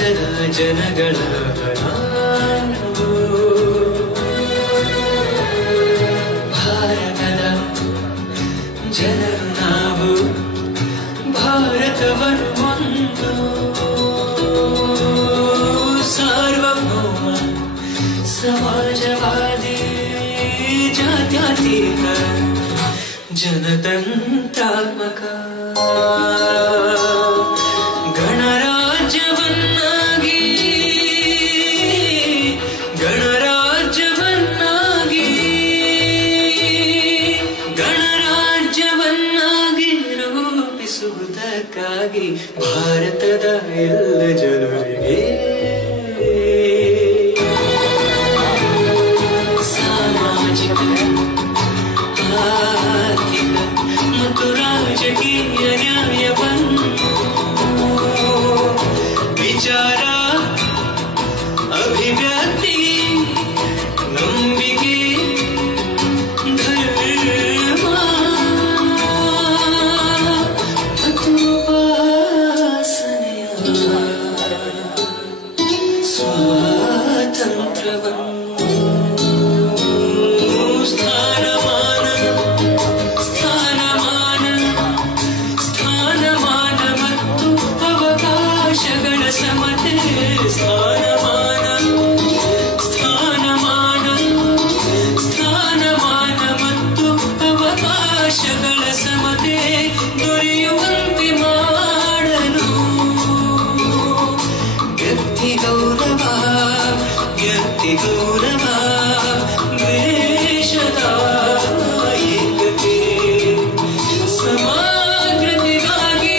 ಭಾರತದ ಜನಗಳ ಭಾರತದ ಜನರು ನಾವು ಭಾರತವನ್ನು ಒಂದು ಸಾರ್ವಭೌಮ ಸಮಾಜವಾದಿ ಜಾತ್ಯತೀತ ಜನತಂತ್ರಾತ್ಮಕ ಗಣರಾಜ್ಯವನ್ನಾಗಿ ರೂಪಿಸುವುದಕ್ಕಾಗಿ ಭಾರತದ ಎಲ್ಲ ಜನರಿಗೆ ಸಾಮಾಜಿಕ ಆರ್ಥಿಕ ಮತ್ತು ರಾಜಕೀಯ ನ್ಯಾಯವನ್ನು ವಿಚಾರ ಅಭಿವ್ಯಕ್ತಿ ನಂಬಿಕೆ ಧರ್ಮ ಮತ್ತು ಉಪಾಸನೆಯ ಸ್ವಾತಂತ್ರ್ಯವನ್ನು ಗೌರವ ದೇಶದ ಏಕತೆ ಸಮಗ್ರತೆಗಾಗಿ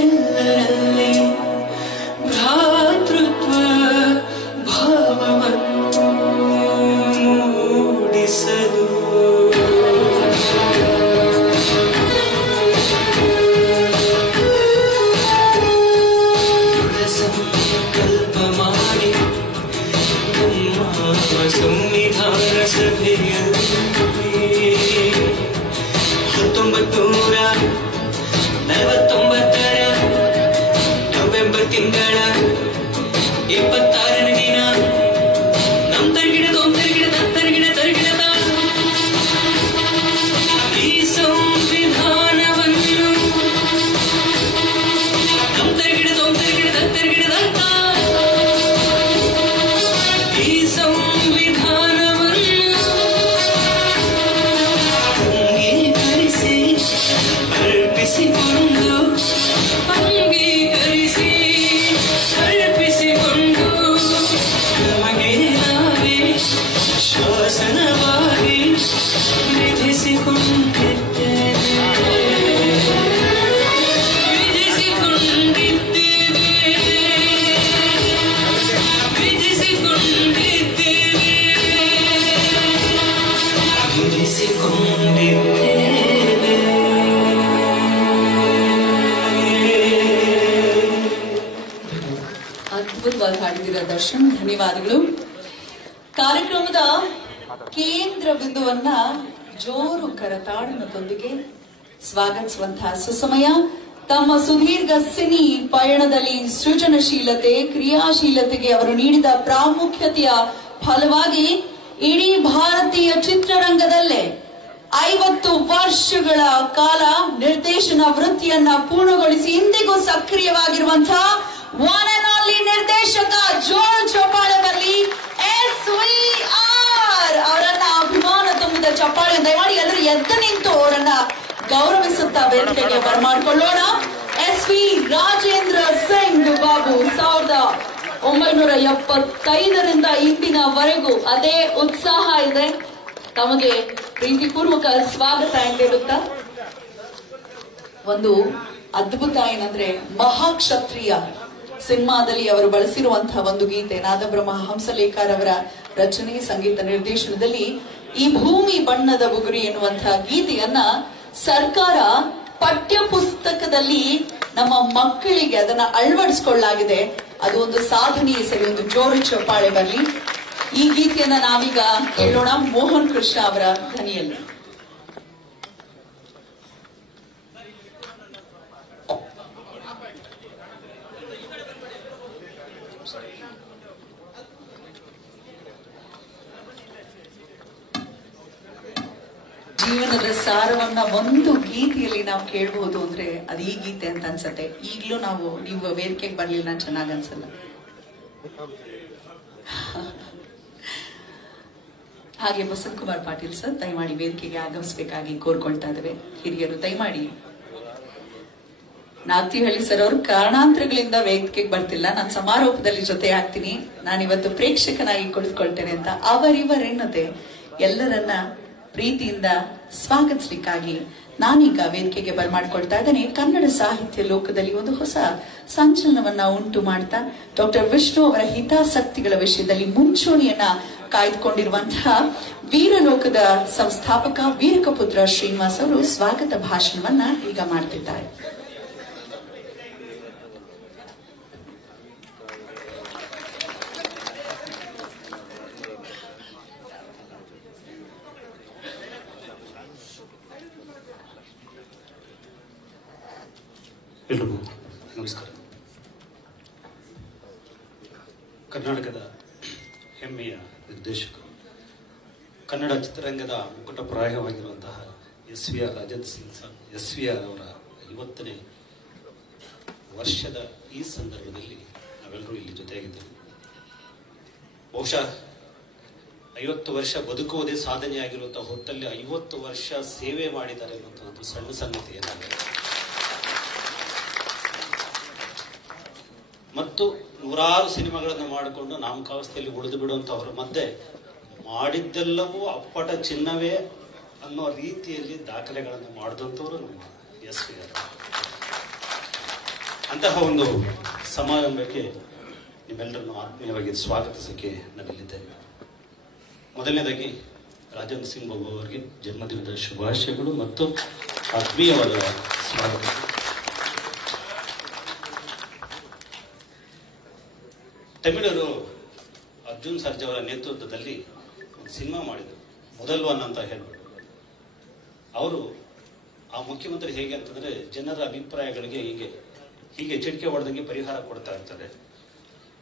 ಎಲ್ಲರಲ್ಲಿ ಭ್ರಾತೃತ್ವ ಭಾವವನ್ನು ಮೂಡಿಸಲು ಸಂವಿಧಾನ ಸಭೆಯಲ್ಲಿ 1949 ನವೆಂಬರ್ ತಿಂಗಳ 26ನೇ ದಿನ ನಮ್ಮ ತರಗಿಡದ ಈ ಸಂವಿಧಾನವನ್ನು ನಮ್ಮ ತರಗಿಡದ ಈ ಸಂವಿಧಾನವನ್ನು ಅಂಗೀಕರಿಸಿ ಅರ್ಪಿಸಿಕೊಂಡು ನಮಗೆ ನಾವೇ ಶಾಸನವಾಗಿ ಅದ್ಭುತವಾಗಿ ಹಾಡಿದಿರ ದರ್ಶನ್, ಧನ್ಯವಾದಗಳು. ಕಾರ್ಯಕ್ರಮದ ಕೇಂದ್ರ ಬಿಂದುವನ್ನ ಜೋರು ಕರತಾಡನದೊಂದಿಗೆ ಸ್ವಾಗತಿಸುವಂತಹ ಸುಸಮಯ. ತಮ್ಮ ಸುದೀರ್ಘ ಸಿನಿ ಪಯಣದಲ್ಲಿ ಸೃಜನಶೀಲತೆ, ಕ್ರಿಯಾಶೀಲತೆಗೆ ಅವರು ನೀಡಿದ ಪ್ರಾಮುಖ್ಯತೆಯ ಫಲವಾಗಿ ಇಡೀ ಭಾರತೀಯ ಚಿತ್ರರಂಗದಲ್ಲೇ 50 ವರ್ಷಗಳ ಕಾಲ ನಿರ್ದೇಶನ ವೃತ್ತಿಯನ್ನ ಪೂರ್ಣಗೊಳಿಸಿ ಇಂದಿಗೂ ಸಕ್ರಿಯವಾಗಿರುವಂತಹ ಒನ್ ಅಂಡ್ ಓನ್ಲಿ ನಿರ್ದೇಶಕ ಜೋರು ಚಪ್ಪಾಳೆ ಬರಲಿ SVR ಅವರನ್ನ ಅಭಿಮಾನ ತುಂಬಿದ ಚಪ್ಪಾಳೆ ದಯಮಾಡಿ ಎಲ್ಲರೂ ಎದ್ದು ನಿಂತು ಅವರನ್ನ ಗೌರವಿಸುತ್ತಾ ವೇದಿಕೆಗೆ ಬರಮಾಡಿಕೊಳ್ಳೋಣ. SV ರಾಜೇಂದ್ರ ಸಿಂಗ್ ಬಾಬು 1975ರಿಂದ ಇಂದಿನವರೆಗೂ ಅದೇ ಉತ್ಸಾಹ ಇದೆ. ತಮಗೆ ಪ್ರೀತಿಪೂರ್ವಕ ಸ್ವಾಗತ ಅಂತ ಹೇಳುತ್ತಾ, ಒಂದು ಅದ್ಭುತ ಏನಂದ್ರೆ ಮಹಾಕ್ಷತ್ರಿಯ ಸಿನಿಮಾದಲ್ಲಿ ಅವರು ಬಳಸಿರುವಂತಹ ಒಂದು ಗೀತೆ ನಾದಬ್ರಹ್ಮ ಹಂಸಲೇಖರ್ ಅವರ ರಚನೆ ಸಂಗೀತ ನಿರ್ದೇಶನದಲ್ಲಿ ಈ ಭೂಮಿ ಬಣ್ಣದ ಬುಗುರಿ ಎನ್ನುವಂತಹ ಗೀತೆಯನ್ನ ಸರ್ಕಾರ ಪಠ್ಯ ಪುಸ್ತಕದಲ್ಲಿ ನಮ್ಮ ಮಕ್ಕಳಿಗೆ ಅದನ್ನ ಅಳವಡಿಸಿಕೊಳ್ಳಲಾಗಿದೆ. ಅದು ಒಂದು ಸಾಧನೆ. ಸರಿ, ಒಂದು ಜೋರು ಚಪ್ಪಾಳೆ ಬರಲಿ. ಈ ಗೀತೆಯನ್ನ ನಾವೀಗ ಕೇಳೋಣ ಮೋಹನ್ ಕೃಷ್ಣ ಅವರ ಧ್ವನಿಯಲ್ಲಿ. ಜೀವನದ ಸಾರವನ್ನ ಒಂದು ಗೀತೆಯಲ್ಲಿ ನಾವು ಕೇಳಬಹುದು ಅಂದ್ರೆ ಅದು ಈ ಗೀತೆ ಅಂತ ಅನ್ಸತ್ತೆ. ಈಗ್ಲೂ ನೀವು ವೇದಿಕೆಗೆ ಬರ್ಲಿಲ್ಲ ಚೆನ್ನಾಗ್ ಅನ್ಸಲ್ಲ. ಹಾಗೆ ಬಸಂತ್ ಕುಮಾರ್ ಪಾಟೀಲ್ ಸರ್ ದಯಮಾಡಿ ವೇದಿಕೆಗೆ ಆಗಮಿಸಬೇಕಾಗಿ ಕೋರ್ಕೊಳ್ತಾ ಇದ್ದೇವೆ. ಹಿರಿಯರು ದಯಮಾಡಿ. ನಾಗ್ತಿಹಳ್ಳಿ ಸರ್ ಅವರು ಕಾರಣಾಂತರಗಳಿಂದ ವೇದಿಕೆಗೆ ಬರ್ತಿಲ್ಲ, ನಾನು ಸಮಾರೋಪದಲ್ಲಿ ಜೊತೆ ಆಗ್ತೀನಿ, ನಾನಿವತ್ತು ಪ್ರೇಕ್ಷಕನಾಗಿ ಕುಳಿತುಕೊಳ್ತೇನೆ ಅಂತ ಅವರಿವರೆನ್ನದೆ ಎಲ್ಲರನ್ನ ಪ್ರೀತಿಯಿಂದ ಸ್ವಾಗತಿಸಲಿಕ್ಕಾಗಿ ನಾನೀಗ ವೇದಿಕೆಗೆ ಬರ್ಮಾಡ್ಕೊಳ್ತಾ ಇದ್ದೇನೆ. ಕನ್ನಡ ಸಾಹಿತ್ಯ ಲೋಕದಲ್ಲಿ ಒಂದು ಹೊಸ ಸಂಚಲನವನ್ನ ಉಂಟು ಮಾಡ್ತಾ ಡಾಕ್ಟರ್ ವಿಷ್ಣು ಅವರ ಹಿತಾಸಕ್ತಿಗಳ ವಿಷಯದಲ್ಲಿ ಮುಂಚೂಣಿಯನ್ನ ಕಾಯ್ದುಕೊಂಡಿರುವಂತಹ ವೀರಲೋಕದ ಸಂಸ್ಥಾಪಕ ವೀರಕಪುತ್ರ ಶ್ರೀನಿವಾಸ್ ಅವರು ಸ್ವಾಗತ ಭಾಷಣವನ್ನ ಈಗ ಮಾಡ್ತಿದ್ದಾರೆ. ಎಲ್ರಿಗೂ ನಮಸ್ಕಾರ. ಕರ್ನಾಟಕದ ಹೆಮ್ಮೆಯ ನಿರ್ದೇಶಕರು, ಕನ್ನಡ ಚಿತ್ರರಂಗದ ಮುಕುಟಪ್ರಾಯವಾಗಿರುವಂತಹ SVR Rajendra Singh sir SVR ಅವರ 50ನೇ ವರ್ಷದ ಈ ಸಂದರ್ಭದಲ್ಲಿ ನಾವೆಲ್ಲರೂ ಇಲ್ಲಿ ಜೊತೆಯಾಗಿದ್ದೇವೆ. ಬಹುಶಃ 50 ವರ್ಷ ಬದುಕುವುದೇ ಸಾಧನೆಯಾಗಿರುವಂತಹ ಹೊತ್ತಲ್ಲಿ 50 ವರ್ಷ ಸೇವೆ ಮಾಡಿದ್ದಾರೆ ಅನ್ನುವಂಥದ್ದು ಸಣ್ಣ ಸಂಗತಿ ಏನಾಗಿದೆ. ಮತ್ತು ನೂರಾರು ಸಿನಿಮಾಗಳನ್ನು ಮಾಡಿಕೊಂಡು ನಾಮಕಾವಸ್ಥೆಯಲ್ಲಿ ಉಳಿದು ಬಿಡುವಂತವರ ಮಧ್ಯೆ ಮಾಡಿದ್ದೆಲ್ಲವೂ ಅಪ್ಪಟ ಚಿನ್ನವೇ ಅನ್ನೋ ರೀತಿಯಲ್ಲಿ ದಾಖಲೆಗಳನ್ನು ಮಾಡಿದಂಥವರು ನಮ್ಮ SVR. ಅಂತಹ ಒಂದು ಸಮಾರಂಭಕ್ಕೆ ನಿಮ್ಮೆಲ್ಲರನ್ನು ಆತ್ಮೀಯವಾಗಿ ಸ್ವಾಗತಿಸಕ್ಕೆ ನಾನಿಲ್ಲಿದ್ದೇನೆ. ಮೊದಲನೇದಾಗಿ ರಾಜೇಂದ್ರ ಸಿಂಗ್ ಬಾಬು ಅವರಿಗೆ ಜನ್ಮದಿನದ ಶುಭಾಶಯಗಳು ಮತ್ತು ಆತ್ಮೀಯವಾದ ಸ್ವಾಗತ. ತಮಿಳರು ಅರ್ಜುನ್ ಸರ್ಜಾ ಅವರ ನೇತೃತ್ವದಲ್ಲಿ ಒಂದು ಸಿನಿಮಾ ಮಾಡಿದರು, ಮೊದಲ್ ಒನ್ ಅಂತ ಹೇಳ್ಬಿಟ್ಟು. ಅವರು ಆ ಮುಖ್ಯಮಂತ್ರಿ ಹೇಗೆ ಅಂತಂದ್ರೆ ಜನರ ಅಭಿಪ್ರಾಯಗಳಿಗೆ ಹೀಗೆ ಚಿಟಿಕೆ ಹೊಡೆದಂಗೆ ಪರಿಹಾರ ಕೊಡ್ತಾ ಇರ್ತಾರೆ.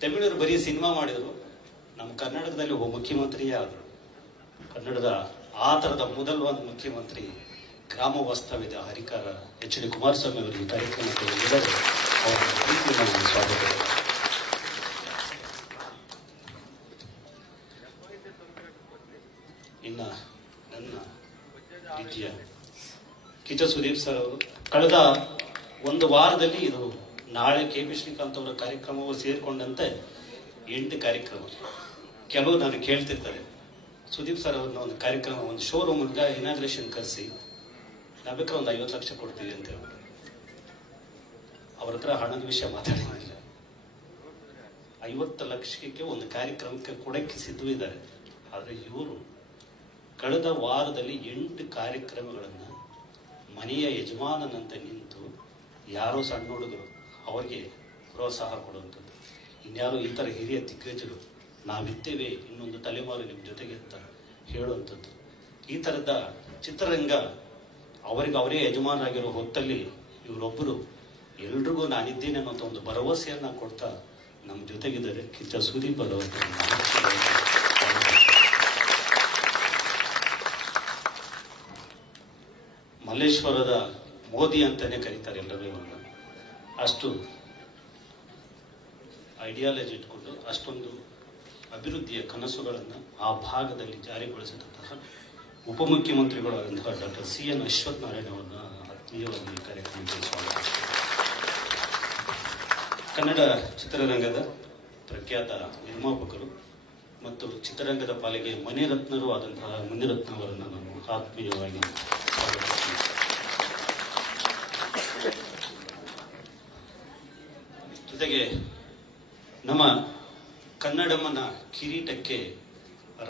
ತಮಿಳರು ಬರೀ ಸಿನಿಮಾ ಮಾಡಿದ್ರು, ನಮ್ಮ ಕರ್ನಾಟಕದಲ್ಲಿ ಒಬ್ಬ ಮುಖ್ಯಮಂತ್ರಿಯೇ ಆದರು. ಕನ್ನಡದ ಆ ತರದ ಮೊದಲ್ ಒನ್ ಮುಖ್ಯಮಂತ್ರಿ ಗ್ರಾಮ ವಾಸ್ತವ್ಯದ ಹರಿಕಾರ HD ಕುಮಾರಸ್ವಾಮಿ ಅವರಿಗೆ ಕಾರ್ಯಕ್ರಮಕ್ಕೆ ಅವರ ಪ್ರೀತಿಯನ್ನು ಸ್ವಾಗತ. ಇನ್ನ ನನ್ನ ರೀತಿಯ ಕಿಚ್ಚ ಸುದೀಪ್ ಸರ್ ಅವರು ಕಳೆದ ಒಂದು ವಾರದಲ್ಲಿ ಇದು ನಾಳೆ KP ಶ್ರೀಕಾಂತ್ ಅವರ ಕಾರ್ಯಕ್ರಮವು ಸೇರಿಕೊಂಡಂತೆ 8 ಕಾರ್ಯಕ್ರಮ. ಕೆಲವು ನಾನು ಕೇಳ್ತಿರ್ತಾರೆ, ಸುದೀಪ್ ಸರ್ ಅವ್ರನ್ನ ಒಂದು ಕಾರ್ಯಕ್ರಮ ಒಂದು ಶೋರೂಮ್ ಇನಾಗ್ರೇಷನ್ ಕರೆಸಿ ನಾವು ಬೇಕಾದ್ರೆ ಒಂದು 50 ಲಕ್ಷ ಕೊಡ್ತೀವಿ ಅಂತ ಹೇಳ್ಬಿಟ್ಟು ಅವ್ರ ಹತ್ರ ಹಣದ ವಿಷಯ ಮಾತಾಡಿಲ್ಲ. 50 ಲಕ್ಷಕ್ಕೆ ಒಂದು ಕಾರ್ಯಕ್ರಮಕ್ಕೆ ಕೊಡಕ್ಕೆ ಸಿದ್ಧವಿದ್ದಾರೆ. ಆದರೆ ಇವರು ಕಳೆದ ವಾರದಲ್ಲಿ 8 ಕಾರ್ಯಕ್ರಮಗಳನ್ನು ಮನೆಯ ಯಜಮಾನನಂತೆ ನಿಂತು ಯಾರೋ ಸಣ್ಣ ಹುಡುಗರು ಅವರಿಗೆ ಪ್ರೋತ್ಸಾಹ ಕೊಡುವಂಥದ್ದು, ಇನ್ಯಾರೋ ಈ ಥರ ಹಿರಿಯ ದಿಗ್ಗಜರು ನಾವಿದ್ದೇವೆ ಇನ್ನೊಂದು ತಲೆಮಾರು ನಿಮ್ಮ ಜೊತೆಗೆ ಅಂತ ಹೇಳುವಂಥದ್ದು. ಈ ಥರದ ಚಿತ್ರರಂಗ ಅವರೇ ಯಜಮಾನರಾಗಿರೋ ಹೊತ್ತಲ್ಲಿ ಇವರೊಬ್ಬರು ಎಲ್ರಿಗೂ ನಾನಿದ್ದೇನೆ ಅನ್ನೋಂಥ ಒಂದು ಭರವಸೆಯನ್ನ ಕೊಡ್ತಾ ನಮ್ಮ ಜೊತೆಗಿದ್ದಾರೆ ಕಿಚ್ಚ ಸುದೀಪ್ ಅವರು. ಮಲ್ಲೇಶ್ವರದ ಮೋದಿ ಅಂತಾನೆ ಕರೀತಾರೆ ಎಲ್ಲರೂ. ಅಷ್ಟು ಐಡಿಯಾಲಜಿ ಇಟ್ಕೊಂಡು ಅಷ್ಟೊಂದು ಅಭಿವೃದ್ಧಿಯ ಕನಸುಗಳನ್ನು ಆ ಭಾಗದಲ್ಲಿ ಜಾರಿಗೊಳಿಸಿದಂತಹ ಉಪಮುಖ್ಯಮಂತ್ರಿಗಳಾದಂತಹ ಡಾಕ್ಟರ್ CN ಅಶ್ವತ್ಥನಾರಾಯಣ ಅವರನ್ನ ಆತ್ಮೀಯವಾಗಿ ಕಾರ್ಯಕ್ರಮಕ್ಕೆ ಸ್ವಾಗತ. ಕನ್ನಡ ಚಿತ್ರರಂಗದ ಪ್ರಖ್ಯಾತ ನಿರ್ಮಾಪಕರು ಮತ್ತು ಚಿತ್ರರಂಗದ ಪಾಲಿಗೆ ಮಣಿರತ್ನರು ಆದಂತಹ ಮುನಿರತ್ನ ಅವರನ್ನು ನಾನು ಆತ್ಮೀಯವಾಗಿ ಸ್ವಾಗತಿಸ್ತೀನಿ. ಜೊತೆಗೆ ನಮ್ಮ ಕನ್ನಡಮ್ಮನ ಕಿರೀಟಕ್ಕೆ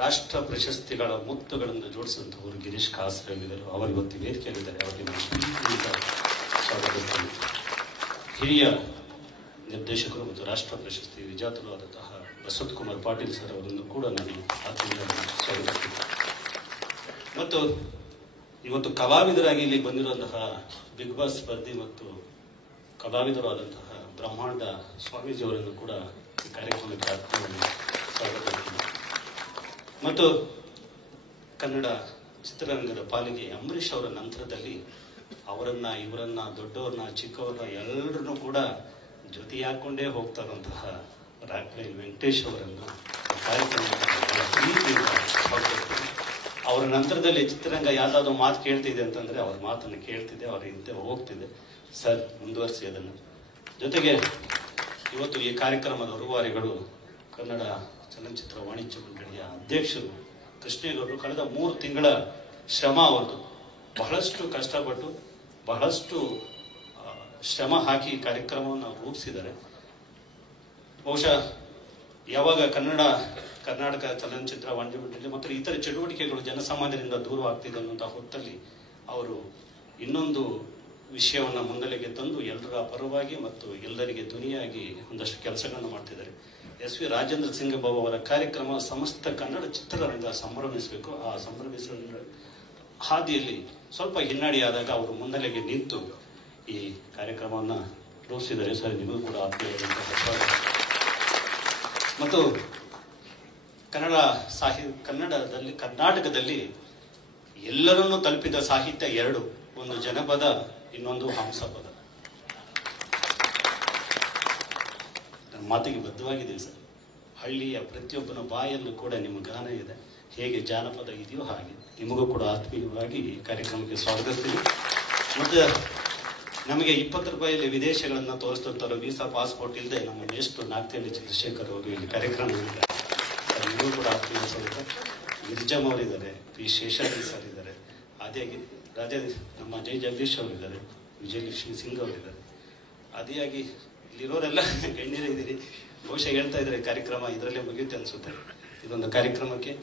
ರಾಷ್ಟ್ರ ಪ್ರಶಸ್ತಿಗಳ ಮುತ್ತುಗಳನ್ನು ಜೋಡಿಸಿದಂಥವರು ಗಿರೀಶ್ ಕಾಸರಗಿದರು. ಅವರು ಇವತ್ತು ವೇದಿಕೆಯಲ್ಲಿದ್ದಾರೆ. ಅವರಿಗೆ ನಾನು ಪ್ರೀತಿಯಿಂದ ಸ್ವಾಗತಿಸ್ತೀನಿ. ಹಿರಿಯ ನಿರ್ದೇಶಕರು ಮತ್ತು ರಾಷ್ಟ್ರ ಪ್ರಶಸ್ತಿ ವಿಜೇತರು ಆದಂತಹ ಬಸವತ್ ಕುಮಾರ್ ಪಾಟೀಲ್ ಸರ್ ಅವರನ್ನು ಕೂಡ ನಾನು ಆತ್ಮೀಯವಾಗಿ ಸ್ವಾಗತಿಸ್ತೀನಿ. ಮತ್ತು ಇವತ್ತು ಕಲಾವಿದರಾಗಿ ಇಲ್ಲಿ ಬಂದಿರುವಂತಹ ಬಿಗ್ ಬಾಸ್ ಸ್ಪರ್ಧಿ ಮತ್ತು ಕಲಾವಿದರು ಆದಂತಹ ಬ್ರಹ್ಮಾಂಡ ಸ್ವಾಮೀಜಿಯವರನ್ನು ಕೂಡ ಈ ಕಾರ್ಯಕ್ರಮಕ್ಕೆ ಆತ್ಮೀಯವಾಗಿ ಸ್ವಾಗತಿಸ್ತೀನಿ. ಮತ್ತು ಕನ್ನಡ ಚಿತ್ರರಂಗದ ಪಾಲಿಗೆ ಅಂಬರೀಷ್ ಅವರ ನಂತರದಲ್ಲಿ ಅವರನ್ನ ಇವರನ್ನ ದೊಡ್ಡವ್ರನ್ನ ಚಿಕ್ಕವ್ರನ್ನ ಎಲ್ಲರನ್ನೂ ಕೂಡ ಜೊತೆ ಹಾಕೊಂಡೇ ಹೋಗ್ತಾ ಇರುವಂತಹ ರಾಕ್ಲೈನ್ ವೆಂಕಟೇಶ್ ಅವರನ್ನು ಕಾರ್ಯಕ್ರಮಕ್ಕೆ ಪ್ರೀತಿಯಿಂದ ಸ್ವಾಗತಿಸ್ತೀನಿ. ಅವರ ನಂತರದಲ್ಲಿ ಚಿತ್ರರಂಗ ಯಾವ್ದಾದ್ರು ಮಾತು ಕೇಳ್ತಿದೆ ಅಂತಂದ್ರೆ ಅವ್ರ ಮಾತನ್ನು ಕೇಳ್ತಿದ್ದೆ, ಅವ್ರ ಹಿಂದೆ ಹೋಗ್ತಿದೆ. ಸರ್, ಮುಂದುವರಿಸಿ ಅದನ್ನು. ಜೊತೆಗೆ ಇವತ್ತು ಈ ಕಾರ್ಯಕ್ರಮದ ರೂವಾರಿಗಳು ಕನ್ನಡ ಚಲನಚಿತ್ರ ವಾಣಿಜ್ಯ ಮಂಡಳಿಯ ಅಧ್ಯಕ್ಷರು ಕೃಷ್ಣೇಗೌಡರು. ಕಳೆದ 3 ತಿಂಗಳ ಶ್ರಮ ಅವರದು. ಬಹಳಷ್ಟು ಕಷ್ಟಪಟ್ಟು ಬಹಳಷ್ಟು ಶ್ರಮ ಹಾಕಿ ಈ ಕಾರ್ಯಕ್ರಮವನ್ನು ರೂಪಿಸಿದ್ದಾರೆ. ಬಹುಶಃ ಯಾವಾಗ ಕರ್ನಾಟಕ ಚಲನಚಿತ್ರ ವಾಣಿಜ್ಯ ಮಂಡಳಿ ಮತ್ತು ಇತರ ಚಟುವಟಿಕೆಗಳು ಜನಸಾಮಾನ್ಯರಿಂದ ದೂರವಾಗ್ತಿದೆ ಅನ್ನುವಂತಹ ಹೊತ್ತಲ್ಲಿ ಅವರು ಇನ್ನೊಂದು ವಿಷಯವನ್ನ ಮುನ್ನೆಲೆಗೆ ತಂದು ಎಲ್ಲರ ಪರವಾಗಿ ಮತ್ತು ಎಲ್ಲರಿಗೆ ಧ್ವನಿಯಾಗಿ ಒಂದಷ್ಟು ಕೆಲಸಗಳನ್ನು ಮಾಡ್ತಿದ್ದಾರೆ. ಎಸ್ ವಿ ರಾಜೇಂದ್ರ ಸಿಂಗ್ ಬಾಬು ಅವರ ಕಾರ್ಯಕ್ರಮ ಸಮಸ್ತ ಕನ್ನಡ ಚಿತ್ರರಂಗ ಸಂಭ್ರಮಿಸಬೇಕು. ಆ ಸಂಭ್ರಮಿಸುವ ಹಾದಿಯಲ್ಲಿ ಸ್ವಲ್ಪ ಹಿನ್ನಡೆಯಾದಾಗ ಅವರು ಮುನ್ನೆಲೆಗೆ ನಿಂತು ಈ ಕಾರ್ಯಕ್ರಮವನ್ನು ರೂಪಿಸಿದ್ದಾರೆ. ಸರ್, ನಿಮಗೂ ಕೂಡ ಆತ್ಮೀಯವಾದಂತಹ ಮತ್ತು ಕರ್ನಾಟಕದಲ್ಲಿ ಎಲ್ಲರನ್ನೂ ತಲುಪಿದ ಸಾಹಿತ್ಯ 2, ಒಂದು ಜನಪದ, ಇನ್ನೊಂದು ಹಂಸಪದ. ನನ್ನ ಮಾತಿಗೆ ಬದ್ಧವಾಗಿದೆ ಸರ್. ಹಳ್ಳಿಯ ಪ್ರತಿಯೊಬ್ಬನ ಬಾಯಲ್ಲೂ ಕೂಡ ನಿಮ್ಮ ಗಾನ ಇದೆ. ಹೇಗೆ ಜಾನಪದ ಇದೆಯೋ ಹಾಗೆ ನಿಮಗೂ ಕೂಡ ಆತ್ಮೀಯವಾಗಿ ಈ ಕಾರ್ಯಕ್ರಮಕ್ಕೆ ಸ್ವಾಗತಿಸ್ತೀನಿ. ಮತ್ತು ನಮಗೆ 20 ರೂಪಾಯಿಯಲ್ಲಿ ವಿದೇಶಗಳನ್ನು ತೋರಿಸ್ತಿರ್ತಾರೋ ವೀಸಾ ಪಾಸ್ಪೋರ್ಟ್ ಇಲ್ಲದೆ ನಮ್ಮ ಮೇಷ್ಟ್ರು ನಾಗ್ತಿಹಳ್ಳಿ ಚಂದ್ರಶೇಖರ್ ಅವರು ಇಲ್ಲಿ ಕಾರ್ಯಕ್ರಮಗಳಿದ್ದಾರೆ. ನಿಮಗೂ ಕೂಡ ಆತ್ಮೀಯ ಸ್ವಾಗತ. ಗಿರಿಜಮ್ಮ ಅವರಿದ್ದಾರೆ, ಪಿ ಶೇಷಾದ್ರಿ ಸರ್ ಇದ್ದಾರೆ, ಆದಿಯಾಗಿ ನಮ್ಮ ಜೈ ಜಗದೀಶ್ ಅವರಿದ್ದಾರೆ, ವಿಜಯಲಕ್ಷ್ಮಿ ಸಿಂಗ್ ಅವರಿದ್ದಾರೆ. ಆದಿಯಾಗಿ ಇಲ್ಲಿರೋರೆಲ್ಲ ಗಣ್ಯರಿದ್ದೀರಿ. ಬಹುಶಃ ಹೇಳ್ತಾ ಇದ್ದಾರೆ ಕಾರ್ಯಕ್ರಮ ಇದರಲ್ಲೇ ಮುಗಿಯುತ್ತೆ ಅನಿಸುತ್ತೆ. ಇದೊಂದು ಕಾರ್ಯಕ್ರಮಕ್ಕೆ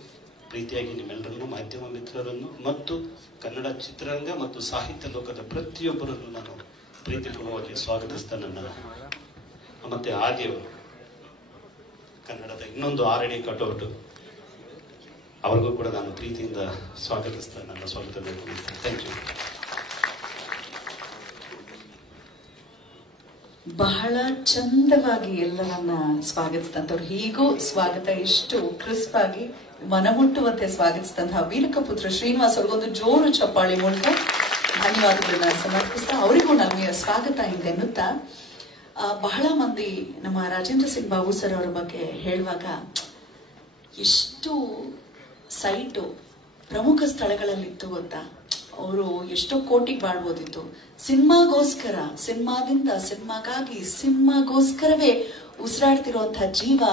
ಪ್ರೀತಿಯಾಗಿ ನಿಮ್ಮೆಲ್ಲರನ್ನು, ಮಾಧ್ಯಮ ಮಿತ್ರರನ್ನು ಮತ್ತು ಕನ್ನಡ ಚಿತ್ರರಂಗ ಮತ್ತು ಸಾಹಿತ್ಯ ಲೋಕದ ಪ್ರತಿಯೊಬ್ಬರನ್ನು ನಾನು ಪ್ರೀತಿಪೂರ್ವವಾಗಿ ಸ್ವಾಗತಿಸ್ತಾ ಮತ್ತೆ ಆದಿಯವರು ಕನ್ನಡದ ಇನ್ನೊಂದು 6 ಅಡಿ ಕಟೌಟ್ ಅವ್ರಿಗೂ ಕೂಡ ನಾನು ಪ್ರೀತಿಯಿಂದ ಸ್ವಾಗತಿಸ್ತಾ ನನ್ನ ಸ್ವಾಗತ ಥ್ಯಾಂಕ್ ಯು. ಬಹಳ ಚಂದವಾಗಿ ಎಲ್ಲರನ್ನ ಸ್ವಾಗತಿಸಿದಂಥವ್ರು, ಹೀಗೂ ಸ್ವಾಗತ ಎಷ್ಟು ಕ್ರಿಸ್ಪ್ ಆಗಿ ಮನಮುಟ್ಟುವಂತೆ ಸ್ವಾಗತಿಸಿದಂತಹ ವೀರಕಪುತ್ರ ಶ್ರೀನಿವಾಸ್ ಅವ್ರಿಗೊಂದು ಜೋರು ಚಪ್ಪಾಳಿ ಮೂಲಕ ಧನ್ಯವಾದಗಳನ್ನ ಸಮರ್ಪಿಸ್ತಾ ಅವರಿಗೂ ನಮಗೆ ಸ್ವಾಗತ ಹಿಂದೆನ್ನುತ್ತಾ, ಬಹಳ ಮಂದಿ ನಮ್ಮ ರಾಜೇಂದ್ರ ಸಿಂಗ್ ಬಾಬು ಸರ್ ಅವರ ಬಗ್ಗೆ ಹೇಳುವಾಗ ಎಷ್ಟು ಸೈಟು ಪ್ರಮುಖ ಸ್ಥಳಗಳಲ್ಲಿತ್ತು ಗೊತ್ತಾ. ಅವರು ಎಷ್ಟೋ ಕೋಟಿಗೆ ಬಾಳ್ಬೋದಿತ್ತು. ಸಿನಿಮಾದಿಂದ ಸಿನಿಮಾಗಾಗಿ ಸಿನಿಮಾಗೋಸ್ಕರವೇ ಉಸಿರಾಡ್ತಿರುವಂತಹ ಜೀವ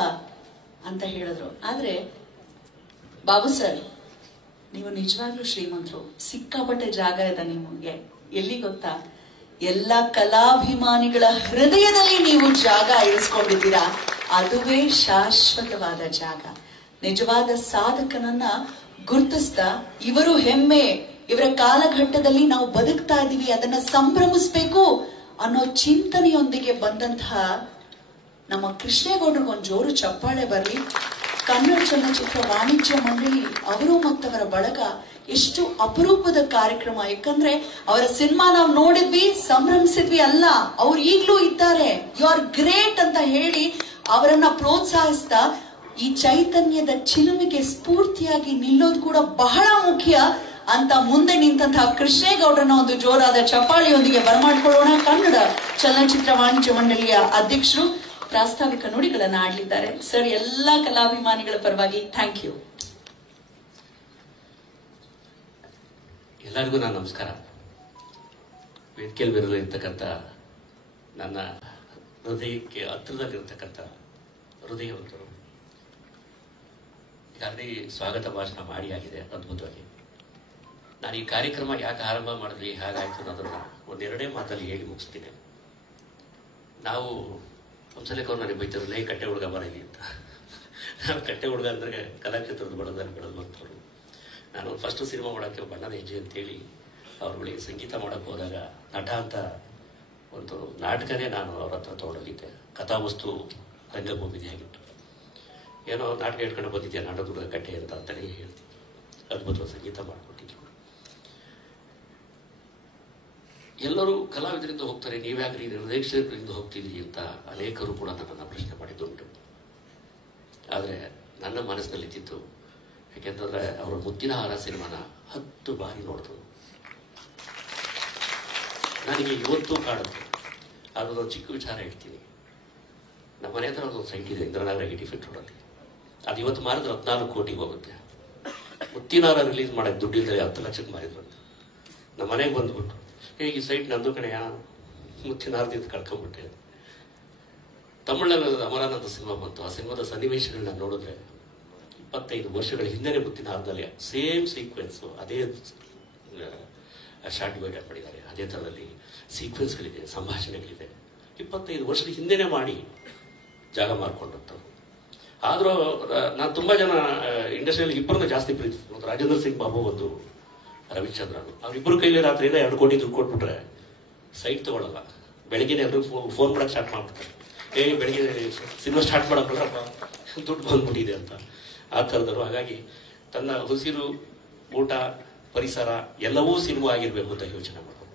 ಅಂತ ಹೇಳಿದ್ರು. ಆದ್ರೆ ಬಾಬು ಸರ್, ನೀವು ನಿಜವಾಗ್ಲೂ ಶ್ರೀಮಂತರು. ಸಿಕ್ಕಾಪಟ್ಟೆ ಜಾಗ ಇದೆ ನಿಮಗೆ. ಎಲ್ಲಿ ಗೊತ್ತಾ? ಎಲ್ಲ ಕಲಾಭಿಮಾನಿಗಳ ಹೃದಯದಲ್ಲಿ ನೀವು ಜಾಗ ಇರಿಸ್ಕೊಂಡಿದ್ದೀರಾ. ಅದುವೇ ಶಾಶ್ವತವಾದ ಜಾಗ. ನಿಜವಾದ ಸಾಧಕನನ್ನ ಗುರುತಿಸ್ತಾ ಇವರು ಹೆಮ್ಮೆ, ಇವರ ಕಾಲಘಟ್ಟದಲ್ಲಿ ನಾವು ಬದುಕ್ತಾ ಇದೀವಿ, ಅದನ್ನ ಸಂಭ್ರಮಿಸ್ಬೇಕು ಅನ್ನೋ ಚಿಂತನೆಯೊಂದಿಗೆ ಬಂದಂತಹ ನಮ್ಮ ಕೃಷ್ಣೇಗೌಡರಿಗೊಂದು ಜೋರು ಚಪ್ಪಾಳೆ ಬರಲಿ. ಕನ್ನಡ ಚಲನಚಿತ್ರ ವಾಣಿಜ್ಯ ಮಂಡಳಿ ಅವರು ಮತ್ತವರ ಬಳಗ ಎಷ್ಟು ಅಪರೂಪದ ಕಾರ್ಯಕ್ರಮ. ಯಾಕಂದ್ರೆ ಅವರ ಸಿನಿಮಾ ನಾವು ನೋಡಿದ್ವಿ, ಸಂಭ್ರಮಿಸಿದ್ವಿ ಅಲ್ಲ, ಅವ್ರು ಈಗ್ಲೂ ಇದ್ದಾರೆ. ಯು ಆರ್ ಗ್ರೇಟ್ ಅಂತ ಹೇಳಿ ಅವರನ್ನ ಪ್ರೋತ್ಸಾಹಿಸ್ತಾ ಈ ಚೈತನ್ಯದ ಚಿಲುಮೆಗೆ ಸ್ಫೂರ್ತಿಯಾಗಿ ನಿಲ್ಲೋದು ಕೂಡ ಬಹಳ ಮುಖ್ಯ ಅಂತ ಮುಂದೆ ನಿಂತಹ ಕೃಷ್ಣೇಗೌಡರನ್ನ ಒಂದು ಜೋರಾದ ಚಪ್ಪಾಳಿಯೊಂದಿಗೆ ಬರಮಾಡ್ಕೊಳ್ಳೋಣ. ಕನ್ನಡ ಚಲನಚಿತ್ರ ವಾಣಿಜ್ಯ ಮಂಡಳಿಯ ಅಧ್ಯಕ್ಷರು ಪ್ರಾಸ್ತಾವಿಕ ನುಡಿಗಳನ್ನ ಆಡಲಿದ್ದಾರೆ. ಸರ್, ಎಲ್ಲಾ ಕಲಾಭಿಮಾನಿಗಳ ಪರವಾಗಿ ಥ್ಯಾಂಕ್ ಯು. ಎಲ್ಲರಿಗೂ ನಾನು ನಮಸ್ಕಾರ. ವೇದಿಕೆಯಲ್ಲಿ ಬೆರಲಿರ್ತಕ್ಕಂಥ ನನ್ನ ಹೃದಯಕ್ಕೆ ಹತ್ತಿರದಲ್ಲಿರ್ತಕ್ಕಂಥ ಹೃದಯವಂತರು, ಈಗಾಗಲೇ ಸ್ವಾಗತ ಭಾಷಣ ಮಾಡಿ ಆಗಿದೆ ಅದ್ಭುತವಾಗಿ. ನಾನು ಈ ಕಾರ್ಯಕ್ರಮ ಯಾಕೆ ಆರಂಭ ಮಾಡಿದ್ವಿ, ಹೇಗಾಯ್ತು ಅನ್ನೋದನ್ನ ಒಂದೆರಡೇ ಮಾತಲ್ಲಿ ಹೇಳಿ ಮುಗಿಸ್ತೀನಿ. ನಾವು ಒಂದ್ಸಲಕ್ಕೆ ನನಗೆ ಬೈತಾರೆ, ಲೈ ಕಟ್ಟೆ ಹುಡುಗ ಬರಲಿ ಅಂತ. ನಾನು ಕಟ್ಟೆ ಹುಡುಗ ಅಂದ್ರೆ ಕಲಾಕ್ಷೇತ್ರದ ಬಡದಲ್ಲಿ ಬೆಳೆದು ಬಂತವರು. ನಾನು ಫಸ್ಟ್ ಸಿನಿಮಾ ಮಾಡೋಕ್ಕೆ ಬಣ್ಣದ ಹೆಜ್ಜೆ ಅಂತೇಳಿ ಅವ್ರುಗಳಿಗೆ ಸಂಗೀತ ಮಾಡೋಕ್ಕೆ ಹೋದಾಗ ನಟ ಅಂತ ಒಂದು ನಾಟಕನೇ ನಾನು ಅವ್ರ ಹತ್ರ ತೊಗೊಂಡೋಗಿದ್ದೆ. ಕಥಾವಸ್ತು ರಂಗಭೂಮಿದೆ ಆಗಿತ್ತು. ಏನೋ ನಾಟಕ ಹೇಳ್ಕೊಂಡು ಬಂದಿದ್ಯಾ ನಾಡದುರ್ಗ ಕಟ್ಟೆ ಅಂತಾನೆ ಹೇಳ್ತೀನಿ. ಅದ್ಭುತವಾದ ಸಂಗೀತ ಮಾಡಿಕೊಟ್ಟಿದ್ರು. ಎಲ್ಲರೂ ಕಲಾವಿದರಿಂದ ಹೋಗ್ತಾರೆ, ನೀವ್ಯಾಕ್ರಿ ನಿರ್ದೇಶಕರಿಂದ ಹೋಗ್ತಿದ್ರಿ ಅಂತ ಅನೇಕರು ಕೂಡ ನನ್ನನ್ನು ಪ್ರಶ್ನೆ ಮಾಡಿದ್ದುಂಟು. ಆದರೆ ನನ್ನ ಮನಸ್ಸಿನಲ್ಲಿದ್ದಿತ್ತು, ಯಾಕೆಂತಂದ್ರೆ ಅವರ ಮುತ್ತಿನ ಹಾರ ಸಿನಿಮಾನ 10 ಬಾರಿ ನೋಡಿದ್ರು. ನನಗೆ ಇವತ್ತು ಕಾಡುತ್ತೆ. ಅದೊಂದು ಚಿಕ್ಕ ವಿಚಾರ ಹೇಳ್ತೀನಿ. ನಮ್ಮ ಮನೆ ಹತ್ರ ಒಂದು ಸೈಟ್ ಇದೆ, ಇಂದ್ರನಗರ 85 ರೋಡಲ್ಲಿ. ಅದು ಇವತ್ತು ಮಾರಿದ್ರೆ 14 ಕೋಟಿಗೆ ಹೋಗುತ್ತೆ. ಮುತ್ತಿನಾರ ರಿಲೀಸ್ ಮಾಡೋಕ್ಕೆ ದುಡ್ಡಿದ್ದರೆ 10 ಲಕ್ಷಕ್ಕೆ ಮಾರಿದ್ರು. ನಮ್ಮ ಮನೆಗೆ ಬಂದ್ಬಿಟ್ಟು, ಈ ಸೈಟ್ ನಂದು ಕಣೆಯ, ಮುತ್ತಿನಾರದಿಂದ ಕಳ್ಕೊಂಡ್ಬಿಟ್ಟೆ. ತಮಿಳಿನಲ್ಲಿ ಅಮರಾನಂದ ಸಿನಿಮಾ ಬಂತು. ಆ ಸಿನಿಮಾದ ಸನ್ನಿವೇಶಗಳನ್ನ ನೋಡಿದ್ರೆ 25 ವರ್ಷಗಳ ಹಿಂದೆನೇ ಮುತ್ತಿನಾರದಲ್ಲಿ ಸೇಮ್ ಸೀಕ್ವೆನ್ಸು, ಅದೇ ಶಾರ್ಟ್ ಡಿವೈಡ್ ಮಾಡಿದ್ದಾರೆ. ಅದೇ ಥರದಲ್ಲಿ ಸೀಕ್ವೆನ್ಸ್ಗಳಿದೆ, ಸಂಭಾಷಣೆಗಳಿದೆ. 25 ವರ್ಷದ ಹಿಂದೆನೇ ಮಾಡಿ ಜಾಗ ಮಾರ್ಕೊಂಡಂಥವ್ರು. ಆದರೂ ನಾನು ತುಂಬ ಜನ ಇಂಡಸ್ಟ್ರಿಯಲ್ಲಿ ಇಬ್ಬರನ್ನ ಜಾಸ್ತಿ ಪ್ರೀತಿಸ್ತೀನಿ. ಒಂದು ರಾಜೇಂದ್ರ ಸಿಂಗ್ ಬಾಬು, ಒಂದು ರವಿಚಂದ್ರನ್. ಅವ್ರಿಬ್ಬರು ಕೈಲಿ ರಾತ್ರಿಯಿಂದ 2 ಕೋಟಿ ದುಡ್ಡು ಕೊಟ್ಬಿಟ್ರೆ ಸೈಟ್ ತಗೊಳ್ಳಲ್ಲ. ಬೆಳಗ್ಗೆ ಎಲ್ಲರೂ ಫೋನ್ ಮಾಡಕ್ಕೆ ಸ್ಟಾರ್ಟ್ ಮಾಡ್ಬಿಡ್ತಾರೆ, ಬೆಳಗ್ಗೆ ಸಿನಿಮಾ ಸ್ಟಾರ್ಟ್ ಮಾಡಕ್ರಪ್ಪ ದುಡ್ಡು ಬಂದ್ಬಿಟ್ಟಿದೆ ಅಂತ. ಆ ಥರದವರು. ಹಾಗಾಗಿ ತನ್ನ ಉಸಿರು, ಊಟ, ಪರಿಸರ ಎಲ್ಲವೂ ಸಿನಿಮಾ ಆಗಿರ್ಬೇಕು ಅಂತ ಯೋಚನೆ ಮಾಡೋದು.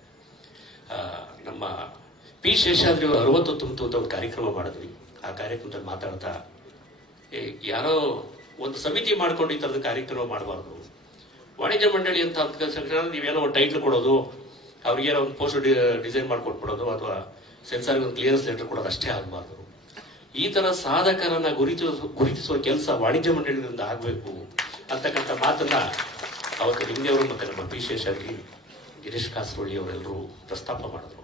ನಮ್ಮ ಪಿ ಶೇಷಾದ್ರಿ 60 ತುಂಬಿತು ಅಂತ ಒಂದು ಕಾರ್ಯಕ್ರಮ ಮಾಡಿದ್ವಿ. ಆ ಕಾರ್ಯಕ್ರಮದಲ್ಲಿ ಮಾತಾಡ್ತಾ, ಯಾರೋ ಒಂದು ಸಮಿತಿ ಮಾಡ್ಕೊಂಡು ಈ ಥರದ ಕಾರ್ಯಕ್ರಮ ಮಾಡಬಾರ್ದು. ವಾಣಿಜ್ಯ ಮಂಡಳಿ ಅಂತ ನೀವೇನೋ ಒಂದು ಟೈಟ್ಲ್ ಕೊಡೋದು, ಅವ್ರಿಗೇನೋ ಒಂದು ಪೋಸ್ಟರ್ ಡಿಸೈನ್ ಮಾಡಿಕೊಟ್ಬಿಡೋದು, ಅಥವಾ ಸೆನ್ಸಾರ್ಗೆ ಒಂದು ಕ್ಲಿಯರೆನ್ಸ್ ಲೆಟರ್ ಕೊಡೋದು ಅಷ್ಟೇ ಆಗಬಾರ್ದು. ಈ ತರ ಸಾಧಕರನ್ನ ಗುರುತಿಸುವ ಕೆಲಸ ವಾಣಿಜ್ಯ ಮಂಡಳಿಗಳಿಂದ ಆಗಬೇಕು ಅಂತಕ್ಕಂಥ ಮಾತನ್ನ ಅವತ್ತು ಲಿಂಗಿಯವರು ಮತ್ತೆ ನಮ್ಮ ಪಿ ಶೇಷಾದ್ರಿ, ಗಿರೀಶ್ ಕಾಸರವಳ್ಳಿ ಅವರೆಲ್ಲರೂ ಪ್ರಸ್ತಾಪ ಮಾಡಿದ್ರು.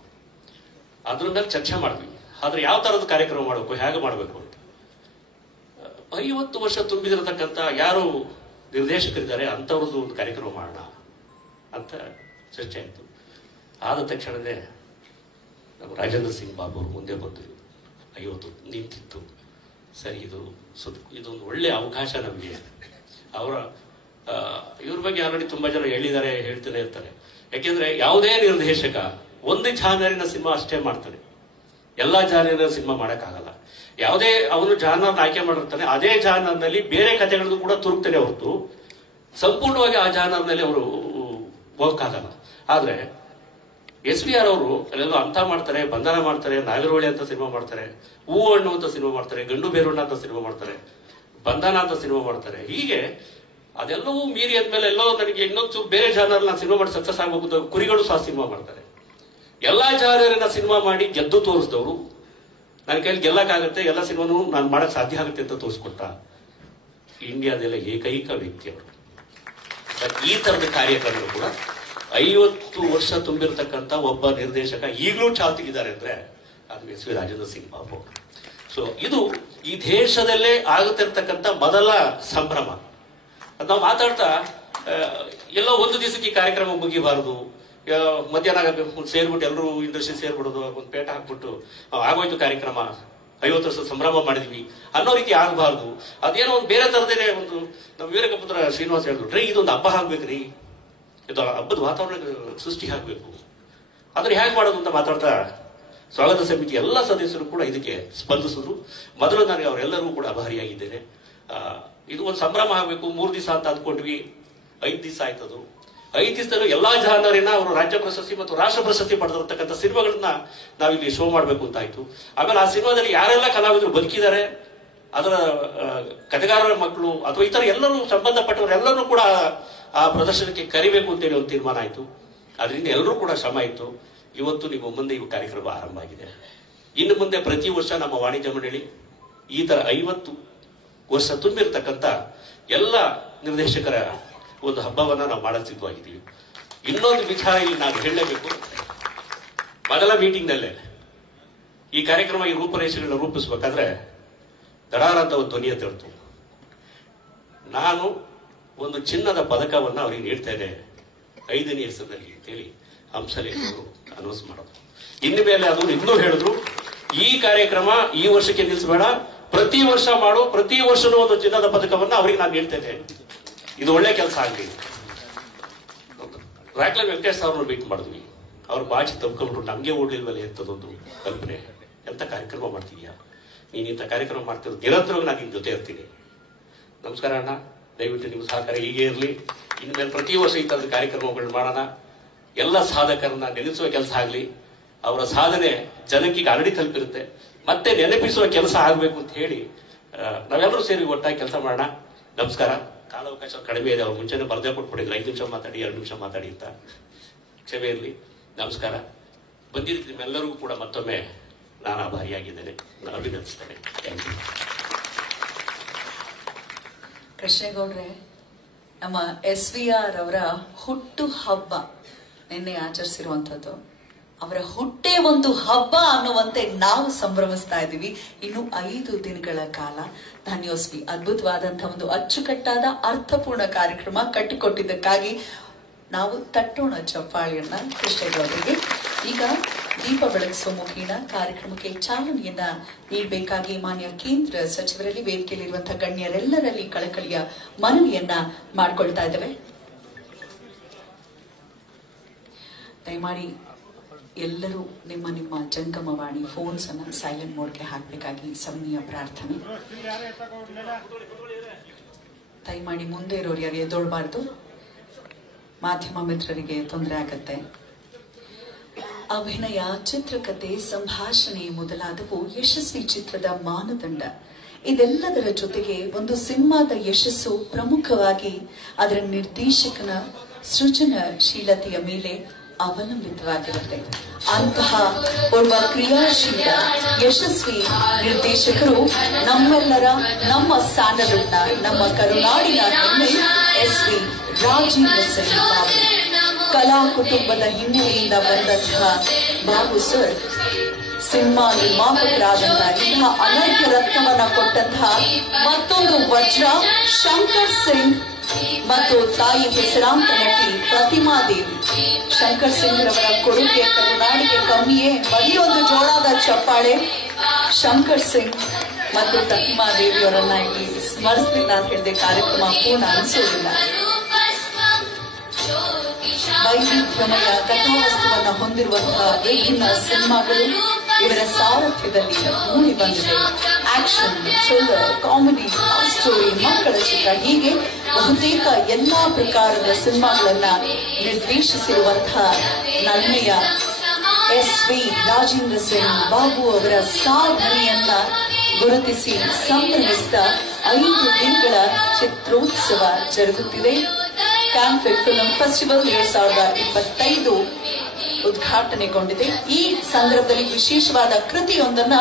ಅದ್ರ ಮೇಲೆ ಚರ್ಚೆ ಮಾಡಿದ್ವಿ. ಆದ್ರೆ ಯಾವ ತರದ ಕಾರ್ಯಕ್ರಮ ಮಾಡಬೇಕು, ಹೇಗೆ ಮಾಡಬೇಕು ಅಂತ. 50 ವರ್ಷ ತುಂಬಿದಿರತಕ್ಕಂಥ ಯಾರು ನಿರ್ದೇಶಕರಿದ್ದಾರೆ ಅಂಥವ್ರದ್ದು ಒಂದು ಕಾರ್ಯಕ್ರಮ ಮಾಡೋಣ ಅಂತ ಚರ್ಚೆ ಆಯಿತು. ಆದ ತಕ್ಷಣವೇ ನಮ್ಮ ರಾಜೇಂದ್ರ ಸಿಂಗ್ ಬಾಬು ಅವರು ಮುಂದೆ ಬಂದರು. 50 ನಿಂತಿತ್ತು. ಸರಿ, ಇದೊಂದು ಒಳ್ಳೆ ಅವಕಾಶ ನಮಗೆ. ಅವರ ಇವ್ರ ಬಗ್ಗೆ ಆಲ್ರೆಡಿ ತುಂಬಾ ಜನ ಹೇಳಿದ್ದಾರೆ, ಹೇಳ್ತಾನೆ ಇರ್ತಾರೆ. ಯಾಕೆಂದ್ರೆ ಯಾವುದೇ ನಿರ್ದೇಶಕ ಒಂದು ಜಾನರಿನ ಸಿನಿಮಾ ಅಷ್ಟೇ ಮಾಡ್ತಾನೆ, ಎಲ್ಲಾ ಜಾನರಿನ ಸಿನಿಮಾ ಮಾಡಕ್ಕಾಗಲ್ಲ. ಯಾವುದೇ ಅವನು ಜಾನರ್ನ ಆಯ್ಕೆ ಮಾಡಿರ್ತಾನೆ, ಅದೇ ಜಾನರ್ನಲ್ಲಿ ಬೇರೆ ಕಥೆಗಳದ್ದು ಕೂಡ ತುರುಕ್ತಾನೆ ಹೊರತು ಸಂಪೂರ್ಣವಾಗಿ ಆ ಜಾನರ್ನಲ್ಲಿ ಅವರು ಹೋಗಕ್ಕಾಗಲ್ಲ. ಆದ್ರೆ SVR ಅವರು ಅಲ್ಲೆಲ್ಲ ಅಂತ ಮಾಡ್ತಾರೆ, ಬಂಧನ ಮಾಡ್ತಾರೆ, ನಾಗರಹೊಳೆ ಅಂತ ಸಿನಿಮಾ ಮಾಡ್ತಾರೆ, ಹೂವು ಹಣ್ಣು ಅಂತ ಸಿನಿಮಾ ಮಾಡ್ತಾರೆ, ಗಂಡು ಬೇರುಣ್ಣ ಅಂತ ಸಿನಿಮಾ ಮಾಡ್ತಾರೆ, ಬಂಧನ ಅಂತ ಸಿನಿಮಾ ಮಾಡ್ತಾರೆ. ಹೀಗೆ ಅದೆಲ್ಲವೂ ಮೀರಿ ಆದ್ಮೇಲೆ ಎಲ್ಲೋ ನನಗೆ ಇನ್ನೊಂದು ಬೇರೆ ಜಾನರ್ ನಾನು ಸಿನಿಮಾ ಮಾಡಿ ಸಕ್ಸಸ್ ಆಗಬೇಕು. ಕುರಿಗಳು ಸಹ ಸಿನಿಮಾ ಮಾಡ್ತಾರೆ. ಎಲ್ಲಾ ಜಾನರಿನ ಸಿನಿಮಾ ಮಾಡಿ ಗೆದ್ದು ತೋರಿಸಿದವರು, ನನ್ನ ಕೈಲಿ ಗೆಲ್ಲಕ್ಕಾಗತ್ತೆ, ಎಲ್ಲ ಸಿನಿಮಾನು ನಾನು ಮಾಡಕ್ ಸಾಧ್ಯ ಆಗುತ್ತೆ ಅಂತ ತೋರಿಸ್ಕೊಟ್ಟ ಇಂಡಿಯಾದೆಲ್ಲ ಏಕೈಕ ವ್ಯಕ್ತಿ ಅವರು. ಈ ತರದ ಕಾರ್ಯಕ್ರಮಗಳು ಕೂಡ 50 ವರ್ಷ ತುಂಬಿರತಕ್ಕಂಥ ಒಬ್ಬ ನಿರ್ದೇಶಕ ಈಗಲೂ ಚಾಲ್ತಿಗಿದ್ದಾರೆ ಅಂದ್ರೆ ಅದು SV ರಾಜೇಂದ್ರ ಸಿಂಗ್ ಬಾಬು. ಸೊ ಇದು ಈ ದೇಶದಲ್ಲೇ ಆಗುತ್ತಿರ್ತಕ್ಕಂಥ ಮೊದಲ ಸಂಭ್ರಮ. ಅದು ನಾವು ಮಾತಾಡ್ತಾ ಎಲ್ಲೋ ಒಂದು ದಿವಸಕ್ಕೆ ಕಾರ್ಯಕ್ರಮ ಮುಗಿಬಾರದು, ಮಧ್ಯಾಹ್ನ ಸೇರ್ಬಿಟ್ಟು ಎಲ್ಲರೂ ಇಂಡಸ್ಟ್ರಿ ಸೇರ್ಬಿಡೋದು, ಒಂದು ಪೇಟ ಹಾಕ್ಬಿಟ್ಟು ಆಗೋಯ್ತು ಕಾರ್ಯಕ್ರಮ, 50 ವರ್ಷ ಸಂಭ್ರಮ ಮಾಡಿದ್ವಿ ಅನ್ನೋ ರೀತಿ ಆಗಬಾರ್ದು. ಅದೇನೋ ಒಂದು ಬೇರೆ ತರದೇನೆ ಒಂದು ನಮ್ಮ ವೀರಕಪುತ್ರ ಶ್ರೀನಿವಾಸ್ ಹೇಳಿದ್ರು, ರೀ ಇದೊಂದು ಹಬ್ಬ ಆಗ್ಬೇಕ್ರಿ, ಇದು ಹಬ್ಬದ ವಾತಾವರಣ ಸೃಷ್ಟಿ ಆಗ್ಬೇಕು. ಅದನ್ನ ಹೇಗೆ ಮಾಡೋದು ಅಂತ ಮಾತಾಡ್ತಾ ಸ್ವಾಗತ ಸಮಿತಿ ಎಲ್ಲ ಸದಸ್ಯರು ಕೂಡ ಇದಕ್ಕೆ ಸ್ಪಂದಿಸಿದ್ರು. ಮೊದಲು ನನಗೆ ಅವರೆಲ್ಲರೂ ಕೂಡ ಆಭಾರಿಯಾಗಿದ್ದೇನೆ. ಇದು ಒಂದು ಸಂಭ್ರಮ ಆಗಬೇಕು. 3 ದಿವಸ ಅಂತ ಅಂದ್ಕೊಂಡ್ವಿ, 5 ದಿವಸ ಆಯ್ತದು. 5 ದಿವಸದಲ್ಲೂ ಎಲ್ಲಾ ಜಾನರಿನ ಅವರು ರಾಜ್ಯ ಪ್ರಶಸ್ತಿ ಮತ್ತು ರಾಷ್ಟ್ರ ಪ್ರಶಸ್ತಿ ಪಡೆದಿರ್ತಕ್ಕಂಥ ಸಿನಿಮಾಗಳನ್ನ ನಾವಿಲ್ಲಿ ಶೋ ಮಾಡ್ಬೇಕು ಅಂತ ಆಯ್ತು. ಆಮೇಲೆ ಆ ಸಿನಿಮಾದಲ್ಲಿ ಯಾರೆಲ್ಲ ಕಲಾವಿದರು ಬದುಕಿದ್ದಾರೆ, ಅದರ ಕಥೆಗಾರರ ಮಕ್ಕಳು ಅಥವಾ ಇತರ ಎಲ್ಲರೂ ಸಂಬಂಧಪಟ್ಟವರೆಲ್ಲರೂ ಕೂಡ ಆ ಪ್ರದರ್ಶನಕ್ಕೆ ಕರಿಬೇಕು ಅಂತೇಳಿ ಒಂದು ತೀರ್ಮಾನ ಆಯ್ತು. ಅದರಿಂದ ಎಲ್ಲರೂ ಕೂಡ ಶ್ರಮ ಇತ್ತು. ಇವತ್ತು ನಿಮ್ಮ ಮುಂದೆ ಈ ಕಾರ್ಯಕ್ರಮ ಆರಂಭ ಆಗಿದೆ. ಇನ್ನು ಮುಂದೆ ಪ್ರತಿ ವರ್ಷ ನಮ್ಮ ವಾಣಿಜ್ಯ ಮಂಡಳಿ ಈ ತರ 50 ವರ್ಷ ತುಂಬಿರ್ತಕ್ಕಂಥ ಎಲ್ಲ ನಿರ್ದೇಶಕರ ಒಂದು ಹಬ್ಬವನ್ನ ನಾವು ಮಾಡಲು ಸಿದ್ಧವಾಗಿದ್ದೀವಿ. ಇನ್ನೊಂದು ವಿಚಾರ ಇಲ್ಲಿ ನಾನು ಹೇಳಲೇಬೇಕು. ಮೊದಲ ಮೀಟಿಂಗ್ ನಲ್ಲೇ ಈ ಕಾರ್ಯಕ್ರಮ ಈ ರೂಪರೇಷೆಗಳನ್ನ ರೂಪಿಸಬೇಕಾದ್ರೆ ದಡಾರ ಅಂತ ಒಂದು ಧ್ವನಿ ಎತ್ತಿರ್ತು. ನಾನು ಒಂದು ಚಿನ್ನದ ಪದಕವನ್ನ ಅವ್ರಿಗೆ ನೀಡ್ತೇನೆ 5ನೇ ಹೆಸರಿನಲ್ಲಿ ಅಂತೇಳಿ ಹಂಸಲೇಖರು ಅನೌನ್ಸ್ ಮಾಡೋದು. ಇನ್ನು ಮೇಲೆ ಅದು ಇನ್ನೂ ಹೇಳಿದ್ರು, ಈ ಕಾರ್ಯಕ್ರಮ ಈ ವರ್ಷಕ್ಕೆ ನಿಲ್ಲಿಸಬೇಡ, ಪ್ರತಿ ವರ್ಷ ಮಾಡು, ಪ್ರತಿ ವರ್ಷನೂ ಒಂದು ಚಿನ್ನದ ಪದಕವನ್ನ ಅವ್ರಿಗೆ ನಾನು ನೀಡ್ತೇನೆ. ಇದು ಒಳ್ಳೆ ಕೆಲಸ ಆಗಲಿ. ರಾಕ್ಲೈನ್ ವೆಂಕಟೇಶ್ ಅವ್ರನ್ನ ಮೀಟ್ ಮಾಡಿದ್ವಿ. ಅವ್ರು ಬಾಚಿ ತಪ್ಕೊಂಡ್ರು, ನಮ್ಗೆ ಓಡ್ಲಿಲ್ವಲ್ಲ ಎಂತದೊಂದು ಕಲ್ಪನೆ, ಎಂತ ಕಾರ್ಯಕ್ರಮ ಮಾಡ್ತೀಯಾ ನೀನ್, ಇಂಥ ಕಾರ್ಯಕ್ರಮ ಮಾಡ್ತಿರೋದು ನಿರಂತರವಾಗಿ ನಾನು ನಿನ್ ಜೊತೆ ಇರ್ತೀನಿ, ನಮಸ್ಕಾರ ಅಣ್ಣ, ದಯವಿಟ್ಟು ನಿಮ್ಮ ಸಹಕಾರ ಹೀಗೆ ಇರಲಿ. ಇನ್ಮೇಲೆ ಪ್ರತಿ ವರ್ಷ ಈ ಥರದ ಕಾರ್ಯಕ್ರಮಗಳು ಮಾಡೋಣ. ಎಲ್ಲ ಸಾಧಕರನ್ನ ನೆನೆಸುವ ಕೆಲಸ ಆಗಲಿ, ಅವರ ಸಾಧನೆ ಜನಕ್ಕೆ ಅರಳಿ ತಲುಪಿರುತ್ತೆ, ಮತ್ತೆ ನೆನಪಿಸುವ ಕೆಲಸ ಆಗಬೇಕು ಅಂತ ಹೇಳಿ ನಾವೆಲ್ಲರೂ ಸೇರಿ ಒಟ್ಟಾಗಿ ಕೆಲಸ ಮಾಡೋಣ. ನಮಸ್ಕಾರ. ಕಾಲಾವಕಾಶ ಕಡಿಮೆ ಇದೆ, ಅವ್ರು ಮುಂಚೆನೇ ಬರ್ದೇ ಕೊಟ್ಬಿಟ್ಟಿದ್ರು 5 ನಿಮಿಷ ಮಾತಾಡಿ 2 ನಿಮಿಷ ಮಾತಾಡಿ ಅಂತ. ಕ್ಷಮೆ ಇರಲಿ. ನಮಸ್ಕಾರ. ಬಂದಿದ್ದ ನಿಮ್ಮೆಲ್ಲರಿಗೂ ಕೂಡ ಮತ್ತೊಮ್ಮೆ ನಾನು ಆಭಾರಿಯಾಗಿದ್ದೇನೆ, ನಾನು ಅಭಿನಂದಿಸ್ತೇನೆ. Thank you. ಕೃಷ್ಣೇಗೌಡ್ರೆ, ನಮ್ಮ SVR ಅವರ ಹುಟ್ಟು ಹಬ್ಬ ನಿನ್ನೆ ಆಚರಿಸಿರುವಂತದ್ದು. ಅವರ ಹುಟ್ಟೇ ಒಂದು ಹಬ್ಬ ಅನ್ನುವಂತೆ ನಾವು ಸಂಭ್ರಮಿಸ್ತಾ ಇದ್ದೀವಿ. ಇನ್ನು 5 ದಿನಗಳ ಕಾಲ ಧನ್ಯೋಸ್ಮಿ ಅದ್ಭುತವಾದಂತಹ ಒಂದು ಅಚ್ಚುಕಟ್ಟಾದ ಅರ್ಥಪೂರ್ಣ ಕಾರ್ಯಕ್ರಮ ಕಟ್ಟಿಕೊಟ್ಟಿದ್ದಕ್ಕಾಗಿ ನಾವು ತಟ್ಟೋಣ ಚಪ್ಪಾಳಿಯನ್ನ ಕೃಷ್ಣೇಗೌಡರಿಗೆ. ಈಗ ದೀಪ ಬೆಳಗಿಸುವ ಮುಖೇನ ಕಾರ್ಯಕ್ರಮಕ್ಕೆ ಚಾಲನೆಯನ್ನ ನೀಡಬೇಕಾಗಿ ಮಾನ್ಯ ಕೇಂದ್ರ ಸಚಿವರಲ್ಲಿ ವೇದಿಕೆಯಲ್ಲಿರುವಂತಹ ಗಣ್ಯರೆಲ್ಲರಲ್ಲಿ ಕಳಕಳಿಯ ಮನವಿಯನ್ನ ಮಾಡಿಕೊಳ್ತಾ ಇದ್ದೇವೆ. ದಯಮಾಡಿ ಎಲ್ಲರೂ ನಿಮ್ಮ ಜಂಗಮವಾಣಿ ಫೋನ್ಸ್ ಅನ್ನ ಸೈಲೆಂಟ್ ಮೋಡ್ಗೆ ಹಾಕಬೇಕಾಗಿ ಸವಿನೀಯ ಪ್ರಾರ್ಥನೆ. ದಯಮಾಡಿ ಮುಂದೆ ಇರೋರು ಯಾರು ಎದ್ದೊಳ್ಬಾರ್ದು, ಮಾಧ್ಯಮ ಮಿತ್ರರಿಗೆ ತೊಂದರೆ ಆಗತ್ತೆ. ಅಭಿನಯ, ಚಿತ್ರಕಥೆ, ಸಂಭಾಷಣೆ ಮೊದಲಾದವು ಯಶಸ್ವಿ ಚಿತ್ರದ ಮಾನದಂಡ. ಇದೆಲ್ಲದರ ಜೊತೆಗೆ ಒಂದು ಸಿನಿಮಾದ ಯಶಸ್ಸು ಪ್ರಮುಖವಾಗಿ ಅದರ ನಿರ್ದೇಶಕನ ಸೃಜನಶೀಲತೆಯ ಮೇಲೆ ಅವಲಂಬಿತವಾಗಿರುತ್ತೆ. ಅಂತಹ ಒಬ್ಬ ಕ್ರಿಯಾಶೀಲ ಯಶಸ್ವಿ ನಿರ್ದೇಶಕರು ನಮ್ಮೆಲ್ಲರ, ನಮ್ಮ ಸ್ಯಾಂಡಲ್ವುಡ್ನ, ನಮ್ಮ ಕರುನಾಡಿನ ಹೆಮ್ಮೆ SV ರಾಜೇಂದ್ರ ಸರ್ ಬಾಬು. ಕಲಾ ಕುಟುಂಬದ ಹಿನ್ನೆಲೆಯಿಂದ ಬಂದಂತಹ ಬಾಬು ಸರ್ ಸಿನಿಮಾ ನಿರ್ಮಾಪಕರಾದಂತಹ ಇಂತಹ ಅನರ್ಘ್ಯ ರತ್ನವನ್ನ ಕೊಟ್ಟಂತಹ ಮತ್ತೊಂದು ವಜ್ರ ಶಂಕರ್ ಸಿಂಗ್ ಮತ್ತು ತಾಯಿ ಹೆಸರಾಂತ ನಟಿ ಪ್ರತಿಮಾ ದೇವಿ. ಶಂಕರ್ ಸಿಂಗ್ ರವರ ಕೊಡುಗೆ ಕರುನಾಡಿಗೆ ಕಮ್ಮಿಯೇ. ಬರೀ ಜೋಳಾದ ಚಪ್ಪಾಳೆ. ಶಂಕರ್ ಸಿಂಗ್ ಮತ್ತು ಪ್ರತಿಮಾ ದೇವಿಯವರನ್ನ ಇಲ್ಲಿ ಸ್ಮರಿಸಲಿಲ್ಲ ಅಂತ ಹೇಳಿದೆ ಕಾರ್ಯಕ್ರಮ ಪೂರ್ಣ ಅನಿಸೋದಿಲ್ಲ. ವೈವಿಧ್ಯಮಯ ಕಥಾವಸ್ತುವನ್ನ ಹೊಂದಿರುವಂತಹ ವಿಭಿನ್ನ ಸಿನಿಮಾಗಳು ಇವರ ಸಾರಥ್ಯದಲ್ಲಿ ಮೂಡಿ ಬಂದಿದೆ. Action, thriller, comedy, love story, ಮಕ್ಕಳ ಚಿತ್ರ, ಹೀಗೆ ಬಹುತೇಕ ಎಲ್ಲಾ ಪ್ರಕಾರದ ಸಿನಿಮಾಗಳನ್ನ ನಿರ್ದೇಶಿಸಿರುವಂತಹ ನನ್ನೆಯ SV ರಾಜೇಂದ್ರ ಸಿಂಗ್ ಬಾಬು ಅವರ ಸಾಧನೆಯನ್ನ ಗುರುತಿಸಿ ಸಂಭ್ರಮಿಸಿದ 5 ದಿನಗಳ ಚಿತ್ರೋತ್ಸವ ಜರುಗುತ್ತಿದೆ. ಕ್ಯಾನ್ ಫಿಲ್ಮ್ ಫೆಸ್ಟಿವಲ್ 2025 ಉದ್ಘಾಟನೆಗೊಂಡಿದೆ. ಈ ಸಂದರ್ಭದಲ್ಲಿ ವಿಶೇಷವಾದ ಕೃತಿಯೊಂದನ್ನ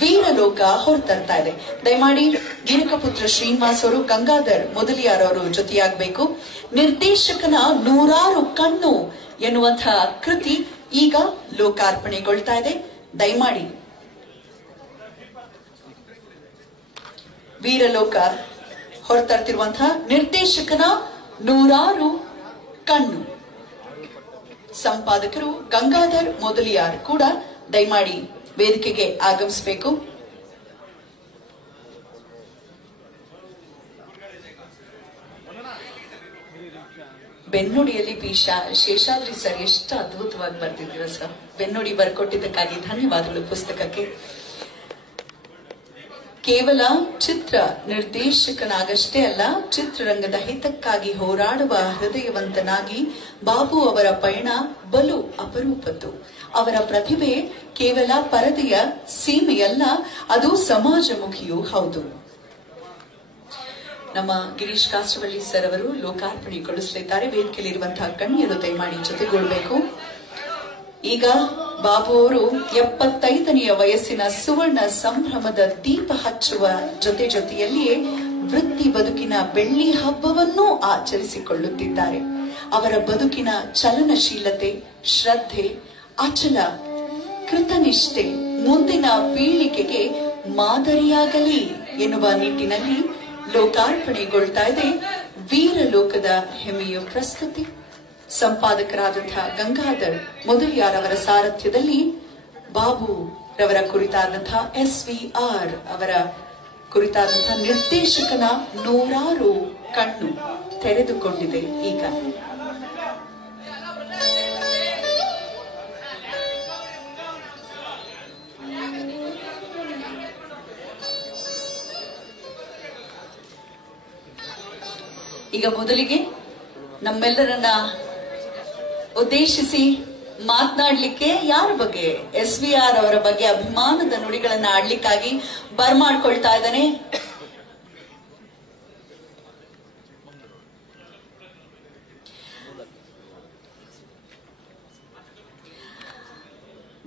ವೀರಲೋಕ ಹೊರತರ್ತಾ ಇದೆ. ದಯಮಾಡಿ ಗಿನಕಪುತ್ರ ಶ್ರೀನಿವಾಸ್ ಅವರು, ಗಂಗಾಧರ್ ಮೊದಲಿಯಾರ್ ಅವರು ಜೊತೆಯಾಗಬೇಕು. ನಿರ್ದೇಶಕನ 100 ಕಣ್ಣು ಎನ್ನುವಂತಹ ಕೃತಿ ಈಗ ಲೋಕಾರ್ಪಣೆಗೊಳ್ತಾ ಇದೆ. ದಯಮಾಡಿ ವೀರಲೋಕ ಹೊರತರ್ತಿರುವಂತಹ ನಿರ್ದೇಶಕನ 100 ಕಣ್ಣು, ಸಂಪಾದಕರು ಗಂಗಾಧರ್ ಮೊದಲಿಯಾರ್ ಕೂಡ ದಯಮಾಡಿ ವೇದಿಕೆಗೆ ಆಗಮಿಸಬೇಕು. ಬೆನ್ನುಡಿಯಲ್ಲಿ ಶೇಷಾದ್ರಿ ಸರ್ ಎಷ್ಟು ಅದ್ಭುತವಾಗಿ ಬರ್ತಿದ್ದೀರ ಸರ್. ಬೆನ್ನುಡಿ ಬರ್ಕೊಟ್ಟಿದ್ದಕ್ಕಾಗಿ ಧನ್ಯವಾದಗಳು. ಪುಸ್ತಕಕ್ಕೆ ಕೇವಲ ಚಿತ್ರ ನಿರ್ದೇಶಕನಾಗಷ್ಟೇ ಅಲ್ಲ, ಚಿತ್ರರಂಗದ ಹಿತಕ್ಕಾಗಿ ಹೋರಾಡುವ ಹೃದಯವಂತನಾಗಿ ಬಾಬು ಅವರ ಪಯಣ ಬಲು ಅಪರೂಪದ್ದು. ಅವರ ಪ್ರತಿಭೆ ಕೇವಲ ಪರದೆಯ ಸೀಮೆಯಲ್ಲ, ಅದು ಸಮಾಜಮುಖಿಯೂ ಹೌದು. ನಮ್ಮ ಗಿರೀಶ್ ಕಾಸರವಳ್ಳಿ ಸರ್ ಅವರು ಲೋಕಾರ್ಪಣೆಗೊಳಿಸಲಿದ್ದಾರೆ. ವೇದಿಕೆಯಲ್ಲಿರುವಂತಹ ಗಣ್ಯರು ದಯಮಾಡಿ ಜೊತೆಗೂಡಬೇಕು. ಈಗ ಬಾಬು ಅವರು 75ನೆಯ ವಯಸ್ಸಿನ ಸುವರ್ಣ ಸಂಭ್ರಮದ ದೀಪ ಹಚ್ಚುವ ಜೊತೆಯಲ್ಲಿಯೇ ವೃತ್ತಿ ಬದುಕಿನ ಬೆಳ್ಳಿ ಹಬ್ಬವನ್ನೂ ಆಚರಿಸಿಕೊಳ್ಳುತ್ತಿದ್ದಾರೆ. ಅವರ ಬದುಕಿನ ಚಲನಶೀಲತೆ, ಶ್ರದ್ಧೆ, ಅಚಲ ಕೃತನಿಷ್ಠೆ ಮುಂದಿನ ಪೀಳಿಗೆಗೆ ಮಾದರಿಯಾಗಲಿ ಎನ್ನುವ ನಿಟ್ಟಿನಲ್ಲಿ ಲೋಕಾರ್ಪಣೆಗೊಳ್ತಾ ಇದೆ ವೀರಲೋಕದ ಹೆಮ್ಮೆಯ ಪ್ರಸ್ತುತಿ. ಸಂಪಾದಕರಾದಂತಹ ಗಂಗಾಧರ್ ಮೊದಲಿಯಾರ್ ಅವರ ಸಾರಥ್ಯದಲ್ಲಿ ಬಾಬು ರವರ ಕುರಿತಾದಂತಹ SVR ಅವರ ಕುರಿತಾದಂತಹ ನಿರ್ದೇಶಕನ 100 ಕಣ್ಣು ತೆರೆದುಕೊಂಡಿದೆ. ಈಗ ಈಗ ಮೊದಲಿಗೆ ನಮ್ಮೆಲ್ಲರನ್ನ ಉದ್ದೇಶಿಸಿ ಮಾತನಾಡ್ಲಿಕ್ಕೆ ಯಾರ ಬಗ್ಗೆ, SVR ಅವರ ಬಗ್ಗೆ ಅಭಿಮಾನದ ನುಡಿಗಳನ್ನ ಆಡ್ಲಿಕ್ಕಾಗಿ ಬರ್ಮಾಡ್ಕೊಳ್ತಾ ಇದ್ದಾನೆ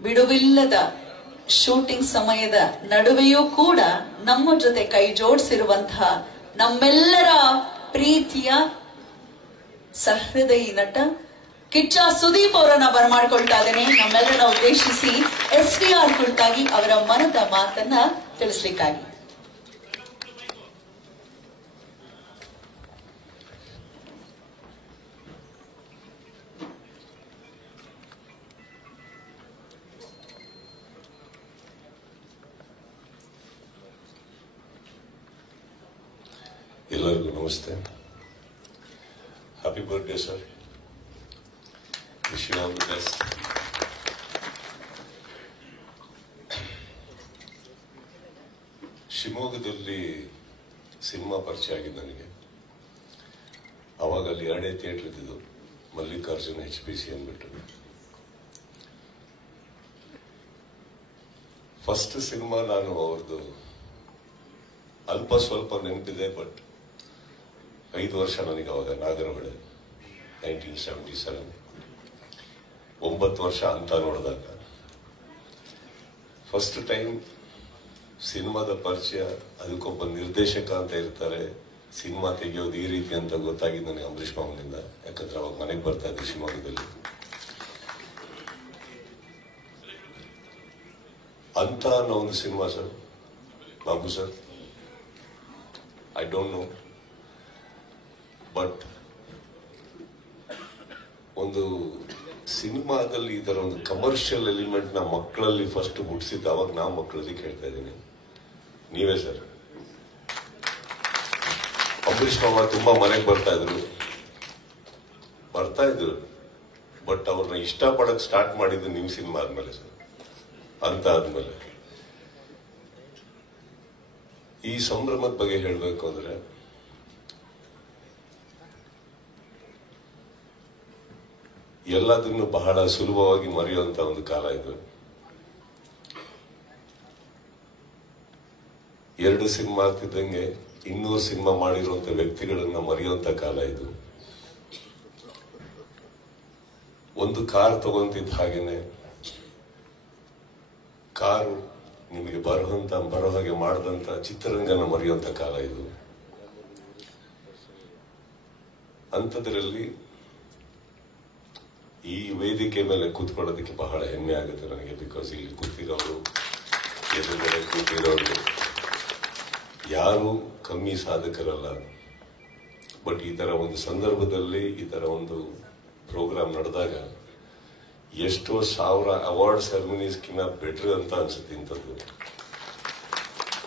ಬಿಡುವಿಲ್ಲದ ಶೂಟಿಂಗ್ ಸಮಯದ ನಡುವೆಯೂ ಕೂಡ ನಮ್ಮ ಜೊತೆ ಕೈ ಜೋಡಿಸಿರುವಂತಹ ನಮ್ಮೆಲ್ಲರ ಪ್ರೀತಿಯ ಸಹೃದಯಿ ನಟ ಕಿಚ್ಚ ಸುದೀಪ್ ಅವರನ್ನ ಬರಮಾಡ್ಕೊಳ್ತಾ ಇದ್ದೇನೆ. ನಮ್ಮೆಲ್ಲರನ್ನ ಉದ್ದೇಶಿಸಿ SVR ಕುರಿತಾಗಿ ಅವರ ಮನದ ಮಾತನ್ನ ತಿಳಿಸ್ಲಿಕ್ಕಾಗಿ. ಎಲ್ಲರಿಗೂ ನಮಸ್ತೆ. Happy birthday sir. Wish you all the best. ಶಿವಮೊಗ್ಗದಲ್ಲಿ ಸಿನಿಮಾ ಪರಿಚಯ ಆಗಿದ್ದು ನನಗೆ. ಅವಾಗ ಅಲ್ಲಿ 2 ಥಿಯೇಟರ್ ಇದ್ದಿದ್ದು, ಮಲ್ಲಿಕಾರ್ಜುನ್ HPC ಅಂದ್ಬಿಟ್ಟು. ಫಸ್ಟ್ ಸಿನಿಮಾ ನಾನು ಅವ್ರದ್ದು ಅಲ್ಪ ಸ್ವಲ್ಪ ನೆನಪಿದೆ, ಬಟ್ 5 ವರ್ಷ ನನಗೆ ಅವಾಗ ನಾಗರಹೊಳೆ 1977, 9 ವರ್ಷ ಅಂತ ನೋಡಿದಾಗ ಫಸ್ಟ್ ಟೈಮ್ ಸಿನಿಮಾದ ಪರಿಚಯ. ಅದಕ್ಕೊಬ್ಬ ನಿರ್ದೇಶಕ ಅಂತ ಇರ್ತಾರೆ, ಸಿನಿಮಾ ತೆಗೆಯೋದು ಈ ರೀತಿ ಅಂತ ಗೊತ್ತಾಗಿದ್ದು ನನಗೆ ಅಂಬರೀಷ್ ಮಾವನಿಂದ. ಯಾಕಂದ್ರೆ ಅವಾಗ ಮನೆಗೆ ಬರ್ತಾ ಇದ್ದೆ ಶಿವಮೊಗ್ಗದಲ್ಲಿ. ಅಂತ ಅನ್ನೋ ಒಂದು cinema sir. Babu sir, I don't know, but ಒಂದು ಸಿನಿಮಾದಲ್ಲಿ ಈ ತರ ಒಂದು ಕಮರ್ಷಿಯಲ್ ಎಲಿಮೆಂಟ್ ನ ಮಕ್ಕಳಲ್ಲಿ ಫಸ್ಟ್ ಹುಟ್ಟಿಸಿದ್ದು ಅವಾಗ ನಾವು ಮಕ್ಕಳಲ್ಲಿ ಕೇಳ್ತಾ ಇದ್ದೀನಿ. ನೀವೇ ಸರ್. ಅಂಬರೀಷ್ ಮಾವ ತುಂಬಾ ಮನೆಗೆ ಬರ್ತಾ ಇದ್ರು, ಬಟ್ ಅವ್ರನ್ನ ಇಷ್ಟಪಡಕ್ ಸ್ಟಾರ್ಟ್ ಮಾಡಿದ್ದು ನಿಮ್ ಸಿನಿಮಾ ಆದ್ಮೇಲೆ ಸರ್. ಅಂತ ಆದ್ಮೇಲೆ ಈ ಸಂಭ್ರಮದ ಬಗ್ಗೆ ಹೇಳಬೇಕು ಅಂದ್ರೆ, ಎಲ್ಲದನ್ನು ಬಹಳ ಸುಲಭವಾಗಿ ಮರೆಯುವಂತ ಒಂದು ಕಾಲ ಇದು. 2 ಸಿನಿಮಾ ಆಗ್ತಿದ್ದಂಗೆ 200 ಸಿನಿಮಾ ಮಾಡಿರುವಂತ ವ್ಯಕ್ತಿಗಳನ್ನ ಮರೆಯುವಂತ ಕಾಲ ಇದು. ಒಂದು ಕಾರ್ ತಗೊಂತಿದ್ದ ಹಾಗೇನೆ ಕಾರು ನಿಮಗೆ ಬರೋ ಹಾಗೆ ಮಾಡಿದಂತ ಚಿತ್ರರಂಗನ ಮರೆಯುವಂತ ಕಾಲ ಇದು. ಅಂಥದ್ರಲ್ಲಿ ಈ ವೇದಿಕೆ ಮೇಲೆ ಕೂತ್ಕೊಳ್ಳೋದಕ್ಕೆ ಬಹಳ ಹೆಮ್ಮೆ ಆಗುತ್ತೆ ನನಗೆ. ಬಿಕಾಸ್ ಇಲ್ಲಿ ಕೂತಿರೋರು, ಎದುರುಗಡೆ ಕೂತಿರೋರು ಯಾರು ಕಮ್ಮಿ ಸಾಧಕರಲ್ಲ. ಬಟ್ ಈ ತರ ಒಂದು ಸಂದರ್ಭದಲ್ಲಿ ಈ ತರ ಒಂದು ಪ್ರೋಗ್ರಾಮ್ ನಡೆದಾಗ ಎಷ್ಟೋ 1000 ಅವಾರ್ಡ್ ಸೆರೆಮನೀಸ್ಕಿನ್ನ ಬೆಟರ್ ಅಂತ ಅನ್ಸುತ್ತೆ ಇಂಥದ್ದು.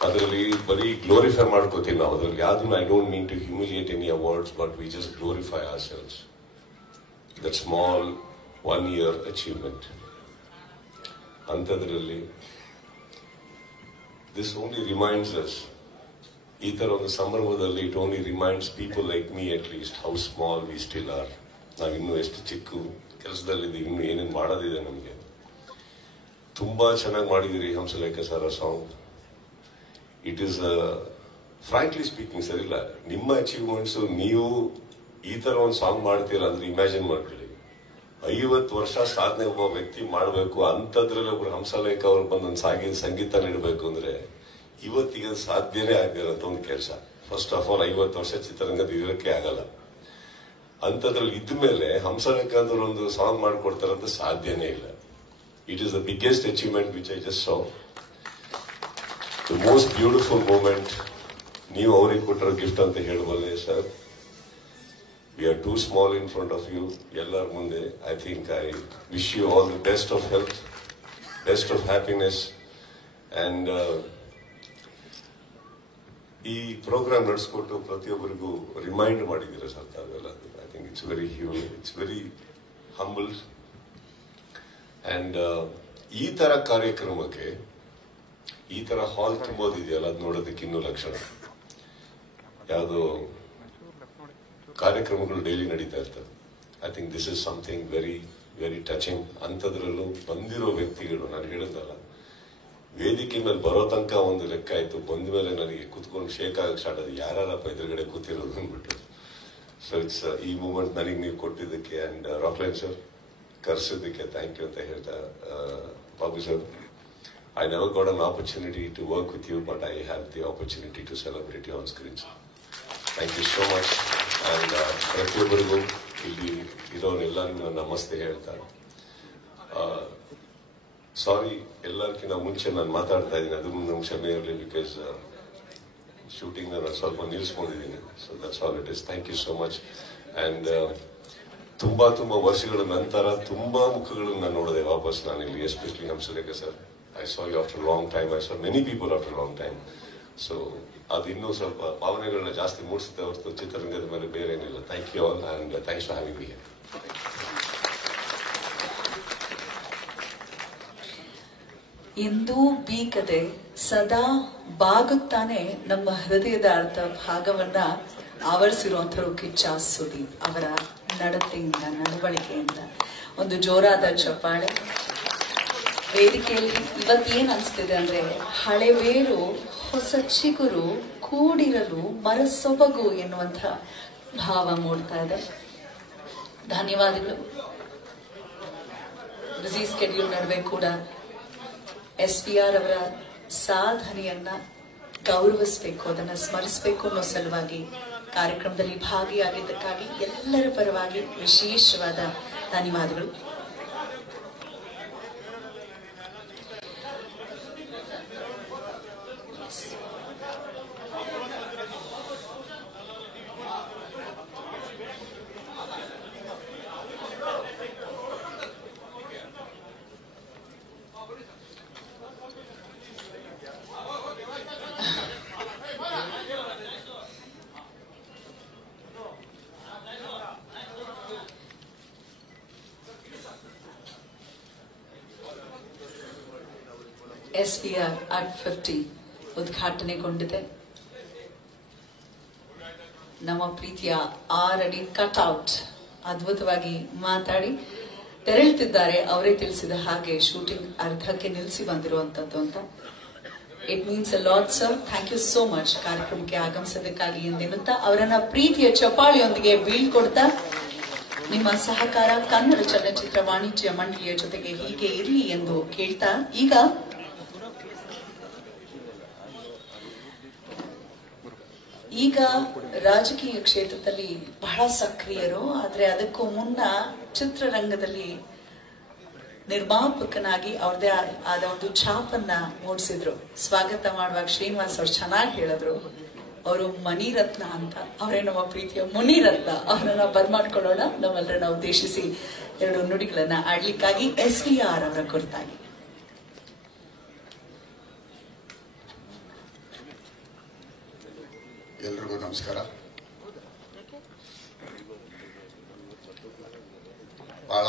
ಅದರಲ್ಲಿ ಬರೀ ಗ್ಲೋರಿಫೈ ಮಾಡ್ಕೋತೀವಿ ನಾವು. ಅದ್ರಲ್ಲಿ ಯಾವ್ದನ್ನು I don't mean to humiliate any awards, but we just glorify ourselves. That small 1 year achievement. ಅಂಥದ್ರಲ್ಲಿ ದಿಸ್ ಓನ್ಲಿ ರಿಮೈಂಡ್ಸ್ ಅಸ್, ಈ ತರ ಒಂದು ಸಂದರ್ಭದಲ್ಲಿ it only reminds people like me at least how small we still are. ನಾವಿನ್ನೂ ಎಷ್ಟು ಚಿಕ್ಕ ಕೆಲಸದಲ್ಲಿದ್ದೀವಿ, ಇನ್ನೂ ಏನೇನು ಮಾಡೋದಿದೆ ನಮಗೆ. ತುಂಬಾ ಚೆನ್ನಾಗಿ ಮಾಡಿದಿರಿ Hamsalekha sir song. It is frankly speaking sir, ಇಲ್ಲ ನಿಮ್ಮ ಅಚೀವ್ಮೆಂಟ್ಸ್ ನೀವು ಈ ತರ ಒಂದು ಸಾಂಗ್ ಮಾಡ್ತೀರಾ ಅಂದ್ರೆ ಇಮ್ಯಾಜಿನ್ ಮಾಡ್ಕೊಳ್ಳಿ. 50 ವರ್ಷ ಸಾಧನೆ ಒಬ್ಬ ವ್ಯಕ್ತಿ ಮಾಡಬೇಕು, ಅಂಥದ್ರಲ್ಲಿ ಒಬ್ರು ಹಂಸಲೇಖ ಅವ್ರು ಬಂದೊಂದು ಸಂಗೀತ ನೀಡಬೇಕು ಅಂದ್ರೆ ಇವತ್ತಿಗೆ ಸಾಧ್ಯನೇ ಆಗಿರೋಂಥ ಒಂದು ಕೆಲಸ. ಫಸ್ಟ್ ಆಫ್ ಆಲ್ 50 ವರ್ಷ ಚಿತ್ರರಂಗದ ಇರೋಕೆ ಆಗಲ್ಲ. ಅಂಥದ್ರಲ್ಲಿ ಇದ್ಮೇಲೆ ಹಂಸಲೇಖ ಅಂದ್ರೆ ಒಂದು ಸಾಂಗ್ ಮಾಡ್ಕೊಡ್ತಾರಂತ ಸಾಧ್ಯನೇ ಇಲ್ಲ. It is the biggest achievement which I just saw. The most beautiful moment. ನೀವು ಅವ್ರಿಗೆ ಕೊಟ್ಟಿರೋ ಗಿಫ್ಟ್ ಅಂತ ಹೇಳಬಲ್ಲೆ sir. We are too small in front of you. ಎಲ್ಲರ ಮುಂದೆ I think I wish you all the best of health, best of happiness, and ಈ program ನಡೆಸ್ಕೊಟ್ಟು ಪ್ರತಿಯೊಬ್ಬರಿಗೂ remind ಮಾಡಿದ್ದೀರಾ ಸರ್ ತಾವೆಲ್ಲ. I think it's very humble. And ಈ ತರ ಕಾರ್ಯಕ್ರಮಕ್ಕೆ ಈ ತರ ಹಾಲ್ ತುಂಬೋದಿದೆಯಲ್ಲ, ಅದು ನೋಡೋದಕ್ಕೆ ಇನ್ನೂ ಲಕ್ಷಣ. ಯಾವುದೋ ಕಾರ್ಯಕ್ರಮಗಳು ಡೈಲಿ ನಡೀತಾ ಇರ್ತವೆ. I think this is something very very touching. ಅಂಥದ್ರಲ್ಲೂ ಬಂದಿರೋ ವ್ಯಕ್ತಿಗಳು, ನಾನು ಹೇಳಿದ್ನಲ್ಲ, ವೇದಿಕೆ ಮೇಲೆ ಬರೋ ತನಕ ಒಂದು ಲೆಕ್ಕ ಆಯ್ತು, ಬಂದ ಮೇಲೆ ನನಗೆ ಕುತ್ಕೊಂಡು ಶೇಕ್ ಆಗಕ್ಕೆ ಸ್ಟಾರ್ಟ್ ಆದ, ಯಾರಪ್ಪ ಎದುರುಗಡೆ ಕೂತಿರೋದು ಅಂದ್ಬಿಟ್ಟು. ಸೊ ಇಟ್ಸ್ ಈ ಮೂಮೆಂಟ್ ನನಗೆ ನೀವು ಕೊಟ್ಟಿದ್ದಕ್ಕೆ ಅಂಡ್ ರಾಕ್ಲೈನ್ ಸರ್ ಕರೆಸಿದ್ದಕ್ಕೆ ಥ್ಯಾಂಕ್ ಯು ಅಂತ ಹೇಳ್ತಾ, Babu sir, I never got an opportunity to work with you, but I have the opportunity to celebrate you on screen. Thank you so much. And ಪ್ರತಿಯೊಬ್ಬರಿಗೂ ಇಲ್ಲಿ ಇರೋರೆಲ್ಲರಿಗೂ ನಮಸ್ತೆ ಹೇಳ್ತಾ, ಸಾರಿ ಎಲ್ಲರಿಗಿಂತ ಮುಂಚೆ ನಾನು ಮಾತಾಡ್ತಾ ಇದ್ದೀನಿ, ಅದು ಕ್ಷಮೆ ಇರಲಿ, ಬಿಕಾಸ್ ಶೂಟಿಂಗ್ ನಾನು ಸ್ವಲ್ಪ ನಿಲ್ಲಿಸ್ಕೊಂಡಿದ್ದೀನಿ. So that's all it is. Thank you so much. And ತುಂಬಾ ವರ್ಷಗಳ ನಂತರ ತುಂಬಾ ಮುಖಗಳನ್ನು ನಾನು ನೋಡಿದೆ ವಾಪಸ್ ನಾನು ಇಲ್ಲಿ, ಎಸ್ಪೆಷಲಿ ನಮ್ಮ Surekha sir. I saw you after a long time. I saw many people after a long time. So, ಅದು ಇನ್ನೂ ಸ್ವಲ್ಪ ಭಾವನೆಗಳನ್ನ ಜಾಸ್ತಿ ಮೂಡಿಸುತ್ತೆ ಹೊರತು ಚಿತ್ರರಂಗದ ಮೇಲೆ ಬೇರೆ ಏನಿಲ್ಲ. Thank you all and thanks for having me here. ಎಂದೂ ಬೀಗದೆ ಸದಾ ಬಾಗುತ್ತಾನೆ ನಮ್ಮ ಹೃದಯದ ಅರ್ಥ ಭಾಗವನ್ನ ಆವರಿಸಿರುವಂತರು ಕಿಚ್ಚ ಸುದೀಪ್ ಅವರ ನಡತೆಯಿಂದ, ನಡವಳಿಕೆಯಿಂದ. ಒಂದು ಜೋರಾದ ಚಪ್ಪಾಳೆ. ವೇದಿಕೆಯಲ್ಲಿ ಇವತ್ತೇನ್ ಅನ್ಸ್ತಿದೆ ಅಂದ್ರೆ, ಹಳೆಬೇರು ಹೊಸ ಚಿಗುರು ಕೂಡಿರಲು ಮರಸೊಬಗು ಎನ್ನುವಂಥ ಭಾವ ಮೂಡ್ತಾ ಇದೆ. ಧನ್ಯವಾದಗಳು. ಬ್ಯುಸಿ ಸ್ಕೆಡ್ಯೂಲ್ ನಡುವೆ ಕೂಡ SPR ಅವರ ಸಾಧನೆಯನ್ನ ಗೌರವಿಸಬೇಕು, ಅದನ್ನ ಸ್ಮರಿಸಬೇಕು ಅನ್ನೋ ಸಲುವಾಗಿ ಕಾರ್ಯಕ್ರಮದಲ್ಲಿ ಭಾಗಿಯಾಗಿದ್ದಕ್ಕಾಗಿ ಎಲ್ಲರ ಪರವಾಗಿ ವಿಶೇಷವಾದ ಧನ್ಯವಾದಗಳು. SPR at 50 ಉದ್ಘಾಟನೆಗೊಂಡಿದೆ. ನಮ್ಮ ಪ್ರೀತಿಯ 6 ಅಡಿ ಕಟ್ಔಟ್ ಅದ್ಭುತವಾಗಿ ಮಾತಾಡಿ ತೆರಳುತ್ತಿದ್ದಾರೆ. ಅವರೇ ತಿಳಿಸಿದ ಹಾಗೆ ಶೂಟಿಂಗ್ ಅರ್ಧಕ್ಕೆ ನಿಲ್ಲಿಸಿ ಬಂದಿರುವಂತದ್ದು ಅಂತ. It means a lot sir. Thank you so much ಕಾರ್ಯಕ್ರಮಕ್ಕೆ ಆಗಮಿಸೋದಕ್ಕಾಗಿ ಎಂದೆನ್ನುತ್ತಾ ಅವರನ್ನ ಪ್ರೀತಿಯ ಚಪಾಳಿಯೊಂದಿಗೆ ಬೀಳ್ಕೊಡ್ತಾ, ನಿಮ್ಮ ಸಹಕಾರ ಕನ್ನಡ ಚಲನಚಿತ್ರ ವಾಣಿಜ್ಯ ಮಂಡಳಿಯ ಜೊತೆಗೆ ಹೀಗೆ ಇರಲಿ ಎಂದು ಕೇಳ್ತಾ, ಈಗ ರಾಜಕೀಯ ಕ್ಷೇತ್ರದಲ್ಲಿ ಬಹಳ ಸಕ್ರಿಯರು. ಆದ್ರೆ ಅದಕ್ಕೂ ಮುನ್ನ ಚಿತ್ರರಂಗದಲ್ಲಿ ನಿರ್ಮಾಪಕನಾಗಿ ಅವ್ರದೇ ಆದ ಒಂದು ಛಾಪನ್ನ ಮೂಡಿಸಿದ್ರು. ಸ್ವಾಗತ ಮಾಡುವಾಗ ಶ್ರೀನಿವಾಸ್ ಅವ್ರು ಚೆನ್ನಾಗಿ ಹೇಳಿದ್ರು, ಅವರು ಮಣಿರತ್ನ ಅಂತ. ಅವರೇ ನಮ್ಮ ಪ್ರೀತಿಯ ಮುನಿರತ್ನ. ಅವರನ್ನ ಬರ್ಮಾಡ್ಕೊಳ್ಳೋಣ. ನಮ್ಮೆಲ್ಲರನ್ನ ಉದ್ದೇಶಿಸಿ 2 ನುಡಿಗಳನ್ನ ಆಡ್ಲಿಕ್ಕಾಗಿ SPR ಅವರ ಕುರಿತಾಗಿ. ಎಲ್ರಿಗೂ ನಮಸ್ಕಾರ. ಬಹಳ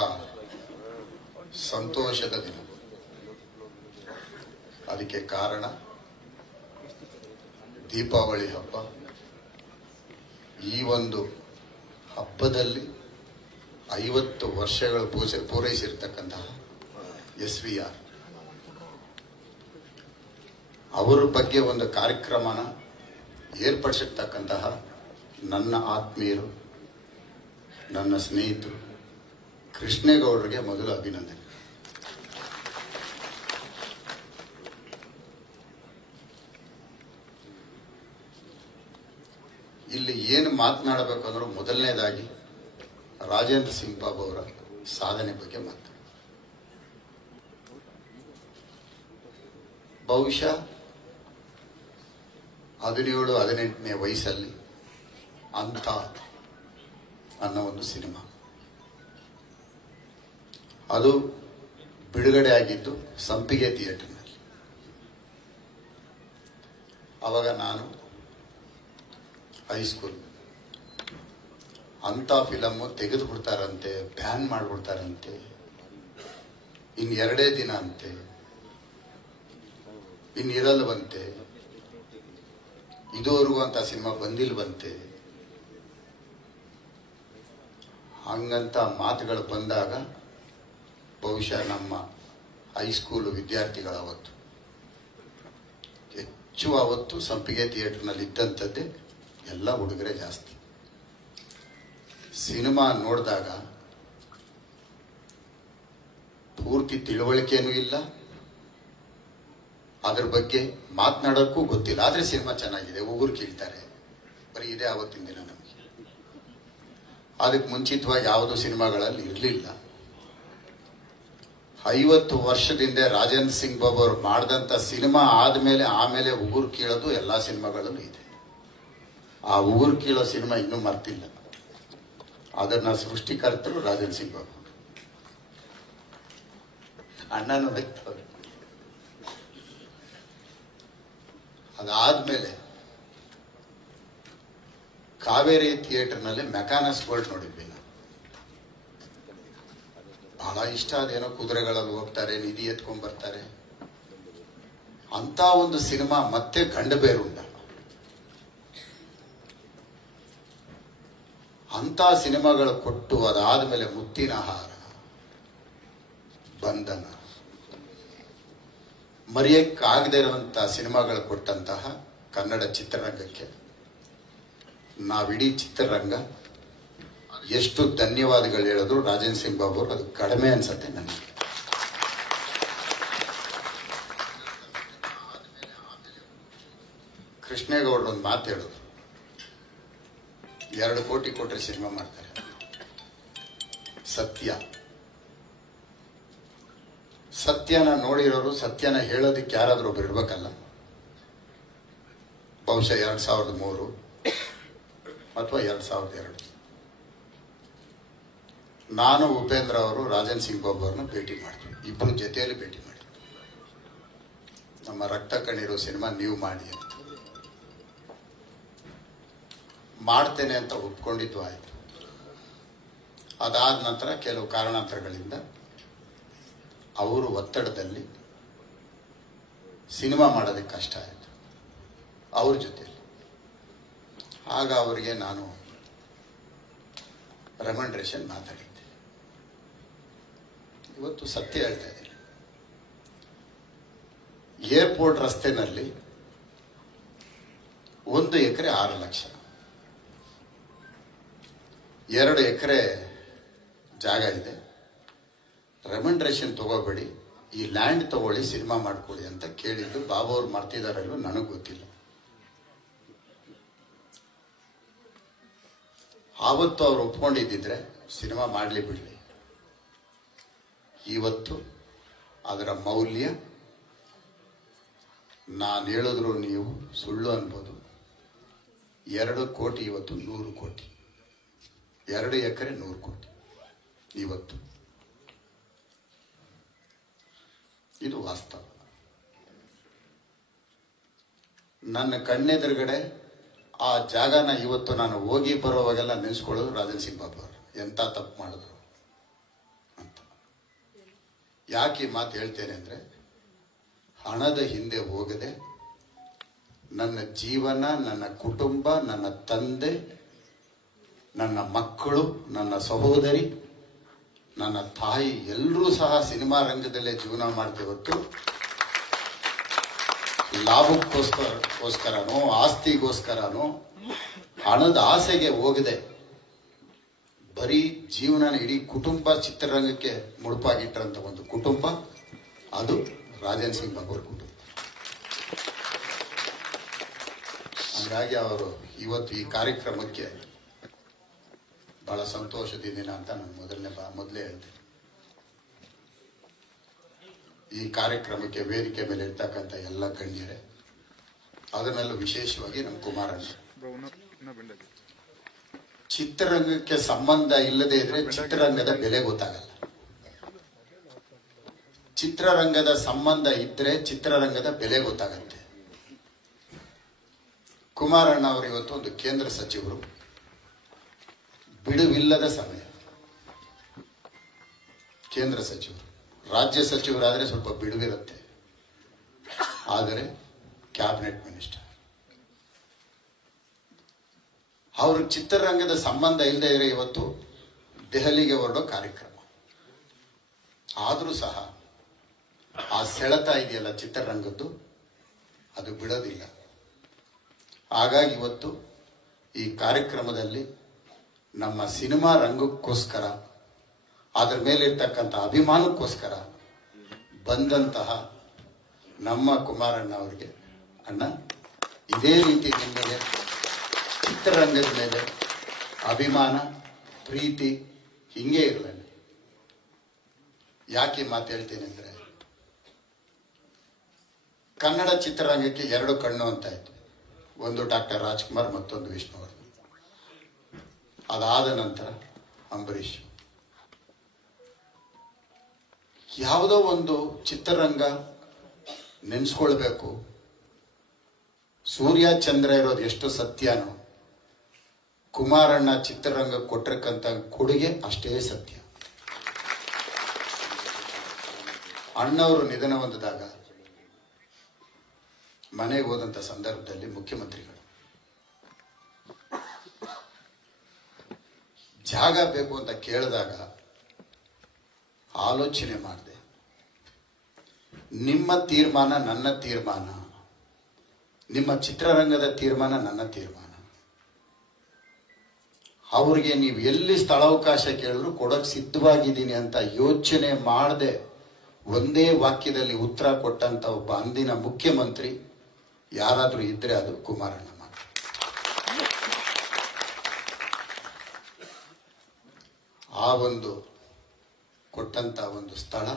ಸಂತೋಷದ ದಿನ. ಅದಕ್ಕೆ ಕಾರಣ ದೀಪಾವಳಿ ಹಬ್ಬ. ಈ ಒಂದು ಹಬ್ಬದಲ್ಲಿ 50 ವರ್ಷಗಳು ಪೂರೈಸಿರ್ತಕ್ಕಂತಹ SVR ಅವರ ಬಗ್ಗೆ ಒಂದು ಕಾರ್ಯಕ್ರಮನ ಏರ್ಪಡಿಸಿರ್ತಕ್ಕಂತಹ ನನ್ನ ಆತ್ಮೀಯರು, ನನ್ನ ಸ್ನೇಹಿತರು ಕೃಷ್ಣೇಗೌಡರಿಗೆ ಮೊದಲು ಅಭಿನಂದನೆ. ಇಲ್ಲಿ ಏನು ಮಾತನಾಡಬೇಕಂದ್ರೂ ಮೊದಲನೇದಾಗಿ ರಾಜೇಂದ್ರ ಸಿಂಗ್ ಬಾಬು ಅವರ ಸಾಧನೆ ಬಗ್ಗೆ ಮಾತಾಡ. ಬಹುಶಃ 17-18ನೇ ವಯಸ್ಸಲ್ಲಿ ಅಂತ ಅನ್ನೋ ಒಂದು ಸಿನಿಮಾ, ಅದು ಬಿಡುಗಡೆ ಆಗಿದ್ದು ಸಂಪಿಗೆ ಥಿಯೇಟರ್ನಲ್ಲಿ. ಆವಾಗ ನಾನು ಹೈಸ್ಕೂಲ್. ಅಂತ ಫಿಲಮ್ಮು ತೆಗೆದು ಬಿಡ್ತಾರಂತೆ, ಬ್ಯಾನ್ ಮಾಡಿಬಿಡ್ತಾರಂತೆ, ಇನ್ನು 2 ದಿನ ಅಂತೆ, ಇನ್ನಿರಲ್ವಂತೆ, ಇದುವರೆಗೂ ಅಂತ ಸಿನಿಮಾ ಬಂದಿಲ್ವಂತೆ. ಹಂಗಂತ ಮಾತುಗಳು ಬಂದಾಗ ಬಹುಶಃ ನಮ್ಮ ಹೈಸ್ಕೂಲ್ ವಿದ್ಯಾರ್ಥಿಗಳು ಅವತ್ತು ಹೆಚ್ಚು ಅವತ್ತು ಸಂಪಿಗೆ ಥಿಯೇಟರ್ನಲ್ಲಿ ಇದ್ದಂಥದ್ದೇ ಎಲ್ಲ ಹುಡುಗರೇ ಜಾಸ್ತಿ. ಸಿನಿಮಾ ನೋಡಿದಾಗ ಪೂರ್ತಿ ತಿಳುವಳಿಕೆನೂ ಇಲ್ಲ, ಅದ್ರ ಬಗ್ಗೆ ಮಾತನಾಡೋಕ್ಕೂ ಗೊತ್ತಿಲ್ಲ. ಆದ್ರೆ ಸಿನಿಮಾ ಚೆನ್ನಾಗಿದೆ, ಉಗುರು ಕೀಳ್ತಾರೆ, ಬರೀ ಇದೇ ಆವತ್ತಿನ ದಿನ ನಮಗೆ. ಅದಕ್ಕೆ ಮುಂಚಿತವಾಗಿ ಯಾವುದೋ ಸಿನಿಮಾಗಳಲ್ಲಿ ಇರಲಿಲ್ಲ. 50 ವರ್ಷದಿಂದ ರಾಜೇಂದ್ರ ಸಿಂಗ್ ಬಾಬು ಅವರು ಮಾಡಿದಂಥ ಸಿನಿಮಾ ಆಮೇಲೆ ಉಗುರು ಕೀಳೋದು ಎಲ್ಲಾ ಸಿನಿಮಾಗಳಲ್ಲೂ ಇದೆ. ಆ ಉಗುರು ಕೀಳೋ ಸಿನಿಮಾ ಇನ್ನೂ ಮರ್ತಿಲ್ಲ. ಅದನ್ನ ಸೃಷ್ಟಿಕರ್ತರು ರಾಜೇಂದ್ರ ಸಿಂಗ್ ಬಾಬು. ಅಣ್ಣನೂ ವ್ಯಕ್ತವ್ರು. ಅದಾದ್ಮೇಲೆ ಕಾವೇರಿ ಥಿಯೇಟರ್ನಲ್ಲಿ ಮೆಕಾನಸ್ ವರ್ಲ್ಡ್ ನೋಡಿದ್ವಿ ನಾವು. ಬಹಳ ಇಷ್ಟ. ಅದೇನೋ ಕುದುರೆಗಳಲ್ಲಿ ಹೋಗ್ತಾರೆ, ನಿಧಿ ಎತ್ಕೊಂಡ್ ಬರ್ತಾರೆ. ಅಂತ ಒಂದು ಸಿನಿಮಾ ಮತ್ತೆ ಗಂಡಬೇರುಂಡ. ಅಂತ ಸಿನಿಮಾಗಳು ಕೊಟ್ಟು ಅದಾದ್ಮೇಲೆ ಮುತ್ತಿನ ಹಾರ, ಬಂಧನ, ಮರೆಯಕ್ಕಾಗದೇ ಇರುವಂತ ಸಿನಿಮಾಗಳು ಕೊಟ್ಟಂತಹ ಕನ್ನಡ ಚಿತ್ರರಂಗಕ್ಕೆ ನಾವಿಡೀ ಚಿತ್ರರಂಗ ಎಷ್ಟು ಧನ್ಯವಾದಗಳು ಹೇಳಿದ್ರು ರಾಜೇಂದ್ರ ಸಿಂಗ್ ಬಾಬು ಅವರು ಅದು ಕಡಿಮೆ ಅನ್ಸತ್ತೆ ನನಗೆ. ಕೃಷ್ಣೇಗೌಡರು ಒಂದು ಮಾತು ಹೇಳಿದ್ರು, 2 ಕೋಟಿ ಕೊಟ್ಟರೆ ಸಿನಿಮಾ ಮಾಡ್ತಾರೆ. ಸತ್ಯನ ನೋಡಿರೋರು, ಸತ್ಯನ ಹೇಳೋದಕ್ಕೆ ಯಾರಾದ್ರೂ ಒಬ್ರು ಇರ್ಬೇಕಲ್ಲ. ಬಹುಶಃ 2003 ಅಥವಾ 2002 ನಾನು ಉಪೇಂದ್ರ ಅವರು ರಾಜೇಂದ್ರ ಸಿಂಗ್ ಬಾಬು ಅವ್ರನ್ನ ಭೇಟಿ ಮಾಡಿದ್ವಿ. ಇಬ್ರು ಜೊತೆಯಲ್ಲಿ ಭೇಟಿ ಮಾಡಿದ್ವಿ. ನಮ್ಮ ರಕ್ತ ಕಣ್ಣೀರು ಸಿನಿಮಾ ನೀವು ಮಾಡಿ ಅಂತ. ಮಾಡ್ತೇನೆ ಅಂತ ಒಪ್ಕೊಂಡಿದ್ದು ಆಯ್ತು. ಅದಾದ ನಂತರ ಕೆಲವು ಕಾರಣಾಂತರಗಳಿಂದ ಅವರು ಒತ್ತಡದಲ್ಲಿ ಸಿನಿಮಾ ಮಾಡೋದಕ್ಕೆ ಕಷ್ಟ ಆಯಿತು ಅವ್ರ ಜೊತೆಯಲ್ಲಿ. ಆಗ ಅವರಿಗೆ ನಾನು ರೆಮಂಡ್ರೇಷನ್ ಮಾತಾಡಿದ್ದೆ. ಇವತ್ತು ಸತ್ಯ ಹೇಳ್ತಾ ಇದ್ದೀನಿ. ಏರ್ಪೋರ್ಟ್ ರಸ್ತೆನಲ್ಲಿ 1 ಎಕರೆ 6 ಲಕ್ಷ, 2 ಎಕರೆ ಜಾಗ ಇದೆ. ರೆಮಂಡ್ರೇಷನ್ ತಗೋಬೇಡಿ, ಈ ಲ್ಯಾಂಡ್ ತಗೊಳ್ಳಿ, ಸಿನಿಮಾ ಮಾಡ್ಕೊಡಿ ಅಂತ ಕೇಳಿದ್ದು. ಬಾಬು ಅವ್ರು ಮಾಡ್ತಿದಾರಲ್ಲೂ ನನಗೆ ಗೊತ್ತಿಲ್ಲ. ಆವತ್ತು ಅವ್ರು ಒಪ್ಕೊಂಡಿದ್ದಿದ್ರೆ ಸಿನಿಮಾ ಮಾಡಲಿ ಬಿಡಲಿ. ಇವತ್ತು ಅದರ ಮೌಲ್ಯ ನಾನು ಹೇಳಿದ್ರು ನೀವು ಸುಳ್ಳು ಅನ್ಬೋದು. 2 ಕೋಟಿ ಇವತ್ತು 100 ಕೋಟಿ, 2 ಎಕರೆ 100 ಕೋಟಿ ಇವತ್ತು. ಇದು ವಾಸ್ತವ. ನನ್ನ ಕಣ್ಣೆದುರುಗಡೆ ಆ ಜಾಗನ ಇವತ್ತು ನಾನು ಹೋಗಿ ಬರೋವಾಗೆಲ್ಲ ನೆನೆಸ್ಕೊಳ್ಳೋದು ರಾಜೇಂದ್ರ ಸಿಂಗ್ ಬಾಬು ಅವರು ಎಂತ ತಪ್ಪು ಮಾಡಿದ್ರು ಅಂತ. ಯಾಕೆ ಈ ಮಾತು ಹೇಳ್ತೇನೆ ಅಂದ್ರೆ, ಹಣದ ಹಿಂದೆ ಹೋಗದೆ ನನ್ನ ಜೀವನ, ನನ್ನ ಕುಟುಂಬ, ನನ್ನ ತಂದೆ, ನನ್ನ ಮಕ್ಕಳು, ನನ್ನ ಸಹೋದರಿ, ನನ್ನ ತಾಯಿ ಎಲ್ಲರೂ ಸಹ ಸಿನಿಮಾ ರಂಗದಲ್ಲೇ ಜೀವನ ಮಾಡ್ತೇವೆ ಹೊತ್ತು ಲಾಭಕ್ಕೋಸ್ಕರನೋ ಆಸ್ತಿಗೋಸ್ಕರನೋ ಹಣದ ಆಸೆಗೆ ಹೋಗದೆ ಬರೀ ಜೀವನ ಇಡೀ ಕುಟುಂಬ ಚಿತ್ರರಂಗಕ್ಕೆ ಮುಡುಪಾಗಿಟ್ಟರಂತ ಒಂದು ಕುಟುಂಬ ಅದು ರಾಜೇಂದ್ರ ಸಿಂಗ್ ಬಾಬು ಅವ್ರ ಕುಟುಂಬ. ಹಾಗಾಗಿ ಅವರು ಇವತ್ತು ಈ ಕಾರ್ಯಕ್ರಮಕ್ಕೆ ಬಹಳ ಸಂತೋಷದಿನ ಅಂತ ನಾನು ಮೊದಲೇ ಹೇಳಿದೆ. ಈ ಕಾರ್ಯಕ್ರಮಕ್ಕೆ ವೇದಿಕೆ ಮೇಲೆ ಇರ್ತಕ್ಕಂಥ ಎಲ್ಲ ಗಣ್ಯರೇ, ಅದರಲ್ಲೂ ವಿಶೇಷವಾಗಿ ನಮ್ಮ ಕುಮಾರಣ್ಣ, ಚಿತ್ರರಂಗಕ್ಕೆ ಸಂಬಂಧ ಇಲ್ಲದೆ ಇದ್ರೆ ಚಿತ್ರರಂಗದ ಬೆಲೆ ಗೊತ್ತಾಗಲ್ಲ. ಚಿತ್ರರಂಗದ ಸಂಬಂಧ ಇದ್ರೆ ಚಿತ್ರರಂಗದ ಬೆಲೆ ಗೊತ್ತಾಗತ್ತೆ. ಕುಮಾರಣ್ಣ ಅವರು ಇವತ್ತು ಒಂದು ಕೇಂದ್ರ ಸಚಿವರು, ಬಿಡುವಿಲ್ಲದ ಸಮಯ. ಕೇಂದ್ರ ಸಚಿವರು, ರಾಜ್ಯ ಸಚಿವರಾದ್ರೆ ಸ್ವಲ್ಪ ಬಿಡುವಿರುತ್ತೆ, ಆದರೆ ಕ್ಯಾಬಿನೆಟ್ ಮಿನಿಸ್ಟರ್. ಅವರು ಚಿತ್ರರಂಗದ ಸಂಬಂಧ ಇಲ್ಲದೆ ಇದ್ರೆ ಇವತ್ತು ದೆಹಲಿಗೆ ಹೊರಡೋ ಕಾರ್ಯಕ್ರಮ. ಆದರೂ ಸಹ ಆ ಸೆಳೆತ ಇದೆಯಲ್ಲ ಚಿತ್ರರಂಗದ್ದು, ಅದು ಬಿಡೋದಿಲ್ಲ. ಹಾಗಾಗಿ ಇವತ್ತು ಈ ಕಾರ್ಯಕ್ರಮದಲ್ಲಿ ನಮ್ಮ ಸಿನಿಮಾ ರಂಗಕ್ಕೋಸ್ಕರ, ಅದರ ಮೇಲೆ ಇರ್ತಕ್ಕಂಥ ಅಭಿಮಾನಕ್ಕೋಸ್ಕರ ಬಂದಂತಹ ನಮ್ಮ ಕುಮಾರಣ್ಣ ಅವರಿಗೆ, ಅಣ್ಣ ಇದೇ ರೀತಿ ನಿಮಗೆ ಚಿತ್ರರಂಗದ ಮೇಲೆ ಅಭಿಮಾನ, ಪ್ರೀತಿ ಹಿಂಗೆ ಇರಲಿ. ಯಾಕೆ ಮಾತು ಹೇಳ್ತೇನೆ ಅಂದ್ರೆ, ಕನ್ನಡ ಚಿತ್ರರಂಗಕ್ಕೆ ಎರಡು ಕಣ್ಣು ಅಂತ ಇತ್ತು. ಒಂದು ಡಾಕ್ಟರ್ ರಾಜ್ಕುಮಾರ್, ಮತ್ತೊಂದು ವಿಷ್ಣುವರ್ಧನ್. ಅದಾದ ನಂತರ ಅಂಬರೀಷ್. ಯಾವುದೋ ಒಂದು ಚಿತ್ರರಂಗ ನೆನೆಸ್ಕೊಳ್ಬೇಕು, ಸೂರ್ಯ ಚಂದ್ರ ಇರೋದು ಎಷ್ಟು ಸತ್ಯನೋ ಕುಮಾರಣ್ಣ ಚಿತ್ರರಂಗ ಕೊಟ್ಟಿರಕ್ಕಂತ ಕೊಡುಗೆ ಅಷ್ಟೇ ಸತ್ಯ. ಅಣ್ಣವರು ನಿಧನ ಹೊಂದಿದಾಗ ಮನೆಗೆ ಹೋದಂತ ಸಂದರ್ಭದಲ್ಲಿ ಮುಖ್ಯಮಂತ್ರಿಗಳು ಜಾಗ ಬೇಕು ಅಂತ ಕೇಳಿದಾಗ ಆಲೋಚನೆ ಮಾಡಿದೆ. ನಿಮ್ಮ ತೀರ್ಮಾನ ನನ್ನ ತೀರ್ಮಾನ, ನಿಮ್ಮ ಚಿತ್ರರಂಗದ ತೀರ್ಮಾನ ನನ್ನ ತೀರ್ಮಾನ. ಅವ್ರಿಗೆ ನೀವು ಎಲ್ಲಿ ಸ್ಥಳಾವಕಾಶ ಕೇಳಿದ್ರು ಕೊಡಕ್ ಸಿದ್ಧವಾಗಿದ್ದೀನಿ ಅಂತ ಯೋಚನೆ ಮಾಡದೆ ಒಂದೇ ವಾಕ್ಯದಲ್ಲಿ ಉತ್ತರ ಕೊಟ್ಟಂತ ಒಬ್ಬ ಅಂದಿನ ಮುಖ್ಯಮಂತ್ರಿ ಯಾರಾದ್ರೂ ಇದ್ರೆ ಅದು ಕುಮಾರಣ್ಣ ಮಾತ್ರ. ಆ ಒಂದು ಕೊಟ್ಟಂತ ಒಂದು ಸ್ಥಳ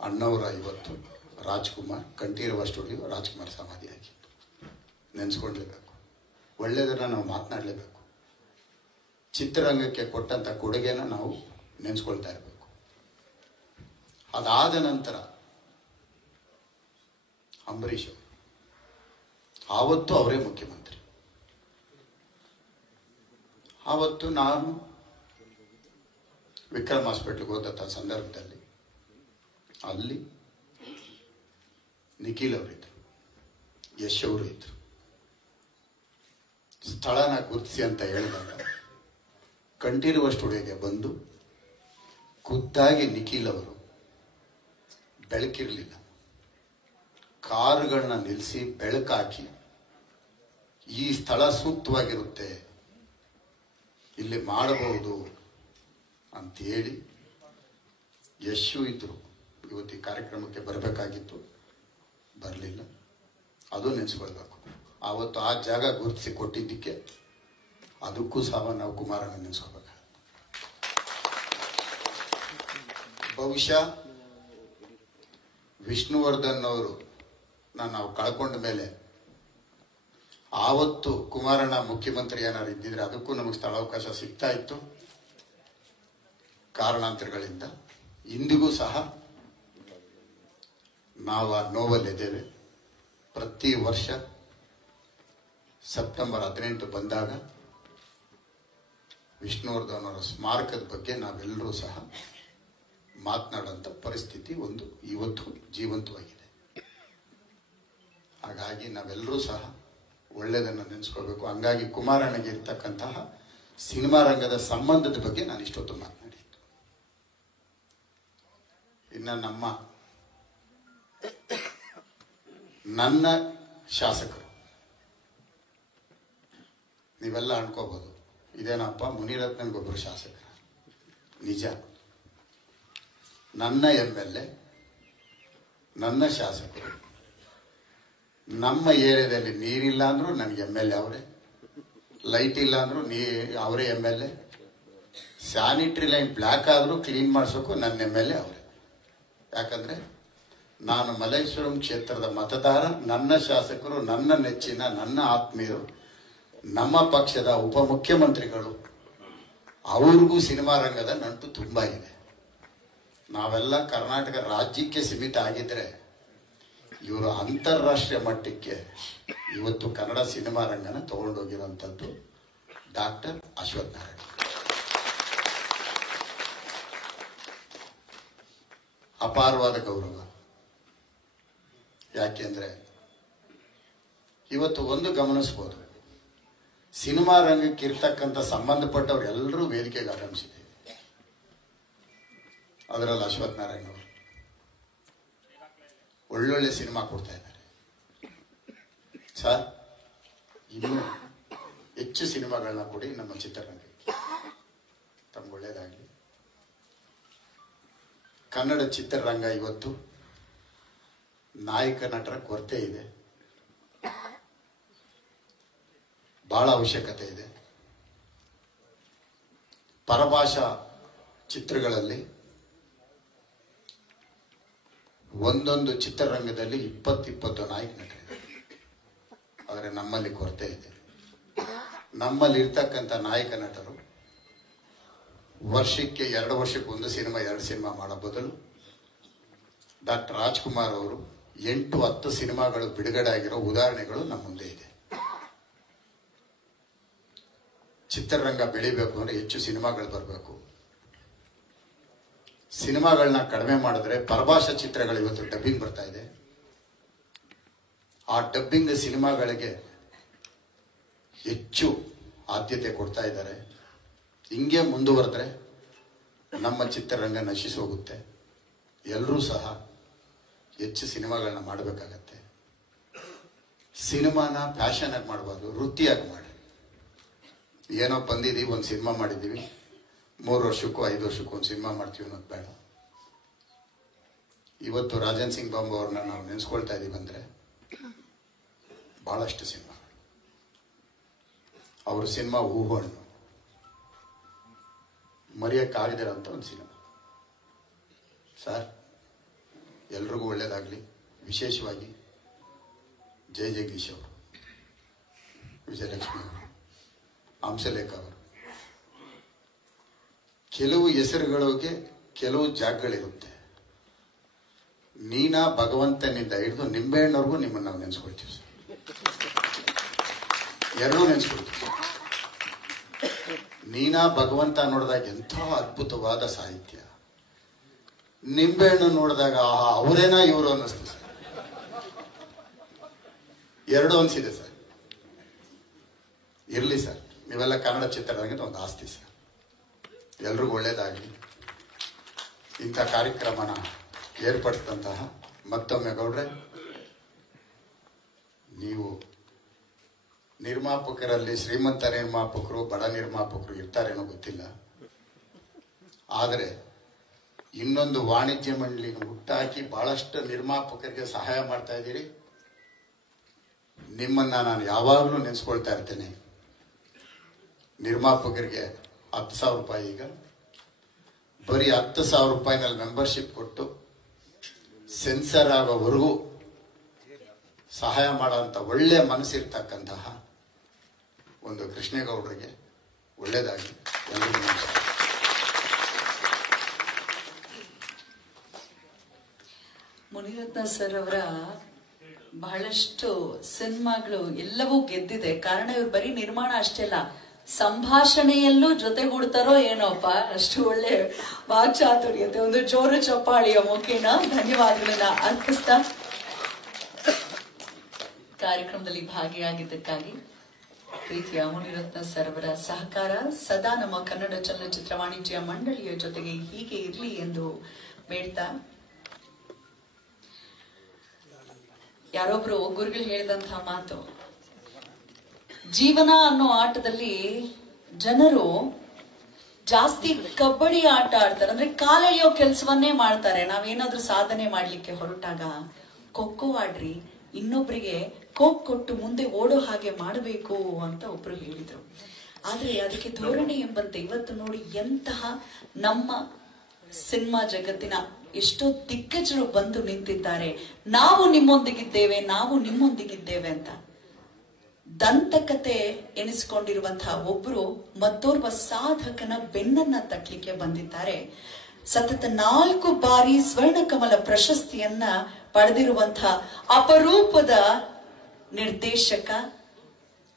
ಅಣ್ಣವರ ಇವತ್ತು ರಾಜ್ಕುಮಾರ್ ಕಂಠೀರವ ಸ್ಟುಡಿಯೋ ರಾಜ್ಕುಮಾರ್ ಸಮಾಧಿ ಆಗಿತ್ತು. ನೆನೆಸ್ಕೊಳ್ಲೇಬೇಕು, ಒಳ್ಳೆಯದನ್ನ ನಾವು ಮಾತನಾಡಲೇಬೇಕು. ಚಿತ್ರರಂಗಕ್ಕೆ ಕೊಟ್ಟಂತ ಕೊಡುಗೆನ ನಾವು ನೆನೆಸ್ಕೊಳ್ತಾ ಇರಬೇಕು. ಅದಾದ ನಂತರ ಅಂಬರೀಷ್ ಆವತ್ತು ಅವರೇ ಮುಖ್ಯಮಂತ್ರಿ. ಆವತ್ತು ನಾನು ವಿಕ್ರಮ್ ಹಾಸ್ಪಿಟ್ಲ್ಗೆ ಹೋದಂಥ ಸಂದರ್ಭದಲ್ಲಿ ಅಲ್ಲಿ ನಿಖಿಲ್ ಅವರಿದ್ರು, ಯಶ್ ಅವರು ಇದ್ರು. ಸ್ಥಳನ ಗುರುತಿಸಿ ಅಂತ ಹೇಳಿದಾಗ ಕಂಠೀರವ ಸ್ಟುಡಿಯೋಗೆ ಬಂದು ಖುದ್ದಾಗಿ ನಿಖಿಲ್ ಅವರು, ಬೆಳಕಿರಲಿಲ್ಲ, ಕಾರುಗಳನ್ನ ನಿಲ್ಲಿಸಿ ಬೆಳಕಾಕಿ ಈ ಸ್ಥಳ ಸೂಕ್ತವಾಗಿರುತ್ತೆ, ಇಲ್ಲಿ ಮಾಡಬಹುದು ಅಂತೇಳಿ ಯಶು ಇದ್ರು. ಇವತ್ತು ಈ ಕಾರ್ಯಕ್ರಮಕ್ಕೆ ಬರಬೇಕಾಗಿತ್ತು, ಬರಲಿಲ್ಲ. ಅದು ನೆನೆಸ್ಕೊಳ್ಬೇಕು. ಆವತ್ತು ಆ ಜಾಗ ಗುರುತಿಸಿ ಕೊಟ್ಟಿದ್ದಕ್ಕೆ ಅದಕ್ಕೂ ಸಹ ನಾವು ಕುಮಾರಣ್ಣ ನೆನೆಸ್ಕೋಬೇಕು. ಬಹುಶಃ ವಿಷ್ಣುವರ್ಧನ್ ಅವರು ನಾವು ಕಳ್ಕೊಂಡ ಮೇಲೆ ಆವತ್ತು ಕುಮಾರಣ್ಣ ಮುಖ್ಯಮಂತ್ರಿ ಏನಾರು ಇದ್ದಿದ್ರೆ ಅದಕ್ಕೂ ನಮಗೆ ಸ್ಥಳಾವಕಾಶ ಸಿಗ್ತಾ ಇತ್ತು. ಕಾರಣಾಂತರಗಳಿಂದ ಇಂದಿಗೂ ಸಹ ನಾವು ಆ ನೋವಲ್ಲಿದ್ದೇವೆ. ಪ್ರತಿ ವರ್ಷ ಸೆಪ್ಟೆಂಬರ್ 18 ಬಂದಾಗ ವಿಷ್ಣುವರ್ಧನ್ ಅವರ ಸ್ಮಾರಕದ ಬಗ್ಗೆ ನಾವೆಲ್ಲರೂ ಸಹ ಮಾತನಾಡುವಂಥ ಪರಿಸ್ಥಿತಿ ಒಂದು ಇವತ್ತು ಜೀವಂತವಾಗಿದೆ. ಹಾಗಾಗಿ ನಾವೆಲ್ಲರೂ ಸಹ ಒಳ್ಳೆಯದನ್ನು ನೆನೆಸ್ಕೋಬೇಕು. ಹಂಗಾಗಿ ಕುಮಾರಣ್ಣಗೆ ಇರ್ತಕ್ಕಂತಹ ಸಿನಿಮಾ ರಂಗದ ಸಂಬಂಧದ ಬಗ್ಗೆ ನಾನು ಇಷ್ಟೊತ್ತು ಮಾತನಾಡಿದ್ದು. ಇನ್ನು ನನ್ನ ಶಾಸಕರು ನೀವೆಲ್ಲ ಅನ್ಕೋಬಹುದು, ಇದೇನಪ್ಪ ಮುನಿರತ್ನಗೊಬ್ಬರು ಶಾಸಕರ. ನಿಜ, ನನ್ನ MLA, ನನ್ನ ಶಾಸಕರು. ನಮ್ಮ ಏರಿಯಾದಲ್ಲಿ ನೀರಿಲ್ಲ ಅಂದ್ರೂ ನನಗೆ MLA ಅವರೇ, ಲೈಟ್ ಇಲ್ಲ ಅಂದ್ರೂ ಅವರೇ MLA, ಸ್ಯಾನಿಟರಿ ಲೈನ್ ಬ್ಲ್ಯಾಕ್ ಆದ್ರೂ ಕ್ಲೀನ್ ಮಾಡಿಸೋಕು ನನ್ನ MLA ಅವರೇ. ಯಾಕಂದ್ರೆ ನಾನು ಮಲ್ಲೇಶ್ವರಂ ಕ್ಷೇತ್ರದ ಮತದಾರ, ನನ್ನ ಶಾಸಕರು, ನನ್ನ ನೆಚ್ಚಿನ, ನನ್ನ ಆತ್ಮೀಯರು, ನಮ್ಮ ಪಕ್ಷದ ಉಪಮುಖ್ಯಮಂತ್ರಿಗಳು, ಅವ್ರಿಗೂ ಸಿನಿಮಾ ರಂಗದ ನಂಟು ತುಂಬಾ ಇದೆ. ನಾವೆಲ್ಲ ಕರ್ನಾಟಕ ರಾಜ್ಯಕ್ಕೆ ಸೀಮಿತ ಆಗಿದ್ರೆ ಇವರು ಅಂತಾರಾಷ್ಟ್ರೀಯ ಮಟ್ಟಕ್ಕೆ ಇವತ್ತು ಕನ್ನಡ ಸಿನಿಮಾ ರಂಗನ ತಗೊಂಡೋಗಿರುವಂತದ್ದು ಡಾಕ್ಟರ್ ಅಶ್ವಥ್ ನಾರಾಯಣ. ಅಪಾರವಾದ ಗೌರವ. ಯಾಕೆಂದ್ರೆ ಇವತ್ತು ಒಂದು ಗಮನಿಸಬಹುದು, ಸಿನಿಮಾ ರಂಗಕ್ಕೆ ಇರ್ತಕ್ಕಂಥ ಸಂಬಂಧಪಟ್ಟವ್ರು ಎಲ್ಲರೂ ವೇದಿಕೆಗೆ ಆಗಮಿಸಿದೆ. ಅದರಲ್ಲಿ ಅಶ್ವಥ್ ನಾರಾಯಣ್ ಅವರು ಒಳ್ಳೊಳ್ಳೆ ಸಿನಿಮಾ ಕೊಡ್ತಾ ಇದ್ದಾರೆ ಸರ್. ಇನ್ನೂ ಹೆಚ್ಚು ಸಿನಿಮಾಗಳನ್ನ ಕೊಡಿ ನಮ್ಮ ಚಿತ್ರರಂಗಕ್ಕೆ. ತಮ್ಗೆ ಒಳ್ಳೇದಾಗಲಿ. ಕನ್ನಡ ಚಿತ್ರರಂಗ ಇವತ್ತು ನಾಯಕ ನಟರ ಕೊರತೆ ಇದೆ, ಬಹಳ ಅವಶ್ಯಕತೆ ಇದೆ. ಪರಭಾಷಾ ಚಿತ್ರಗಳಲ್ಲಿ ಒಂದೊಂದು ಚಿತ್ರರಂಗದಲ್ಲಿ 20 ನಾಯಕ ನಟರಿದ್ದಾರೆ. ಆದರೆ ನಮ್ಮಲ್ಲಿ ಕೊರತೆ ಇದೆ. ನಮ್ಮಲ್ಲಿ ಇರ್ತಕ್ಕಂಥ ನಾಯಕ ನಟರು ವರ್ಷಕ್ಕೆ 2 ವರ್ಷಕ್ಕೆ 1 ಸಿನಿಮಾ 2 ಸಿನಿಮಾ ಮಾಡೋ ಬದಲು ಡಾಕ್ಟರ್ ರಾಜ್ಕುಮಾರ್ ಅವರು 8-10 ಸಿನಿಮಾಗಳು ಬಿಡುಗಡೆ ಆಗಿರೋ ಉದಾಹರಣೆಗಳು ನಮ್ಮ ಮುಂದೆ ಇದೆ. ಚಿತ್ರರಂಗ ಬೆಳಿಬೇಕು ಅಂದ್ರೆ ಹೆಚ್ಚು ಸಿನಿಮಾಗಳು ಬರಬೇಕು. ಸಿನಿಮಾಗಳನ್ನ ಕಡಿಮೆ ಮಾಡಿದ್ರೆ ಪರಭಾಷಾ ಚಿತ್ರಗಳು ಇವತ್ತು ಡಬ್ಬಿಂಗ್ ಬರ್ತಾ ಇದೆ. ಆ ಡಬ್ಬಿಂಗ್ ಸಿನಿಮಾಗಳಿಗೆ ಹೆಚ್ಚು ಆದ್ಯತೆ ಕೊಡ್ತಾ ಇದ್ದಾರೆ. ಹಿಂಗೆ ಮುಂದುವರೆದ್ರೆ ನಮ್ಮ ಚಿತ್ರರಂಗ ನಶಿಸಿ ಹೋಗುತ್ತೆ. ಎಲ್ಲರೂ ಸಹ ಹೆಚ್ಚು ಸಿನಿಮಾಗಳನ್ನ ಮಾಡಬೇಕಾಗತ್ತೆ. ಸಿನಿಮಾನ ಪ್ಯಾಷನ್ ಆಗಿ ಮಾಡಬಾರ್ದು, ವೃತ್ತಿಯಾಗಿ ಮಾಡಿ. ಏನೋ ಬಂದಿದ್ದೀವಿ, ಒಂದು ಸಿನಿಮಾ ಮಾಡಿದ್ದೀವಿ, 3 ವರ್ಷಕ್ಕೂ 5 ವರ್ಷಕ್ಕೂ ಒಂದು ಸಿನಿಮಾ ಮಾಡ್ತೀವಿ ಅನ್ನೋದು ಬೇಡ. ಇವತ್ತು ರಾಜನ್ ಸಿಂಗ್ ಬಾಂಬು ಅವ್ರನ್ನ ನಾವು ನೆನೆಸ್ಕೊಳ್ತಾ ಇದೀವಿ ಅಂದ್ರೆ ಬಹಳಷ್ಟು ಸಿನಿಮಾ. ಅವ್ರ ಸಿನಿಮಾ ಹೂಹಣ್ಣು ಮರೆಯಕ್ಕಾಗದಿರೋಂಥ ಒಂದು ಸಿನಿಮಾ. ಸರ್, ಎಲ್ರಿಗೂ ಒಳ್ಳೇದಾಗಲಿ. ವಿಶೇಷವಾಗಿ ಜಯ ಜಗದೀಶ್ ಅವರು, ವಿಜಯಲಕ್ಷ್ಮಿ ಅವರು, ಹಂಸಲೇಖ ಅವರು. ಕೆಲವು ಹೆಸರುಗಳಿಗೆ ಕೆಲವು ಜಾಗಗಳಿರುತ್ತೆ. ನೀನಾ ಭಗವಂತನಿಂದ ಹಿಡಿದು ನಿಂಬೆಹಣ್ಣವ್ರಿಗೂ ನಿಮ್ಮನ್ನು ನಾವು ನೆನೆಸ್ಕೊಳ್ತೀವಿ ಸರ್. ಎರಡೂ ನೆನೆಸ್ಕೊಳ್ತೀವಿ. ನೀನಾ ಭಗವಂತ ನೋಡಿದಾಗ ಎಂಥ ಅದ್ಭುತವಾದ ಸಾಹಿತ್ಯ, ನಿಂಬೆಹಣ್ಣು ನೋಡಿದಾಗ ಆಹಾ ಅವರೇನಾ ಇವರು ಅನ್ನಿಸ್ತು ಸರ್. ಎರಡು ಅನ್ಸಿದೆ ಸರ್. ಇರ್ಲಿ ಸರ್, ನೀವೆಲ್ಲ ಕನ್ನಡ ಚಿತ್ರರಂಗದ ಒಂದು ಆಸ್ತಿ ಸರ್. ಎಲ್ರಿಗೂ ಒಳ್ಳೇದಾಗಲಿ. ಇಂಥ ಕಾರ್ಯಕ್ರಮನ ಏರ್ಪಡಿಸಿದಂತಹ ಮತ್ತೊಮ್ಮೆ ಗೌಡ್ರೆ, ನೀವು ನಿರ್ಮಾಪಕರಲ್ಲಿ ಶ್ರೀಮಂತ ನಿರ್ಮಾಪಕರು, ಬಡ ನಿರ್ಮಾಪಕರು ಇರ್ತಾರೇನೋ ಗೊತ್ತಿಲ್ಲ. ಆದರೆ ಇನ್ನೊಂದು ವಾಣಿಜ್ಯ ಮಂಡಳಿನ ಹುಟ್ಟಾಕಿ ಬಹಳಷ್ಟು ನಿರ್ಮಾಪಕರಿಗೆ ಸಹಾಯ ಮಾಡ್ತಾ ಇದ್ದೀರಿ. ನಿಮ್ಮನ್ನ ನಾನು ಯಾವಾಗಲೂ ನೆನೆಸ್ಕೊಳ್ತಾ ಇರ್ತೇನೆ. ನಿರ್ಮಾಪಕರಿಗೆ 10,000 ರೂಪಾಯಿ, ಈಗ ಬರೀ 10,000 ರೂಪಾಯಿನಲ್ಲಿ ಮೆಂಬರ್ಶಿಪ್ ಕೊಟ್ಟು ಸೆನ್ಸರ್ ಆಗೋವರೆಗೂ ಸಹಾಯ ಮಾಡೋಂಥ ಒಳ್ಳೆ ಮನಸ್ಸಿರ್ತಕ್ಕಂತಹ ಒಂದು ಕೃಷ್ಣೇಗೌಡರಿಗೆ ಒಳ್ಳೇದಾಗಿ. ಎಲ್ಲರಿಗೂ ನಮಸ್ಕಾರ. ಮುನಿರತ್ನ ಸರ್ ಅವರ ಬಹಳಷ್ಟು ಸಿನಿಮಾಗಳು ಎಲ್ಲವೂ ಗೆದ್ದಿದೆ. ಕಾರಣ ಇವ್ರು ಬರೀ ನಿರ್ಮಾಣ ಅಷ್ಟೇ ಅಲ್ಲ, ಸಂಭಾಷಣೆಯಲ್ಲೂ ಜೊತೆಗೂಡ್ತಾರೋ ಏನೋಪ್ಪ, ಅಷ್ಟು ಒಳ್ಳೆ ವಾಕ್ಚಾತುರ್ಯತೆ. ಒಂದು ಜೋರು ಚಪ್ಪಾಳಿಯ ಮುಖೇನ ಧನ್ಯವಾದಗಳನ್ನ ಅರ್ಪಿಸ್ತಾ ಕಾರ್ಯಕ್ರಮದಲ್ಲಿ ಭಾಗಿಯಾಗಿದ್ದಕ್ಕಾಗಿ ಪ್ರೀತಿಯ ಮುನಿರತ್ನ ಸರ್ ಅವರ ಸಹಕಾರ ಸದಾ ನಮ್ಮ ಕನ್ನಡ ಚಲನಚಿತ್ರ ವಾಣಿಜ್ಯ ಮಂಡಳಿಯ ಜೊತೆಗೆ ಹೀಗೆ ಇರಲಿ ಎಂದು ಬೇಡ್ತಾ, ಯಾರೊಬ್ರು ಗುರುಗಳು ಹೇಳಿದಂತಹ ಮಾತು, ಜೀವನ ಅನ್ನೋ ಆಟದಲ್ಲಿ ಜನರು ಜಾಸ್ತಿ ಕಬಡ್ಡಿ ಆಟ ಆಡ್ತಾರೆ, ಅಂದ್ರೆ ಕಾಲೆಳೆಯೋ ಕೆಲಸವನ್ನೇ ಮಾಡ್ತಾರೆ. ನಾವೇನಾದ್ರೂ ಸಾಧನೆ ಮಾಡ್ಲಿಕ್ಕೆ ಹೊರಟಾಗ ಖೋಖೋ ಆಡ್ರಿ, ಇನ್ನೊಬ್ರಿಗೆ ಕೋಕ್ ಕೊಟ್ಟು ಮುಂದೆ ಓಡೋ ಹಾಗೆ ಮಾಡಬೇಕು ಅಂತ ಒಬ್ರು ಹೇಳಿದ್ರು. ಆದ್ರೆ ಅದಕ್ಕೆ ಧೋರಣೆ ಎಂಬಂತೆ ಇವತ್ತು ನೋಡಿ ಎಂತಹ ನಮ್ಮ ಸಿನಿಮಾ ಜಗತ್ತಿನ ಎಷ್ಟೋ ದಿಗ್ಗಜರು ಬಂದು ನಿಂತಿದ್ದಾರೆ. ನಾವು ನಿಮ್ಮೊಂದಿಗಿದ್ದೇವೆ, ನಾವು ನಿಮ್ಮೊಂದಿಗಿದ್ದೇವೆ ಅಂತ ದಂತಕತೆ ಎನಿಸಿಕೊಂಡಿರುವಂತಹ ಒಬ್ರು ಮತ್ತೋರ್ವ ಸಾಧಕನ ಬೆನ್ನನ್ನ ತಟ್ಟಲಿಕ್ಕೆ ಬಂದಿದ್ದಾರೆ. ಸತತ 4 ಬಾರಿ ಸ್ವರ್ಣ ಕಮಲ ಪ್ರಶಸ್ತಿಯನ್ನ ಪಡೆದಿರುವಂತಹ ಅಪರೂಪದ ನಿರ್ದೇಶಕ,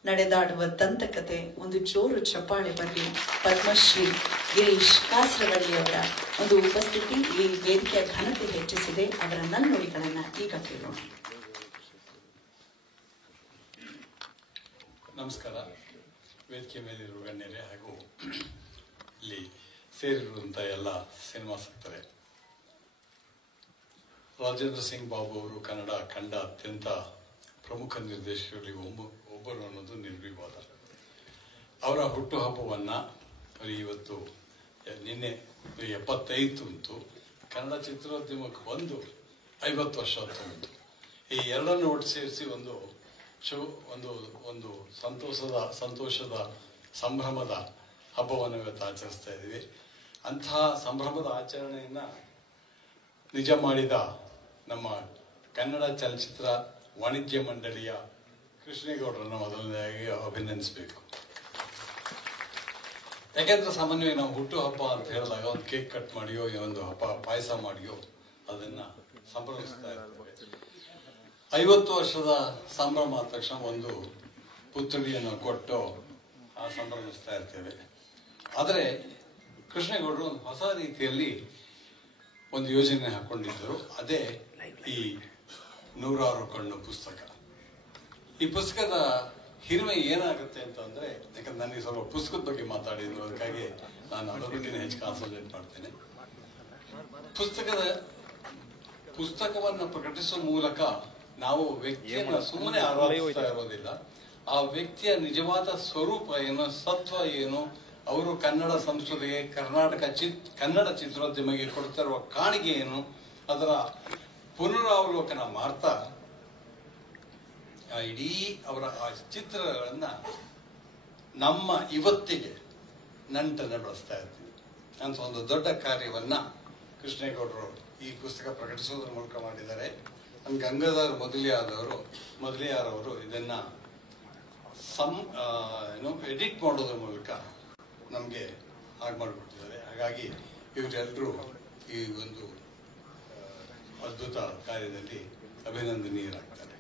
ನಡೆದಾಡುವ ದಂತಕತೆ. ಒಂದು ಜೋರು ಚಪ್ಪಾಳೆ ಬರಲಿ. ಪದ್ಮಶ್ರೀ ಗಿರೀಶ್ ಕಾಸರವಳ್ಳಿ ಅವರ ಒಂದು ಉಪಸ್ಥಿತಿ ಈ ವೇದಿಕೆಯ ಘನತೆ ಹೆಚ್ಚಿಸಿದೆ. ಅವರ ನಲ್ನುಡಿಗಳನ್ನ ಈಗ ಕೇಳೋಣ. ನಮಸ್ಕಾರ. ವೇದಿಕೆ ಮೇಲಿರುವ ಗಣ್ಯರೇ ಹಾಗೂ ಇಲ್ಲಿ ಸೇರಿರುವಂಥ ಎಲ್ಲ ಸಿನಿಮಾ ಸಕ್ತರೆ ರಾಜೇಂದ್ರ ಸಿಂಗ್ ಬಾಬು ಅವರು ಕನ್ನಡ ಕಂಡ ಅತ್ಯಂತ ಪ್ರಮುಖ ನಿರ್ದೇಶಕರಲ್ಲಿ ಒಬ್ಬರು ಅನ್ನೋದು ನಿರ್ವಿವಾದ. ಅವರ ಹುಟ್ಟುಹಬ್ಬವನ್ನು ಇವತ್ತು ನಿನ್ನೆ 75 ಬಂತು. ಕನ್ನಡ ಚಿತ್ರೋದ್ಯಮಕ್ಕೆ ಬಂದು 50 ವರ್ಷ ತುಂಬಿತು. ಈ ಎರಡನ್ನು ಒಟ್ಟು ಸೇರಿಸಿ ಒಂದು ಸಂತೋಷದ ಸಂಭ್ರಮದ ಹಬ್ಬವನ್ನು ಇವತ್ತು ಆಚರಿಸ್ತಾ ಇದ್ದೀವಿ. ಅಂತಹ ಸಂಭ್ರಮದ ಆಚರಣೆಯನ್ನ ನಿಜ ಮಾಡಿದ ನಮ್ಮ ಕನ್ನಡ ಚಲನಚಿತ್ರ ವಾಣಿಜ್ಯ ಮಂಡಳಿಯ ಕೃಷ್ಣೇಗೌಡರನ್ನು ಮೊದಲನೇದಾಗಿ ಅಭಿನಂದಿಸಬೇಕು. ಯಾಕೆಂದ್ರೆ ಸಾಮಾನ್ಯವಾಗಿ ನಾವು ಹುಟ್ಟುಹಬ್ಬ ಅಂತ ಹೇಳಿದಾಗ ಒಂದು ಕೇಕ್ ಕಟ್ ಮಾಡಿಯೋ ಒಂದು ಹಬ್ಬ ಪಾಯಸ ಮಾಡಿಯೋ ಅದನ್ನ ಸಂಭ್ರಮಿಸ್ತಾ ಇರ್ತೇವೆ. 50 ವರ್ಷದ ಸಂಭ್ರಮ ಆದ ತಕ್ಷಣ ಒಂದು ಪುತ್ಥಳಿಯನ್ನು ಕೊಟ್ಟು ಸಂಭ್ರಮಿಸ್ತಾ ಇರ್ತೇವೆ. ಆದರೆ ಕೃಷ್ಣೇಗೌಡರು ಒಂದು ಹೊಸ ರೀತಿಯಲ್ಲಿ ಒಂದು ಯೋಜನೆ ಹಾಕೊಂಡಿದ್ದರು. ಅದೇ ಈ 106 ಕಣ್ಣು ಪುಸ್ತಕ. ಈ ಪುಸ್ತಕದ ಹಿರಿಮೆ ಏನಾಗುತ್ತೆ ಅಂತಂದ್ರೆ, ಯಾಕಂದ್ರೆ ನನಗೆ ಸ್ವಲ್ಪ ಪುಸ್ತಕದ ಬಗ್ಗೆ ಮಾತಾಡಿದ್ರು, ಅದಕ್ಕಾಗಿ ನಾನು ಅದರ ಬಗ್ಗೆ ಹೆಚ್ಚು ಕಾನ್ಸಂಟ್ರೇಟ್ ಮಾಡ್ತೇನೆ. ಪುಸ್ತಕವನ್ನು ಪ್ರಕಟಿಸುವ ಮೂಲಕ ನಾವು ವ್ಯಕ್ತಿಯನ್ನು ಸುಮ್ಮನೆ ಆರಾಧಿಸ್ತಾ ಇರೋದಿಲ್ಲ. ಆ ವ್ಯಕ್ತಿಯ ನಿಜವಾದ ಸ್ವರೂಪ ಏನು, ಸತ್ವ ಏನು, ಅವರು ಕನ್ನಡ ಸಂಸ್ಕೃತಿಗೆ, ಕನ್ನಡ ಚಿತ್ರೋದ್ಯಮಕ್ಕೆ ಕೊಡ್ತಾ ಇರುವ ಕಾಣಿಕೆ ಏನು, ಅದರ ಪುನರಾವಲೋಕನ ಮಾಡ್ತಾ ಇಡೀ ಅವರ ಆ ಚಿತ್ರಗಳನ್ನ ನಮ್ಮ ಇವತ್ತಿಗೆ ನಂಟನ್ನು ಬೆಳೆಸ್ತಾ ಇರ್ತೀವಿ ಅಂತ ಒಂದು ದೊಡ್ಡ ಕಾರ್ಯವನ್ನ ಕೃಷ್ಣೇಗೌಡರು ಈ ಪುಸ್ತಕ ಪ್ರಕಟಿಸೋದ್ರ ಮೂಲಕ ಮಾಡಿದ್ದಾರೆ. ಗಂಗಾಧರ್ ಮೊದಲಿಯಾರವರು ಇದನ್ನ ಎಡಿಟ್ ಮಾಡೋದ್ರ ಮೂಲಕ ನಮಗೆ ಹಾಗೆ ಮಾಡಿಕೊಟ್ಟಿದ್ದಾರೆ. ಹಾಗಾಗಿ ಇವರೆಲ್ಲರೂ ಈ ಒಂದು ಅದ್ಭುತ ಕಾರ್ಯದಲ್ಲಿ ಅಭಿನಂದನೀಯರಾಗ್ತಾರೆ.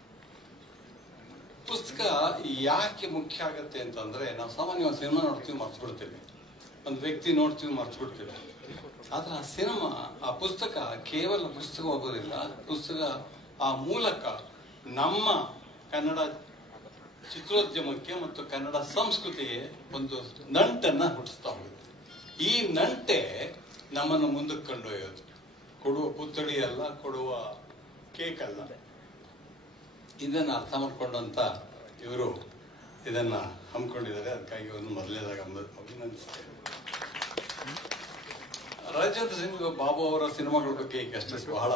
ಪುಸ್ತಕ ಯಾಕೆ ಮುಖ್ಯ ಆಗತ್ತೆ ಅಂತಂದ್ರೆ, ನಾವು ಸಾಮಾನ್ಯ ಒಂದು ಸಿನಿಮಾ ನೋಡ್ತೀವಿ, ಮರ್ತು ಬಿಡ್ತೇವೆ. ಒಂದು ವ್ಯಕ್ತಿ ನೋಡ್ತೀವಿ, ಮರ್ತು ಬಿಡ್ತೇವೆ. ಆದ್ರೆ ಆ ಸಿನಿಮಾ, ಆ ಪುಸ್ತಕ ಕೇವಲ ಪುಸ್ತಕವಾಗೋದಿಲ್ಲ. ಪುಸ್ತಕ ಆ ಮೂಲಕ ನಮ್ಮ ಕನ್ನಡ ಚಿತ್ರೋದ್ಯಮಕ್ಕೆ ಮತ್ತು ಕನ್ನಡ ಸಂಸ್ಕೃತಿಗೆ ಒಂದು ನಂಟನ್ನ ಹುಟ್ಟಿಸ್ತಾ ಹೋಗುತ್ತೆ. ಈ ನಂಟೆ ನಮ್ಮನ್ನು ಮುಂದಕ್ಕೆ ಕೊಂಡೊಯ್ಯೋದು. ಕೊಡುವ ಪುತ್ಥಳಿ ಅಲ್ಲ, ಕೊಡುವ ಕೇಕ್ ಅಲ್ಲ. ಇದನ್ನ ಅರ್ಥ ಮಾಡ್ಕೊಂಡಂತ ಇವರು ಇದನ್ನ ಹಮ್ಮಿಕೊಂಡಿದ್ದಾರೆ. ಅದಕ್ಕಾಗಿ ಒಂದು ಮೊದಲನೇದಾಗ ಅಭಿನಂದಿಸ್ತೇನೆ. ರಾಜೇಂದ್ರ ಸಿಂಗ್ ಬಾಬು ಅವರ ಸಿನಿಮಾಗಳ ಬಗ್ಗೆ ಈಗಷ್ಟೇ ಬಹಳ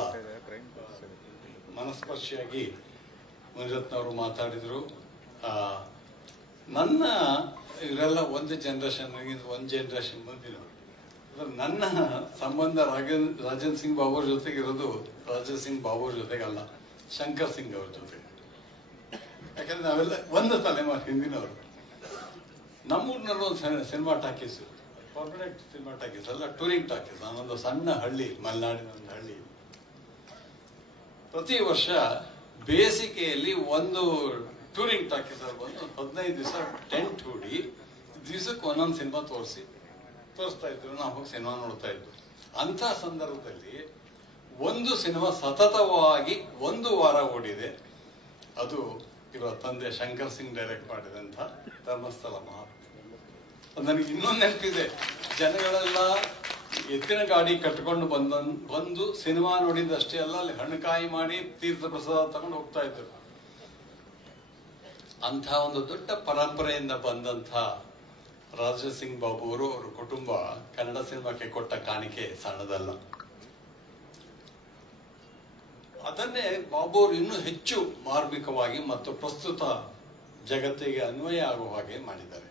ಮನಸ್ಪರ್ಶಿಯಾಗಿ ಮುನಿರತ್ನ ಅವರು ಮಾತಾಡಿದ್ರು. ನನ್ನ ಇವರೆಲ್ಲ ಒಂದು ಜನರೇಷನ್ ಮುಂದಿನವರು. ನನ್ನ ಸಂಬಂಧ ರಾಜೇಂದ್ರ ಸಿಂಗ್ ಬಾಬು ಅವ್ರ ಜೊತೆಗೆ ಇರೋದು ರಾಜೇಂದ್ರ ಸಿಂಗ್ ಬಾಬು ಅವ್ರ ಜೊತೆಗಲ್ಲ, ಶಂಕರ್ ಸಿಂಗ್ ಅವ್ರ ಜೊತೆಗೆ. ಯಾಕಂದ್ರೆ ನಾವೆಲ್ಲ ಒಂದು ತಲೆಮಾರು ಹಿಂದಿನವರು. ನಮ್ಮೂರಿನಲ್ಲಿ ಒಂದು cinema talkies, permanent cinema talkies ಅಲ್ಲ, ಟೂರಿಂಗ್ ಟಾಕೀಸ್. ನಾನೊಂದು ಸಣ್ಣ ಹಳ್ಳಿ, ಮಲೆನಾಡಿನ ಒಂದು ಹಳ್ಳಿ. ಪ್ರತಿ ವರ್ಷ ಬೇಸಿಗೆಯಲ್ಲಿ ಒಂದು ಟೂರಿಂಗ್ ಟಾಕೀಸ್ ಅಲ್ಲಿ ಬಂದು 15 ದಿವಸ ಟೆಂಟ್ ಹೂಡಿ ದಿವಸಕ್ಕೆ ಒಂದೊಂದು ಸಿನಿಮಾ ತೋರಿಸ್ತಾ ಇದ್ರು. ನಾವು ಹೋಗಿ ಸಿನಿಮಾ ನೋಡ್ತಾ ಇದ್ವಿ. ಅಂತ ಸಂದರ್ಭದಲ್ಲಿ ಒಂದು ಸಿನಿಮಾ ಸತತವಾಗಿ 1 ವಾರ ಓಡಿದೆ. ಅದು ಇವರ ತಂದೆ ಶಂಕರ್ ಸಿಂಗ್ ಡೈರೆಕ್ಟ್ ಮಾಡಿದಂತ ಧರ್ಮಸ್ಥಳ ಮಹಾತ್ಮೆ. ನನಗೆ ಇನ್ನೊಂದು ನೆನಪಿದೆ. ಜನಗಳೆಲ್ಲ ಎತ್ತಿನ ಗಾಡಿ ಕಟ್ಕೊಂಡು ಬಂದು ಸಿನಿಮಾ ನೋಡಿದ್ದಷ್ಟೇ ಅಲ್ಲ, ಅಲ್ಲಿ ಹಣ್ಣುಕಾಯಿ ಮಾಡಿ ತೀರ್ಥ ಪ್ರಸಾದ ತಗೊಂಡು ಹೋಗ್ತಾ ಇದ್ರು. ಅಂಥ ಒಂದು ದೊಡ್ಡ ಪರಂಪರೆಯಿಂದ ಬಂದಂಥ ರಾಜೇಂದ್ರ ಸಿಂಗ್ ಬಾಬು ಅವರು, ಅವರ ಕುಟುಂಬ ಕನ್ನಡ ಸಿನಿಮಾಕ್ಕೆ ಕೊಟ್ಟ ಕಾಣಿಕೆ ಸಣ್ಣದಲ್ಲ. ಅದನ್ನೇ ಬಾಬು ಅವರು ಇನ್ನೂ ಹೆಚ್ಚು ಮಾರ್ಮಿಕವಾಗಿ ಮತ್ತು ಪ್ರಸ್ತುತ ಜಗತ್ತಿಗೆ ಅನ್ವಯ ಆಗುವ ಹಾಗೆ ಮಾಡಿದ್ದಾರೆ.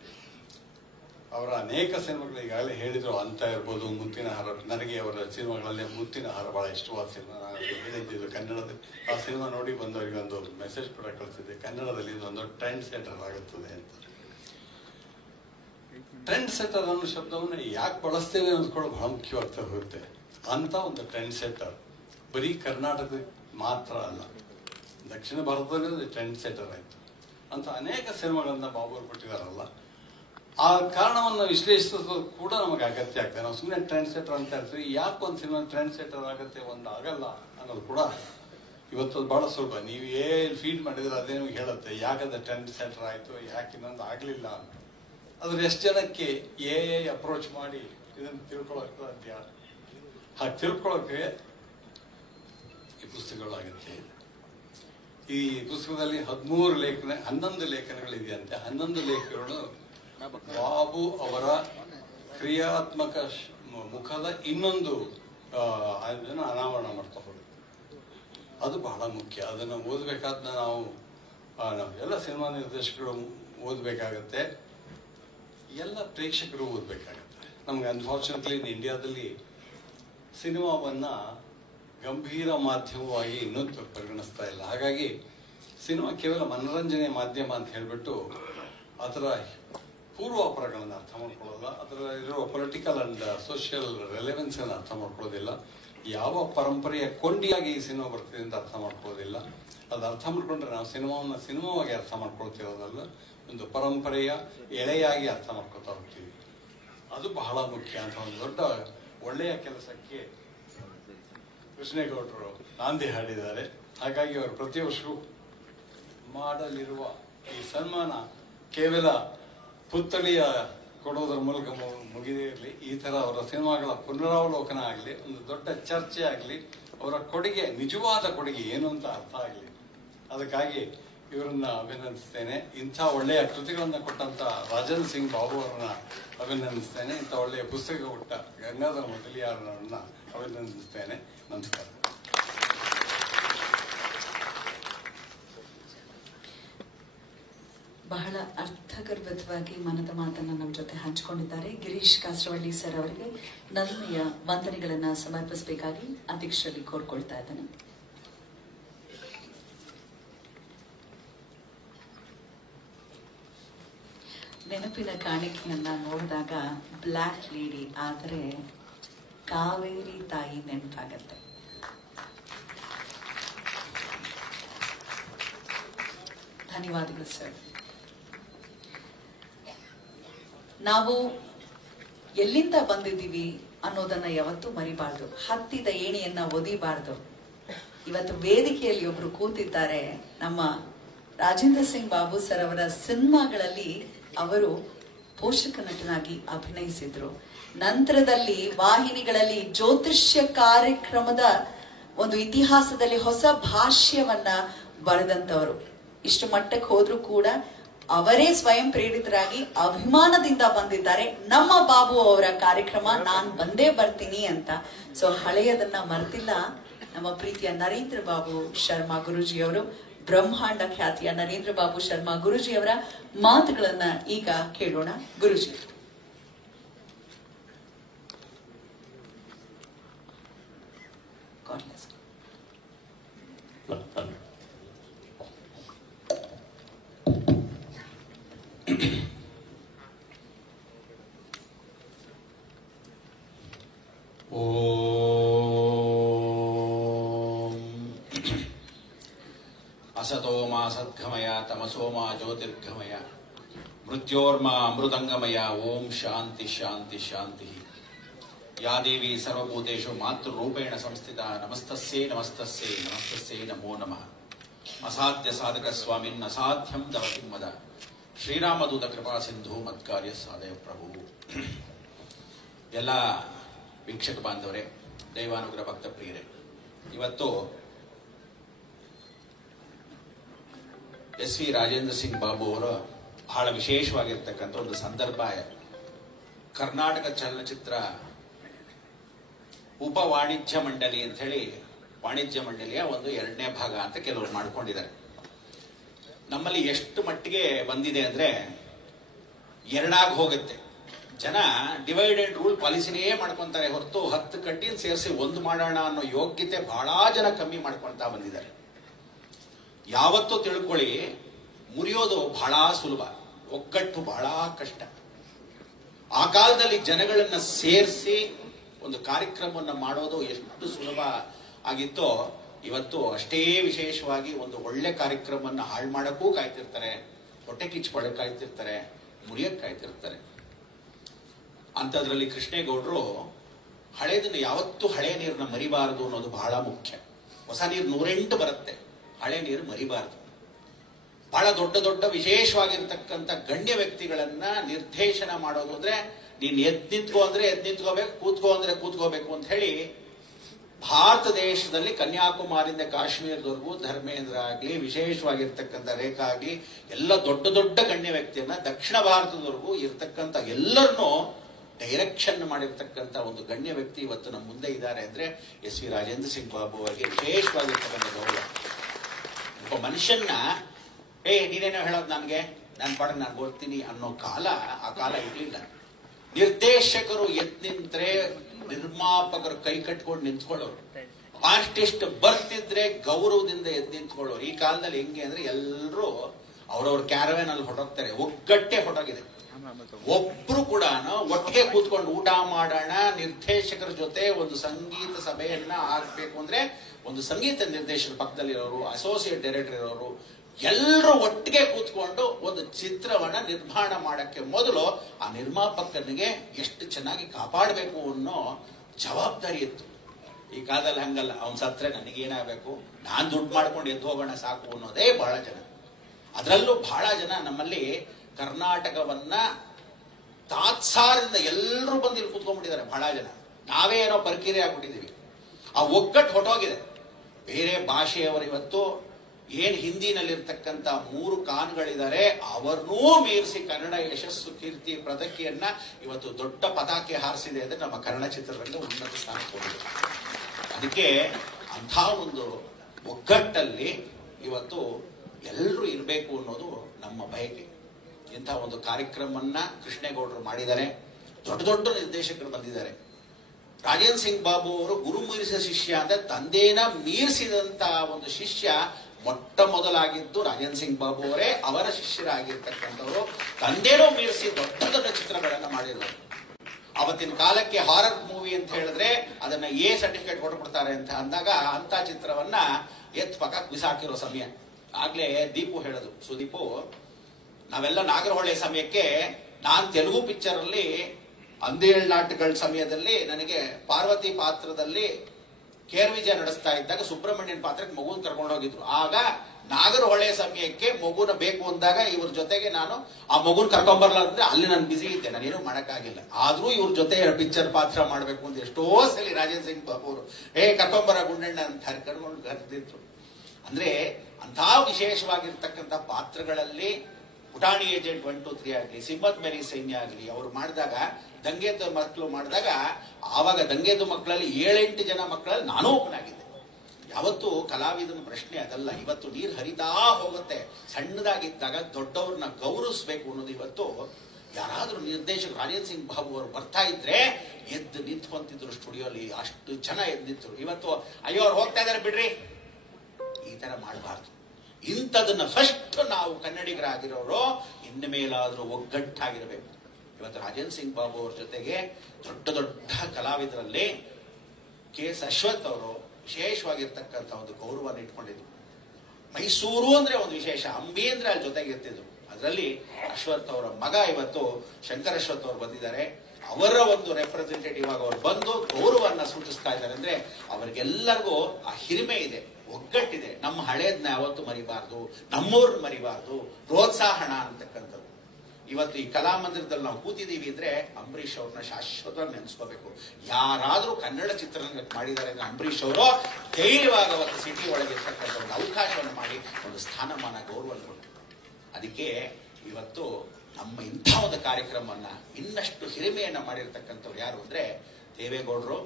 ಅವರ ಅನೇಕ ಸಿನಿಮಾಗಳು ಈಗಾಗಲೇ ಹೇಳಿದ್ರು. ಅಂತ ಇರ್ಬೋದು, ಮುತ್ತಿನ ಹಾರ. ನನಗೆ ಅವರ ಸಿನಿಮಾಗಳಲ್ಲಿ ಮುತ್ತಿನ ಹಾರ ಬಹಳ ಇಷ್ಟವಾದ ಸಿನಿಮಾ. ಹೇಳಿದ್ದು ಕನ್ನಡದಲ್ಲಿ ಆ ಸಿನಿಮಾ ನೋಡಿ ಬಂದವರಿಗೆ ಒಂದು ಮೆಸೇಜ್ ಕೂಡ ಕಳಿಸಿದೆ. ಕನ್ನಡದಲ್ಲಿ ಇದೊಂದು ಟ್ರೆಂಡ್ ಸೆಟರ್ ಆಗುತ್ತದೆ ಅಂತ. ಟ್ರೆಂಡ್ ಸೆಟರ್ ಅನ್ನೋ ಶಬ್ದವನ್ನು ಯಾಕೆ ಬಳಸ್ತೇವೆ ಅನ್ನೋದು ಕೂಡ ಬಹಳ ಮುಖ್ಯವಾಗ್ತಾ ಹೋಗುತ್ತೆ. ಅಂತ ಒಂದು ಟ್ರೆಂಡ್ ಸೆಟರ್ ಬರೀ ಕರ್ನಾಟಕದ ಮಾತ್ರ ಅಲ್ಲ, ದಕ್ಷಿಣ ಭಾರತದಲ್ಲಿ ಟ್ರೆಂಡ್ ಸೆಟರ್ ಆಯ್ತು ಅಂತ ಅನೇಕ ಸಿನಿಮಾಗಳನ್ನ ಬಾಬು ಅವರು ಕೊಟ್ಟಿದಾರಲ್ಲ, ಆ ಕಾರಣವನ್ನು ವಿಶ್ಲೇಷಿಸೋದು ಕೂಡ ನಮಗೆ ಅಗತ್ಯ ಆಗ್ತದೆ. ನಾವು ಸುಮ್ಮನೆ ಟ್ರೆಂಡ್ ಸೆಟರ್ ಅಂತ ಹೇಳ್ತೀವಿ. ಯಾಕೆ ಒಂದು ಸಿನಿಮಾ ಟ್ರೆಂಡ್ ಸೆಟರ್ ಆಗುತ್ತೆ, ಒಂದು ಆಗಲ್ಲ ಅನ್ನೋದು ಕೂಡ ಇವತ್ತು ಬಹಳ ಸುಲಭ. ನೀವು ಫೀಡ್ ಮಾಡಿದ್ರೆ ಅದೇ ನಿಮ್ಗೆ ಹೇಳುತ್ತೆ ಯಾಕಂದ್ರೆ ಟ್ರೆಂಡ್ ಸೆಟರ್ ಆಯ್ತು, ಯಾಕೆ ಇನ್ನೊಂದು ಆಗ್ಲಿಲ್ಲ ಅಂತ. ಅದ್ರ ಎಷ್ಟು ಜನಕ್ಕೆ ಅಪ್ರೋಚ್ ಮಾಡಿ ಇದನ್ನು ತಿಳ್ಕೊಳಕ್ ಸಾಧ್ಯ? ಹಾಗೆ ತಿಳ್ಕೊಳಕ್ಕೆ ಈ ಪುಸ್ತಕಗಳಾಗುತ್ತೆ. ಈ ಪುಸ್ತಕದಲ್ಲಿ 11 ಲೇಖನಗಳಿದೆಯಂತೆ. 11 ಲೇಖನಗಳು ಬಾಬು ಅವರ ಕ್ರಿಯಾತ್ಮಕ ಮುಖದ ಇನ್ನೊಂದು ಅದನ್ನು ಅನಾವರಣ ಮಾಡ್ತಾ ಹೋಗಿ. ಅದು ಬಹಳ ಮುಖ್ಯ. ಅದನ್ನು ಓದಬೇಕಾದ ನಾವು ಎಲ್ಲ ಸಿನಿಮಾ ನಿರ್ದೇಶಕರು ಓದಬೇಕಾಗತ್ತೆ, ಎಲ್ಲ ಪ್ರೇಕ್ಷಕರು ಓದಬೇಕಾಗತ್ತೆ. ನಮ್ಗೆ ಅನ್ಫಾರ್ಚುನೇಟ್ಲಿ ಇಂಡಿಯಾದಲ್ಲಿ ಸಿನಿಮಾವನ್ನ ಗಂಭೀರ ಮಾಧ್ಯಮವಾಗಿ ಇನ್ನೂ ಪರಿಗಣಿಸ್ತಾ ಇಲ್ಲ. ಹಾಗಾಗಿ ಸಿನಿಮಾ ಕೇವಲ ಮನೋರಂಜನೆ ಮಾಧ್ಯಮ ಅಂತ ಹೇಳ್ಬಿಟ್ಟು ಅದರ ಪೂರ್ವಾಪರಗಳನ್ನು ಅರ್ಥ ಮಾಡ್ಕೊಳ್ಳೋಲ್ಲ, ಅದರ ಇರುವ ಪೊಲಿಟಿಕಲ್ ಅಂಡ್ ಸೋಷಿಯಲ್ ರೆಲೆವೆನ್ಸ್ ಅನ್ನು ಅರ್ಥ ಮಾಡ್ಕೊಳ್ಳೋದಿಲ್ಲ, ಯಾವ ಪರಂಪರೆಯ ಕೊಂಡಿಯಾಗಿ ಈ ಸಿನಿಮಾ ಬರ್ತಿದೆ ಅಂತ ಅರ್ಥ ಮಾಡ್ಕೊಳ್ಳೋದಿಲ್ಲ. ಅದು ಅರ್ಥ ಮಾಡ್ಕೊಂಡ್ರೆ ನಾವು ಸಿನಿಮಾವನ್ನ ಸಿನಿಮಾವಾಗಿ ಅರ್ಥ ಮಾಡ್ಕೊಳ್ತಿರೋದಲ್ಲ, ಒಂದು ಪರಂಪರೆಯ ಎಳೆಯಾಗಿ ಅರ್ಥ ಮಾಡ್ಕೊತಾ ಹೋಗ್ತೀವಿ. ಅದು ಬಹಳ ಮುಖ್ಯ ಅಂತ ಒಂದು ದೊಡ್ಡ ಒಳ್ಳೆಯ ಕೆಲಸಕ್ಕೆ ಕೃಷ್ಣೇಗೌಡರು ನಾಂದಿ ಹಾಡಿದ್ದಾರೆ. ಹಾಗಾಗಿ ಅವರು ಪ್ರತಿ ವರ್ಷವೂ ಮಾಡಲಿರುವ ಈ ಸನ್ಮಾನ ಕೇವಲ ಪುತ್ಥಳಿಯ ಕೊಡೋದ್ರ ಮೂಲಕ ಮುಗಿದೇ ಇರಲಿ, ಈ ತರ ಅವರ ಸಿನಿಮಾಗಳ ಪುನರಾವಲೋಕನ ಆಗಲಿ, ಒಂದು ದೊಡ್ಡ ಚರ್ಚೆ ಆಗಲಿ, ಅವರ ಕೊಡುಗೆ ನಿಜವಾದ ಕೊಡುಗೆ ಏನು ಅಂತ ಅರ್ಥ ಆಗಲಿ. ಅದಕ್ಕಾಗಿ ಇವರನ್ನ ಅಭಿನಂದಿಸ್ತೇನೆ. ಇಂಥ ಒಳ್ಳೆಯ ಕೃತಿಗಳನ್ನ ಕೊಟ್ಟಂತ ರಾಜನ್ ಸಿಂಗ್ ಬಾಬು ಅವರನ್ನ ಅಭಿನಂದಿಸ್ತೇನೆ. ಇಂಥ ಒಳ್ಳೆಯ ಪುಸ್ತಕ ಕೊಟ್ಟ ಗಂಗಾಧರ ಮೊದಲಿಯಾರನ್ನ ಅಭಿನಂದಿಸ್ತೇನೆ. ನಮಸ್ಕಾರ. ಬಹಳ ಅರ್ಥಗರ್ಭಿತವಾಗಿ ಮನದ ಮಾತನ್ನ ನಮ್ಮ ಜೊತೆ ಹಂಚಿಕೊಂಡಿದ್ದಾರೆ ಗಿರೀಶ್ ಕಾಸರವಳ್ಳಿ ಸರ್ ಅವರಿಗೆ ನಲ್ಮೆಯ ವಂದನೆಗಳನ್ನ ಸಮರ್ಪಿಸಬೇಕಾಗಿ ಅಧ್ಯಕ್ಷರಲ್ಲಿ ಕೋರ್ಕೊಳ್ತಾ ಇದ್ದೇನೆ. ನೆನಪಿನ ಕಾಣಿಕೆಯನ್ನ ನೋಡಿದಾಗ ಬ್ಲ್ಯಾಕ್ ಲೇಡಿ ಆದರೆ ಕಾವೇರಿ ತಾಯಿ ನೆನಪಾಗತ್ತೆ. ಧನ್ಯವಾದಗಳು ಸರ್. ನಾವು ಎಲ್ಲಿಂದ ಬಂದಿದ್ದೀವಿ ಅನ್ನೋದನ್ನ ಯಾವತ್ತೂ ಮರಿಬಾರ್ದು, ಹತ್ತಿದ ಏಣಿಯನ್ನ ಒದಿಬಾರ್ದು. ಇವತ್ತು ವೇದಿಕೆಯಲ್ಲಿ ಒಬ್ರು ಕೂತಿದ್ದಾರೆ, ನಮ್ಮ ರಾಜೇಂದ್ರ ಸಿಂಗ್ ಬಾಬು ಸರ್ ಅವರ ಸಿನಿಮಾಗಳಲ್ಲಿ ಅವರು ಪೋಷಕ ನಟನಾಗಿ ಅಭಿನಯಿಸಿದ್ರು. ನಂತರದಲ್ಲಿ ವಾಹಿನಿಗಳಲ್ಲಿ ಜ್ಯೋತಿಷ್ಯ ಕಾರ್ಯಕ್ರಮದ ಒಂದು ಇತಿಹಾಸದಲ್ಲಿ ಹೊಸ ಭಾಷ್ಯವನ್ನ ಬರೆದಂತವರು. ಇಷ್ಟು ಮಟ್ಟಕ್ಕೆ ಹೋದ್ರೂ ಕೂಡ ಅವರೇ ಸ್ವಯಂ ಪ್ರೇರಿತರಾಗಿ ಅಭಿಮಾನದಿಂದ ಬಂದಿದ್ದಾರೆ. ನಮ್ಮ ಬಾಬು ಅವರ ಕಾರ್ಯಕ್ರಮ ನಾನ್ ಬಂದೇ ಬರ್ತೀನಿ ಅಂತ. ಸೊ ಹಳೆಯದನ್ನ ಮರೆತಿಲ್ಲ ನಮ್ಮ ಪ್ರೀತಿಯ ನರೇಂದ್ರ ಬಾಬು ಶರ್ಮಾ ಗುರೂಜಿಯವರು. ಬ್ರಹ್ಮಾಂಡ ಖ್ಯಾತಿಯ ನರೇಂದ್ರ ಬಾಬು ಶರ್ಮಾ ಗುರೂಜಿಯವರ ಮಾತುಗಳನ್ನ ಈಗ ಕೇಳೋಣ. ಗುರೂಜಿ. असतो मा सद्गमय तमसो मा ज्योतिर्गमय मृत्योर्मा अमृतंगमय ओम शांति शांति शांति। या देवी सर्वभूतेषु मातृरूपेण संस्थिता नमस्तस्यै नमस्तस्यै नमस्तस्यै नमो नमः। असाध्य साधक स्वामिन् असाध्यं दवतिं वद ಶ್ರೀರಾಮದೂತ ಕೃಪಾ ಸಿಂಧು ಮತ್ಕಾರ್ಯ ಸಾಧಯ ಪ್ರಭು. ಎಲ್ಲ ವೀಕ್ಷಕ ಬಾಂಧವರೇ, ದೈವಾನುಗ್ರಹ ಭಕ್ತ ಪ್ರಿಯರೇ, ಇವತ್ತು ಎಸ್ ವಿ ರಾಜೇಂದ್ರ ಸಿಂಗ್ ಬಾಬು ಅವರು ಬಹಳ ವಿಶೇಷವಾಗಿರ್ತಕ್ಕಂಥ ಒಂದು ಸಂದರ್ಭ. ಕರ್ನಾಟಕ ಚಲನಚಿತ್ರ ಉಪ ವಾಣಿಜ್ಯ ಮಂಡಳಿ ಅಂತ ಹೇಳಿ ವಾಣಿಜ್ಯ ಮಂಡಳಿಯ ಒಂದು 2ನೇ ಭಾಗ ಅಂತ ಕೆಲವರು ಮಾಡ್ಕೊಂಡಿದ್ದಾರೆ. ನಮ್ಮಲ್ಲಿ ಎಷ್ಟು ಮಟ್ಟಿಗೆ ಬಂದಿದೆ ಅಂದ್ರೆ 2 ಹೋಗುತ್ತೆ. ಜನ ಡಿವೈಡ್ ಅಂಡ್ ರೂಲ್ ಪಾಲಿಸಿನೇ ಮಾಡ್ಕೊಂತಾರೆ ಹೊರತು 10 ಕಡ್ಡಿನ ಸೇರಿಸಿ 1 ಮಾಡೋಣ ಅನ್ನೋ ಯೋಗ್ಯತೆ ಬಹಳ ಜನ ಕಮ್ಮಿ ಮಾಡ್ಕೊಳ್ತಾ ಬಂದಿದ್ದಾರೆ. ಯಾವತ್ತೂ ತಿಳ್ಕೊಳ್ಳಿ, ಮುರಿಯೋದು ಬಹಳ ಸುಲಭ, ಒಗ್ಗಟ್ಟು ಬಹಳ ಕಷ್ಟ. ಆ ಕಾಲದಲ್ಲಿ ಜನಗಳನ್ನ ಸೇರಿಸಿ ಒಂದು ಕಾರ್ಯಕ್ರಮವನ್ನ ಮಾಡೋದು ಎಷ್ಟು ಸುಲಭ ಆಗಿತ್ತೋ ಇವತ್ತು ಅಷ್ಟೇ ವಿಶೇಷವಾಗಿ ಒಂದು ಒಳ್ಳೆ ಕಾರ್ಯಕ್ರಮವನ್ನ ಹಾಳು ಮಾಡಕ್ಕೂ ಕಾಯ್ತಿರ್ತಾರೆ, ಹೊಟ್ಟೆ ಕಿಚ್ಕೊಳ್ಳಕ್ ಕಾಯ್ತಿರ್ತಾರೆ, ಮುರಿಯಕ್ ಕಾಯ್ತಿರ್ತಾರೆ. ಅಂಥದ್ರಲ್ಲಿ ಕೃಷ್ಣೇಗೌಡರು ಹಳೇದನ್ನ ಯಾವತ್ತೂ ಹಳೆ ನೀರನ್ನ ಮರಿಬಾರದು ಅನ್ನೋದು ಬಹಳ ಮುಖ್ಯ. ಹೊಸ ನೀರು 108 ಬರುತ್ತೆ, ಹಳೆ ನೀರು ಮರಿಬಾರದು. ಬಹಳ ದೊಡ್ಡ ದೊಡ್ಡ ವಿಶೇಷವಾಗಿರ್ತಕ್ಕಂಥ ಗಣ್ಯ ವ್ಯಕ್ತಿಗಳನ್ನ ನಿರ್ದೇಶನ ಮಾಡೋದು ಅಂದ್ರೆ ನೀನ್ ಎದ್ ನಿಂತ್ಕೋ ಅಂದ್ರೆ ಎದ್ ನಿಂತ್ಕೋಬೇಕು, ಕೂತ್ಕೋ ಅಂದ್ರೆ ಕೂತ್ಕೋಬೇಕು ಅಂತ ಹೇಳಿ ಭಾರತ ದೇಶದಲ್ಲಿ ಕನ್ಯಾಕುಮಾರಿಯಿಂದ ಕಾಶ್ಮೀರದವರೆಗೂ ಧರ್ಮೇಂದ್ರ ಆಗ್ಲಿ, ವಿಶೇಷವಾಗಿರ್ತಕ್ಕಂಥ ರೇಖಾ ಆಗ್ಲಿ, ಎಲ್ಲ ದೊಡ್ಡ ದೊಡ್ಡ ಗಣ್ಯ ವ್ಯಕ್ತಿಯನ್ನ ದಕ್ಷಿಣ ಭಾರತದವರೆಗೂ ಇರ್ತಕ್ಕಂಥ ಎಲ್ಲರನ್ನೂ ಡೈರೆಕ್ಷನ್ ಮಾಡಿರ್ತಕ್ಕಂಥ ಒಂದು ಗಣ್ಯ ವ್ಯಕ್ತಿ ಇವತ್ತು ನಮ್ಮ ಮುಂದೆ ಇದ್ದಾರೆ ಅಂದ್ರೆ ಎಸ್ ವಿ ರಾಜೇಂದ್ರ ಸಿಂಗ್ ಬಾಬು ಅವರಿಗೆ ವಿಶೇಷವಾಗಿರ್ತಕ್ಕಂಥ ಗೌರವ. ಒಬ್ಬ ಮನುಷ್ಯನ್ನ ನೀನೇನೋ ಹೇಳೋದು ನನಗೆ, ನನ್ನ ಪಾಡಿಗೆ ನಾನು ಓದ್ತೀನಿ ಅನ್ನೋ ಕಾಲ ಆ ಕಾಲ ಇರ್ಲಿಲ್ಲ. ನಿರ್ದೇಶಕರು ಎದ್ ನಿಂತ್ರೆ ನಿರ್ಮಾಪಕರು ಕೈ ಕಟ್ಕೊಂಡು ನಿಂತ್ಕೊಳ್ಳೋರು, ಆರ್ಟಿಸ್ಟ್ ಬರ್ತಿದ್ರೆ ಗೌರವದಿಂದ ಎದ್ ನಿಂತ್ಕೊಳ್ಳೋರು. ಈ ಕಾಲದಲ್ಲಿ ಹೆಂಗೆ ಅಂದ್ರೆ ಎಲ್ಲರೂ ಅವ್ರವ್ರ ಕ್ಯಾರವೇನ್ ಅಲ್ಲಿ ಹೊರಟೋಗ್ತಾರೆ, ಒಗ್ಗಟ್ಟೆ ಹೊರಟೋಗಿದೆ. ಒಬ್ರು ಕೂಡ ಒಟ್ಟಿಗೆ ಕೂತ್ಕೊಂಡು ಊಟ ಮಾಡೋಣ, ನಿರ್ದೇಶಕರ ಜೊತೆ ಒಂದು ಸಂಗೀತ ಸಭೆಯನ್ನ ಆಗ್ಬೇಕು ಅಂದ್ರೆ ಒಂದು ಸಂಗೀತ ನಿರ್ದೇಶಕರ ಪಕ್ಕದಲ್ಲಿರೋರು, ಅಸೋಸಿಯೇಟ್ ಡೈರೆಕ್ಟರ್ ಇರೋರು ಎಲ್ಲರೂ ಒಟ್ಟಿಗೆ ಕೂತ್ಕೊಂಡು ಒಂದು ಚಿತ್ರವನ್ನ ನಿರ್ಮಾಣ ಮಾಡಕ್ಕೆ ಮೊದಲು ಆ ನಿರ್ಮಾಪಕನಿಗೆ ಎಷ್ಟು ಚೆನ್ನಾಗಿ ಕಾಪಾಡಬೇಕು ಅನ್ನೋ ಜವಾಬ್ದಾರಿ ಇತ್ತು. ಈ ಕಾಲದಲ್ಲಿ ಹಂಗಲ್ಲ, ಅವನ್ ಸತ್ರೆ ನನಗೇನಾಗಬೇಕು, ನಾನ್ ದುಡ್ಡು ಮಾಡ್ಕೊಂಡು ಎದ್ದು ಹೋಗೋಣ ಸಾಕು ಅನ್ನೋದೇ ಬಹಳ ಜನ. ಅದರಲ್ಲೂ ಬಹಳ ಜನ ನಮ್ಮಲ್ಲಿ ಕರ್ನಾಟಕವನ್ನ ತಾತ್ಸಾರದಿಂದ ಎಲ್ಲರೂ ಬಂದು ಇಲ್ಲಿ ಕೂತ್ಕೊಂಡ್ಬಿಟ್ಟಿದ್ದಾರೆ. ಬಹಳ ಜನ ನಾವೇ ಏನೋ ಪರ್ಕಿರಿ ಆಗ್ಬಿಟ್ಟಿದೀವಿ. ಆ ಒಗ್ಗಟ್ಟು ಹೊಟ್ಟೋಗಿದೆ. ಬೇರೆ ಭಾಷೆಯವರು ಇವತ್ತು ಏನ್ ಹಿಂದಿನಲ್ಲಿರ್ತಕ್ಕಂಥ 3 ಕಾನ್ಗಳಿದ್ದಾರೆ ಅವರನ್ನೂ ಮೀರಿಸಿ ಕನ್ನಡ ಯಶಸ್ಸು, ಕೀರ್ತಿ, ಪ್ರದಕ್ಕಿಯನ್ನ ಇವತ್ತು ದೊಡ್ಡ ಪತಾಕೆ ಹಾರಿಸಿದೆ ಅಂದ್ರೆ ನಮ್ಮ ಕನ್ನಡ ಚಿತ್ರರಂಗ ಉನ್ನತ ಸ್ಥಾನಕ್ಕೆ ಹೋಗಿದೆ. ಅದಕ್ಕೆ ಅಂಥ ಒಂದು ಒಗ್ಗಟ್ಟಲ್ಲಿ ಇವತ್ತು ಎಲ್ಲರೂ ಇರಬೇಕು ಅನ್ನೋದು ನಮ್ಮ ಬಯಕೆ. ಇಂಥ ಒಂದು ಕಾರ್ಯಕ್ರಮವನ್ನ ಕೃಷ್ಣೇಗೌಡರು ಮಾಡಿದ್ದಾರೆ. ದೊಡ್ಡ ದೊಡ್ಡ ನಿರ್ದೇಶಕರು ಬಂದಿದ್ದಾರೆ. ರಾಜೇಂದ್ರ ಸಿಂಗ್ ಬಾಬು ಅವರು ಗುರು ಮೀರಿಸಿದ ಶಿಷ್ಯ ಅಂದ್ರೆ ತಂದೆನ ಮೀರಿಸಿದಂತ ಒಂದು ಶಿಷ್ಯ ಮೊಟ್ಟ ಮೊದಲಾಗಿದ್ದು ರಾಜೇಂದ್ರ ಸಿಂಗ್ ಬಾಬು ಅವರೇ. ಅವರ ಶಿಷ್ಯರಾಗಿರ್ತಕ್ಕಂಥವರು ತಂದೆನೂ ಮೀರಿಸಿ ದೊಡ್ಡ ದೊಡ್ಡ ಚಿತ್ರಗಳನ್ನ ಮಾಡಿದ್ರು. ಅವತ್ತಿನ ಕಾಲಕ್ಕೆ ಹಾರರ್ ಮೂವಿ ಅಂತ ಹೇಳಿದ್ರೆ ಅದನ್ನ ಎ ಸರ್ಟಿಫಿಕೇಟ್ ಕೊಟ್ಬಿಡ್ತಾರೆ ಅಂತ ಅಂದಾಗ ಅಂತ ಚಿತ್ರವನ್ನ ಪಕ್ಕಕ್ಕೆ ಬಿಸಾಕಿರೋ ಸಮಯ. ಆಗ್ಲೇ ದೀಪು ಹೇಳೋದು, ಸುದೀಪು, ನಾವೆಲ್ಲ ನಾಗರಹೊಳೆ ಸಮಯಕ್ಕೆ ನಾನ್ ತೆಲುಗು ಪಿಕ್ಚರ್ ಅಲ್ಲಿ ಅಂದೇಳ್ ನಾಟಕಗಳ ಸಮಯದಲ್ಲಿ ನನಗೆ ಪಾರ್ವತಿ ಪಾತ್ರದಲ್ಲಿ ಕೇರ್ ವಿಜಯ ನಡೆಸ್ತಾ ಇದ್ದಾಗ ಸುಬ್ರಹ್ಮಣ್ಯನ್ ಪಾತ್ರಕ್ಕೆ ಮಗುನ್ ಕರ್ಕೊಂಡು ಹೋಗಿದ್ರು. ಆಗ ನಾಗರಹೊಳೆ ಸಮಯಕ್ಕೆ ಮಗುನ ಬೇಕು ಅಂದಾಗ ಇವ್ರ ಜೊತೆಗೆ ನಾನು ಆ ಮಗುನ್ ಕರ್ಕೊಂಡ್ಬರ್ಲ ಅಂದ್ರೆ ಅಲ್ಲಿ ನಾನು ಬಿಸಿ ಇದ್ದೆ, ನಾನೇನು ಮಾಡಕ್ಕಾಗಿಲ್ಲ. ಆದ್ರೂ ಇವ್ರ ಜೊತೆ ಪಿಕ್ಚರ್ ಪಾತ್ರ ಮಾಡ್ಬೇಕು ಅಂತ ಎಷ್ಟೋ ಸಲ ರಾಜೇಂದ್ರ ಸಿಂಗ್ ಬಾಬು ಅವರು ಕರ್ಕೊಂಬರ ಗುಂಡಣ್ಣ ಅಂತ ಕರ್ಕೊಂಡು ಕರೆದಿದ್ರು. ಅಂದ್ರೆ ಅಂಥ ವಿಶೇಷವಾಗಿರ್ತಕ್ಕಂಥ ಪಾತ್ರಗಳಲ್ಲಿ ಪುಟಾಣಿ ಏಜೆಂಟ್ 1, 2, 3 ಆಗ್ಲಿ, ಸಿಂಹದ್ ಮೇರಿ ಸೈನ್ಯ ಆಗ್ಲಿ, ಅವ್ರು ಮಾಡಿದಾಗ ದಂಗೆದ ಮಕ್ಕಳು ಮಾಡಿದಾಗ ಆವಾಗ ದಂಗೆದು ಮಕ್ಕಳಲ್ಲಿ 7-8 ಜನ ಮಕ್ಕಳಲ್ಲಿ ನಾನೂ ಒಬ್ಬನಾಗಿದ್ದೆ. ಯಾವತ್ತು ಕಲಾವಿದನ ಪ್ರಶ್ನೆ ಅದಲ್ಲ. ಇವತ್ತು ನೀರು ಹರಿತಾ ಹೋಗುತ್ತೆ. ಸಣ್ಣದಾಗಿದ್ದಾಗ ದೊಡ್ಡವ್ರನ್ನ ಗೌರವಿಸ್ಬೇಕು ಅನ್ನೋದು ಇವತ್ತು ಯಾರಾದ್ರೂ ನಿರ್ದೇಶಕ ರಾಜೇಂದ್ರ ಸಿಂಗ್ ಬಾಬು ಅವರು ಬರ್ತಾ ಇದ್ರೆ ಎದ್ದು ನಿಂತ್ಕೊಂತಿದ್ರು ಸ್ಟುಡಿಯೋಲಿ. ಅಷ್ಟು ಜನ ಎದ್ದು ನಿಂತರು. ಇವತ್ತು ಅಯ್ಯೋ ಅವ್ರು ಹೋಗ್ತಾ ಇದಾರೆ ಬಿಡ್ರಿ, ಈ ತರ ಮಾಡಬಾರ್ದು. ಇಂಥದನ್ನ ಫಸ್ಟ್ ನಾವು ಕನ್ನಡಿಗರಾಗಿರೋರು ಇನ್ನು ಮೇಲಾದ್ರೂ ಒಗ್ಗಟ್ಟಾಗಿರಬೇಕು. ಇವತ್ತು ರಾಜೇಂದ್ರ ಸಿಂಗ್ ಬಾಬು ಅವ್ರ ಜೊತೆಗೆ ದೊಡ್ಡ ದೊಡ್ಡ ಕಲಾವಿದರಲ್ಲಿ KS ಅಶ್ವಥ್ ಅವರು ವಿಶೇಷವಾಗಿರ್ತಕ್ಕಂಥ ಒಂದು ಗೌರವವನ್ನು ಇಟ್ಕೊಂಡಿದ್ರು. ಮೈಸೂರು ಅಂದ್ರೆ ಒಂದು ವಿಶೇಷ, ಅಂಬಿ ಅಂದ್ರೆ ಅಲ್ಲಿ ಜೊತೆಗೆ ಇರ್ತಿದ್ರು. ಅದರಲ್ಲಿ ಅಶ್ವಥ್ ಅವರ ಮಗ ಇವತ್ತು ಶಂಕರ್ ಅಶ್ವಥ್ ಅವರು ಬಂದಿದ್ದಾರೆ. ಅವರ ಒಂದು ರೆಪ್ರೆಸೆಂಟೇಟಿವ್ ಆಗಿ ಅವರು ಬಂದು ಗೌರವನ್ನ ಸೂಚಿಸ್ತಾ ಇದ್ದಾರೆ. ಅಂದ್ರೆ ಅವರಿಗೆಲ್ಲರಿಗೂ ಆ ಹಿರಿಮೆ ಇದೆ, ಒಗ್ಗಟ್ಟಿದೆ. ನಮ್ಮ ಹಳೇದ್ನ ಯಾವತ್ತು ಮರಿಬಾರ್ದು, ನಮ್ಮೂರ್ನ ಮರಿಬಾರ್ದು, ಪ್ರೋತ್ಸಾಹನ ಅಂತಕ್ಕಂಥದ್ದು. ಇವತ್ತು ಈ ಕಲಾಮಂದಿರದಲ್ಲಿ ನಾವು ಕೂತಿದ್ದೀವಿ ಅಂದ್ರೆ ಅಂಬರೀಷ್ ಅವ್ರನ್ನ ಶಾಶ್ವತವಾಗಿ ನೆನೆಸ್ಕೋಬೇಕು. ಯಾರಾದ್ರೂ ಕನ್ನಡ ಚಿತ್ರರಂಗಕ್ಕೆ ಮಾಡಿದ್ದಾರೆ ಅಂದ್ರೆ ಅಂಬರೀಷ್ ಅವರು ಧೈರ್ಯವಾಗಿ ಅವತ್ತು ಸಿಟಿ ಒಳಗಿರ್ತಕ್ಕಂಥ ಒಂದು ಅವಕಾಶವನ್ನು ಮಾಡಿ ಒಂದು ಸ್ಥಾನಮಾನ ಗೌರವವನ್ನು ಕೊಟ್ಟರು. ಅದಕ್ಕೆ ಇವತ್ತು ನಮ್ಮ ಇಂಥ ಒಂದು ಕಾರ್ಯಕ್ರಮವನ್ನ ಇನ್ನಷ್ಟು ಹಿರಿಮೆಯನ್ನ ಮಾಡಿರ್ತಕ್ಕಂಥವ್ರು ಯಾರು ಅಂದ್ರೆ ದೇವೇಗೌಡರು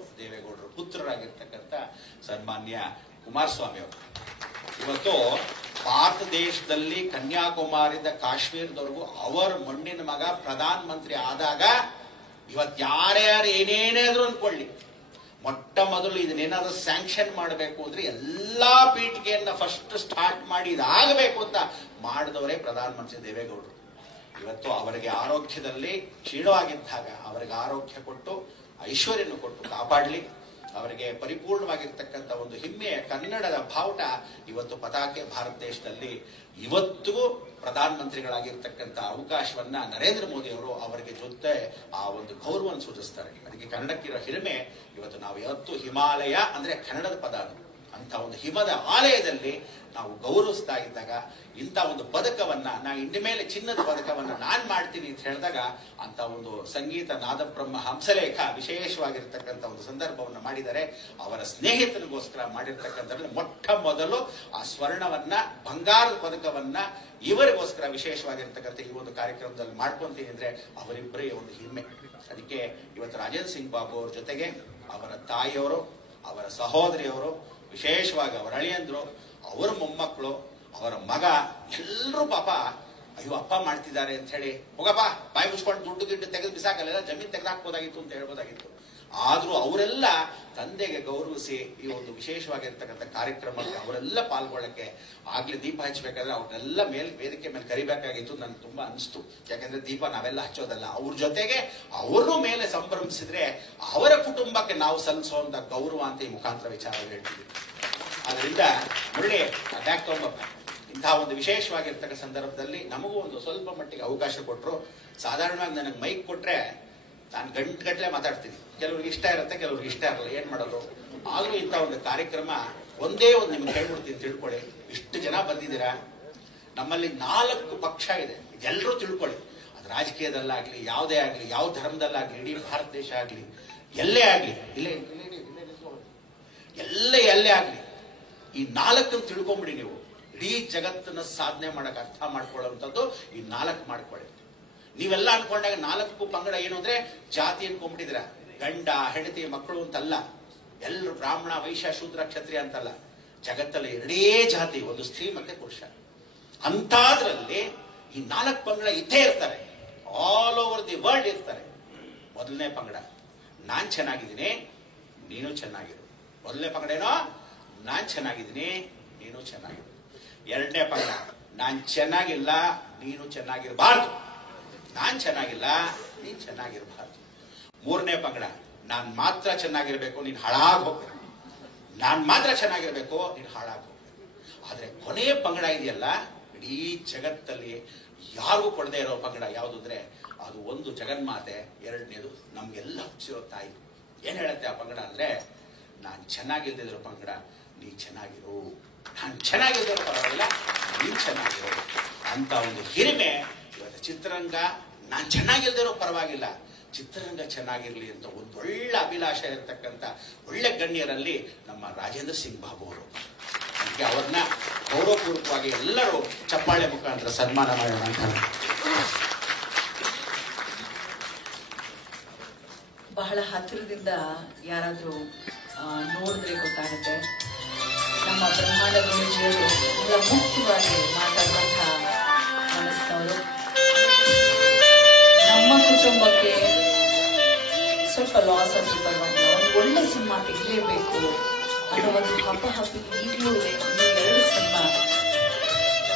ಪುತ್ರರಾಗಿರ್ತಕ್ಕಂಥ ಸನ್ಮಾನ್ಯ ಕುಮಾರಸ್ವಾಮಿ ಅವರು. ಇವತ್ತು ಭಾರತ ದೇಶದಲ್ಲಿ ಕನ್ಯಾಕುಮಾರಿಯಿಂದ ಕಾಶ್ಮೀರದವರೆಗೂ ಅವರ ಮಣ್ಣಿನ ಮಗ ಪ್ರಧಾನ ಮಂತ್ರಿ ಆದಾಗ ಇವತ್ತು ಯಾರ್ಯಾರು ಏನೇನಾದ್ರೂ ಅಂದ್ಕೊಳ್ಳಿ, ಮೊಟ್ಟ ಮೊದಲು ಇದನ್ನೇನಾದ್ರೂ ಸ್ಯಾಂಕ್ಷನ್ ಮಾಡಬೇಕು ಅಂದ್ರೆ ಎಲ್ಲಾ ಪೀಠಿಗೆಯನ್ನ ಫಸ್ಟ್ ಸ್ಟಾರ್ಟ್ ಮಾಡಿ ಇದಾಗಬೇಕು ಅಂತ ಮಾಡಿದವರೇ ಪ್ರಧಾನ ಮಂತ್ರಿ ದೇವೇಗೌಡರು. ಇವತ್ತು ಅವರಿಗೆ ಆರೋಗ್ಯದಲ್ಲಿ ಕ್ಷೀಣವಾಗಿದ್ದಾಗ ಅವರಿಗೆ ಆರೋಗ್ಯ ಕೊಟ್ಟು ಐಶ್ವರ್ಯನು ಕೊಟ್ಟು ಕಾಪಾಡಲಿ. ಅವರಿಗೆ ಪರಿಪೂರ್ಣವಾಗಿರ್ತಕ್ಕಂಥ ಒಂದು ಹೆಮ್ಮೆಯ ಕನ್ನಡದ ಬಾವುಟ ಇವತ್ತು ಪತಾಕೆ ಭಾರತ ದೇಶದಲ್ಲಿ ಇವತ್ತಿಗೂ ಪ್ರಧಾನ ಮಂತ್ರಿಗಳಾಗಿರ್ತಕ್ಕಂಥ ಅವಕಾಶವನ್ನ ನರೇಂದ್ರ ಮೋದಿ ಅವರು ಅವರಿಗೆ ಜೊತೆ ಆ ಒಂದು ಗೌರವವನ್ನು ಸೂಚಿಸ್ತಾರೆ. ಅದಕ್ಕೆ ಕನ್ನಡಕ್ಕಿರೋ ಹಿರಿಮೆ ಇವತ್ತು ನಾವು ಯಾವತ್ತು ಹಿಮಾಲಯ ಅಂದ್ರೆ ಕನ್ನಡದ ಪದ ಅಂತ ಒಂದು ಹಿಮದ ಆಲಯದಲ್ಲಿ ನಾವು ಗೌರವಿಸ್ತಾ ಇದ್ದಾಗ ಇಂಥ ಒಂದು ಪದಕವನ್ನ ಇನ್ನು ಮೇಲೆ ಚಿನ್ನದ ಪದಕವನ್ನ ನಾನ್ ಮಾಡ್ತೀನಿ ಅಂತ ಹೇಳಿದಾಗ ಅಂತ ಒಂದು ಸಂಗೀತ ನಾದಬ್ರಹ್ಮ ಹಂಸಲೇಖ ವಿಶೇಷವಾಗಿರ್ತಕ್ಕಂಥ ಒಂದು ಸಂದರ್ಭವನ್ನು ಮಾಡಿದರೆ ಅವರ ಸ್ನೇಹಿತನಿಗೋಸ್ಕರ ಮಾಡಿರ್ತಕ್ಕಂಥ ಮೊಟ್ಟ ಮೊದಲು ಆ ಸ್ವರ್ಣವನ್ನ ಬಂಗಾರದ ಪದಕವನ್ನ ಇವರಿಗೋಸ್ಕರ ವಿಶೇಷವಾಗಿರ್ತಕ್ಕಂಥ ಈ ಒಂದು ಕಾರ್ಯಕ್ರಮದಲ್ಲಿ ಮಾಡ್ಕೊಂತೀನಿ ಅಂದ್ರೆ ಅವರಿಬ್ಬರೇ ಒಂದು ಹಿಮ್ಮೆ. ಅದಕ್ಕೆ ಇವತ್ತು ರಾಜೇಂದ್ರ ಸಿಂಗ್ ಬಾಬು ಅವ್ರ ಜೊತೆಗೆ ಅವರ ತಾಯಿಯವರು, ಅವರ ಸಹೋದರಿಯವರು, ವಿಶೇಷವಾಗಿ ಅವರ ಅಳಿಯಂದ್ರು, ಅವರ ಮೊಮ್ಮಕ್ಕಳು, ಅವರ ಮಗ ಎಲ್ಲರೂ ಪಾಪ ಅಯ್ಯೋ ಅಪ್ಪ ಮಾಡ್ತಿದ್ದಾರೆ ಅಂತ ಹೇಳಿ ಹೋಗಪ್ಪ ಬಾಯಿ ಮುಚ್ಕೊಂಡು ದುಡ್ಡು ಗಿಡ್ಡು ತೆಗೆದು ಬಿಸಾಕಲ್ಲ, ಜಮೀನು ತೆಗೆದಾಕ್ಬೋದಾಗಿತ್ತು ಅಂತ ಹೇಳ್ಬೋದಾಗಿತ್ತು. ಆದ್ರೂ ಅವರೆಲ್ಲ ತಂದೆಗೆ ಗೌರವಿಸಿ ಈ ಒಂದು ವಿಶೇಷವಾಗಿರ್ತಕ್ಕಂಥ ಕಾರ್ಯಕ್ರಮಕ್ಕೆ ಅವರೆಲ್ಲ ಪಾಲ್ಗೊಳ್ಳಕ್ಕೆ ಆಗ್ಲೇ ದೀಪ ಹಚ್ಚಬೇಕಾದ್ರೆ ಅವ್ರನ್ನೆಲ್ಲ ವೇದಿಕೆ ಮೇಲೆ ಕರಿಬೇಕಾಗಿತ್ತು. ನನ್ಗೆ ತುಂಬಾ ಅನಿಸ್ತು. ಯಾಕಂದ್ರೆ ದೀಪ ನಾವೆಲ್ಲ ಹಚ್ಚೋದಲ್ಲ, ಅವ್ರ ಜೊತೆಗೆ ಅವರು ಮೇಲೆ ಸಂಭ್ರಮಿಸಿದ್ರೆ ಅವರ ಕುಟುಂಬಕ್ಕೆ ನಾವು ಸಲ್ಲಿಸುವಂತ ಗೌರವ ಅಂತ ಈ ಮುಖಾಂತರ ವಿಚಾರ ಹೇಳ್ತೀವಿ. ಅದರಿಂದ ಮುರಳಿ ಬ್ಯಾಗ್ ತಗೊಂಬಪ್ಪ. ಇಂತಹ ಒಂದು ವಿಶೇಷವಾಗಿರ್ತಕ್ಕ ಸಂದರ್ಭದಲ್ಲಿ ನಮಗೂ ಒಂದು ಸ್ವಲ್ಪ ಮಟ್ಟಿಗೆ ಅವಕಾಶ ಕೊಟ್ಟರು. ಸಾಧಾರಣವಾಗಿ ನನಗೆ ಮೈಕ್ ಕೊಟ್ರೆ ನಾನು ಗಂಟೆ ಮಾತಾಡ್ತೀನಿ. ಕೆಲವ್ರಿಗೆ ಇಷ್ಟ ಇರುತ್ತೆ, ಕೆಲವ್ರಿಗೆ ಇಷ್ಟ ಇರಲ್ಲ, ಏನ್ ಮಾಡೋದು. ಆದ್ರೂ ಇಂಥ ಒಂದು ಕಾರ್ಯಕ್ರಮ ಒಂದೇ ಒಂದು ನಿಮ್ಗೆ ಹೇಳ್ಬಿಡ್ತೀನಿ, ತಿಳ್ಕೊಳ್ಳಿ. ಇಷ್ಟು ಜನ ಬಂದಿದ್ದೀರಾ, ನಮ್ಮಲ್ಲಿ 4 ಪಕ್ಷ ಇದೆ, ಎಲ್ಲರೂ ತಿಳ್ಕೊಳ್ಳಿ. ಅದು ರಾಜಕೀಯದಲ್ಲಾಗ್ಲಿ, ಯಾವುದೇ ಆಗ್ಲಿ, ಯಾವ ಧರ್ಮದಲ್ಲಾಗ್ಲಿ, ಇಡೀ ಭಾರತ ದೇಶ ಆಗ್ಲಿ, ಎಲ್ಲೇ ಆಗ್ಲಿ, ಎಲ್ಲೇ ಆಗ್ಲಿ, ಈ 4 ತಿಳ್ಕೊಂಬಿಡಿ ನೀವು. ಇಡೀ ಜಗತ್ತನ್ನ ಸಾಧನೆ ಮಾಡಕ್ ಅರ್ಥ ಮಾಡ್ಕೊಳ್ಳುವಂಥದ್ದು ಈ 4 ಮಾಡ್ಕೊಳ್ಳಿ. ನೀವೆಲ್ಲ ಅನ್ಕೊಂಡಾಗ 4 ಪಂಗಡ ಏನು ಅಂದ್ರೆ ಜಾತಿ ಅನ್ಕೊಂಡ್ಬಿಟ್ಟಿದ್ರ, ಗಂಡ ಹೆಂಡತಿ ಮಕ್ಕಳು ಅಂತಲ್ಲ, ಎಲ್ಲರೂ ಬ್ರಾಹ್ಮಣ ವೈಶ್ಯ ಶೂದ್ರ ಕ್ಷತ್ರಿಯ ಅಂತಲ್ಲ. ಜಗತ್ತಲ್ಲಿ 2 ಜಾತಿ, ಒಂದು ಸ್ತ್ರೀ ಮತ್ತೆ ಪುರುಷ. ಅಂತಾದ್ರಲ್ಲಿ ಈ 4 ಪಂಗಡ ಇದ್ದೇ ಇರ್ತಾರೆ, ಆಲ್ ಓವರ್ ದಿ ವರ್ಲ್ಡ್ ಇರ್ತಾರೆ. ಮೊದಲನೇ ಪಂಗಡ ನಾನ್ ಚೆನ್ನಾಗಿದ್ದೀನಿ ನೀನು ಚೆನ್ನಾಗಿರು. ಮೊದಲನೇ ಪಂಗಡ ಏನೋ ನಾನ್ ಚೆನ್ನಾಗಿದ್ದೀನಿ ನೀನು ಚೆನ್ನಾಗಿರು. ಎರಡನೇ ಪಂಗಡ ನಾನ್ ಚೆನ್ನಾಗಿಲ್ಲ ನೀನು ಚೆನ್ನಾಗಿರಬಾರ್ದು, ನಾನ್ ಚೆನ್ನಾಗಿಲ್ಲ ನೀನ್ ಚೆನ್ನಾಗಿರಬಾರ್ದು. ಮೂರನೇ ಪಂಗಡ ನಾನ್ ಮಾತ್ರ ಚೆನ್ನಾಗಿರ್ಬೇಕು ನೀನ್ ಹಾಳಾಗಿ ಹೋಗ್ಬೇಕು, ನಾನ್ ಮಾತ್ರ ಚೆನ್ನಾಗಿರ್ಬೇಕು ನೀನ್ ಹಾಳಾಗಿ ಹೋಗ್ಬೇಕು. ಆದ್ರೆ ಕೊನೆಯ ಪಂಗಡ ಇದೆಯಲ್ಲ, ಇಡೀ ಜಗತ್ತಲ್ಲಿ ಯಾರಿಗೂ ಕೊಡದೇ ಇರೋ ಪಂಗಡ ಯಾವುದು ಅಂದ್ರೆ ಅದು ಒಂದು ಜಗನ್ಮಾತೆ, ಎರಡನೇದು ನಮ್ಗೆಲ್ಲ ಹುಟ್ಟಿರೋ ತಾಯಿ. ಏನ್ ಹೇಳುತ್ತೆ ಆ ಪಂಗಡ ಅಂದ್ರೆ, ನಾನ್ ಚೆನ್ನಾಗಿಲ್ದಿರೋ ಪಂಗಡ ನೀ ಚೆನ್ನಾಗಿರು, ನಾನ್ ಚೆನ್ನಾಗಿಲ್ದಿರೋ ಪರವಾಗಿಲ್ಲ ನೀನ್ ಚೆನ್ನಾಗಿರು ಅಂತ ಒಂದು ಹಿರಿಮೆ ಇವತ್ತು ಚಿತ್ರರಂಗ. ನಾನ್ ಚೆನ್ನಾಗಿಲ್ದಿರೋ ಪರವಾಗಿಲ್ಲ, ಚಿತ್ರರಂಗ ಚೆನ್ನಾಗಿರ್ಲಿ ಅಂತ ಒಂದೊಳ್ಳೆ ಅಭಿಲಾಷೆ ಇರತಕ್ಕಂಥ ಒಳ್ಳೆ ಗಣ್ಯರಲ್ಲಿ ನಮ್ಮ ರಾಜೇಂದ್ರ ಸಿಂಗ್ ಬಾಬು ಅವರು. ಅದಕ್ಕೆ ಅವ್ರನ್ನ ಗೌರವಪೂರ್ವಕವಾಗಿ ಎಲ್ಲರೂ ಚಪ್ಪಾಳೆ ಮುಖಾಂತರ ಸನ್ಮಾನ ಮಾಡೋಣ ಅಂತ. ಬಹಳ ಹತ್ತಿರದಿಂದ ಯಾರಾದ್ರೂ ನೋಡಿದ್ರೆ ಗೊತ್ತಾಗುತ್ತೆ, ನಮ್ಮ ಬ್ರಹ್ಮಾಂಡ ಗುರೂಜಿಯವರು ಬಹಳ ಮುಖ್ಯವಾಗಿ ಮಾತಾಡುವಂತ ಮನಸ್ಸಿನವರು. ನಮ್ಮ ಕುಟುಂಬಕ್ಕೆ ಸ್ವಲ್ಪ ಲಾಸ್ ಆದ್ರೂ ಪರವಾಗಿಲ್ಲ, ಒಂದು ಒಳ್ಳೆ ಸಿನಿಮಾ ತೆಗಿಲೇಬೇಕು ಅನ್ನೋ ಒಂದು ಹಪ್ಪಿ ಈಗಲೂ ಇದೆ. ಇನ್ನು 2 ಸಿನಿಮಾ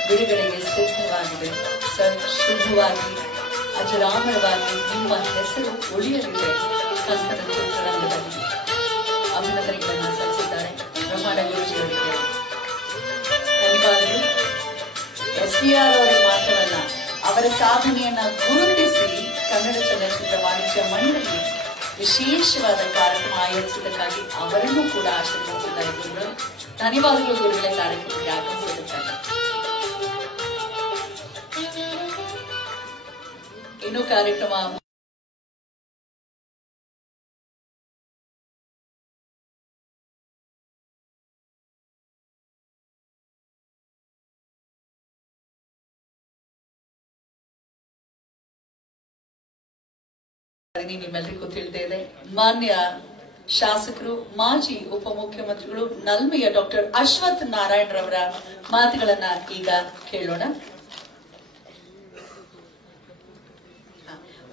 ಬಿಡುಗಡೆಗೆ ಸಿದ್ಧವಾಗಿದೆ ಸರ್. ಶುಭವಾಗಿ ಅಜರಾಮರವಾಗಿ ನಿಮ್ಮ ಹೆಸರು ಉಳಿಯಲಿದೆ ಕನ್ನಡ ಚಿತ್ರರಂಗದಲ್ಲಿ. ಅಭಿನಂದನೆಗಳನ್ನು ಸಲ್ಲಿಸಿದ್ದಾರೆ ಬ್ರಹ್ಮಾಂಡ ಗುರೂಜಿಯವರಿಗೆ. ಧನ್ಯವಾದಗಳು. SVR ಅವರಿಗೆ ಮಾತ್ರವಲ್ಲ, ಅವರ ಸಾಧನೆಯನ್ನ ಗುರುತಿಸಿ ಕನ್ನಡ ಚಲನಚಿತ್ರ ವಾಣಿಜ್ಯ ಮಂಡಳಿ ವಿಶೇಷವಾದ ಕಾರ್ಯಕ್ರಮ ಆಯೋಜಿಸಿದ್ದಕ್ಕಾಗಿ ಅವರನ್ನು ಕೂಡ ಆಶೀರ್ವದಿಸಿದ್ದಾರೆ ಗುರುಗಳು. ಧನ್ಯವಾದಗಳು ಗುರುಗಳೇ ಕಾರ್ಯಕ್ರಮಕ್ಕೆ ಆಗಮಿಸಿರುತ್ತಾರೆ. ಇನ್ನು ಕಾರ್ಯಕ್ರಮ ನಿಮ್ಮೆಲ್ಲರಿಗೂ ತಿಳಿದೇ ಇದೆ. ಮಾನ್ಯ ಶಾಸಕರು, ಮಾಜಿ ಉಪಮುಖ್ಯಮಂತ್ರಿಗಳು ನಲ್ಮೆಯ ಡಾಕ್ಟರ್ ಅಶ್ವಥ್ ನಾರಾಯಣ್ ರವರ ಮಾತುಗಳನ್ನ ಈಗ ಕೇಳೋಣ.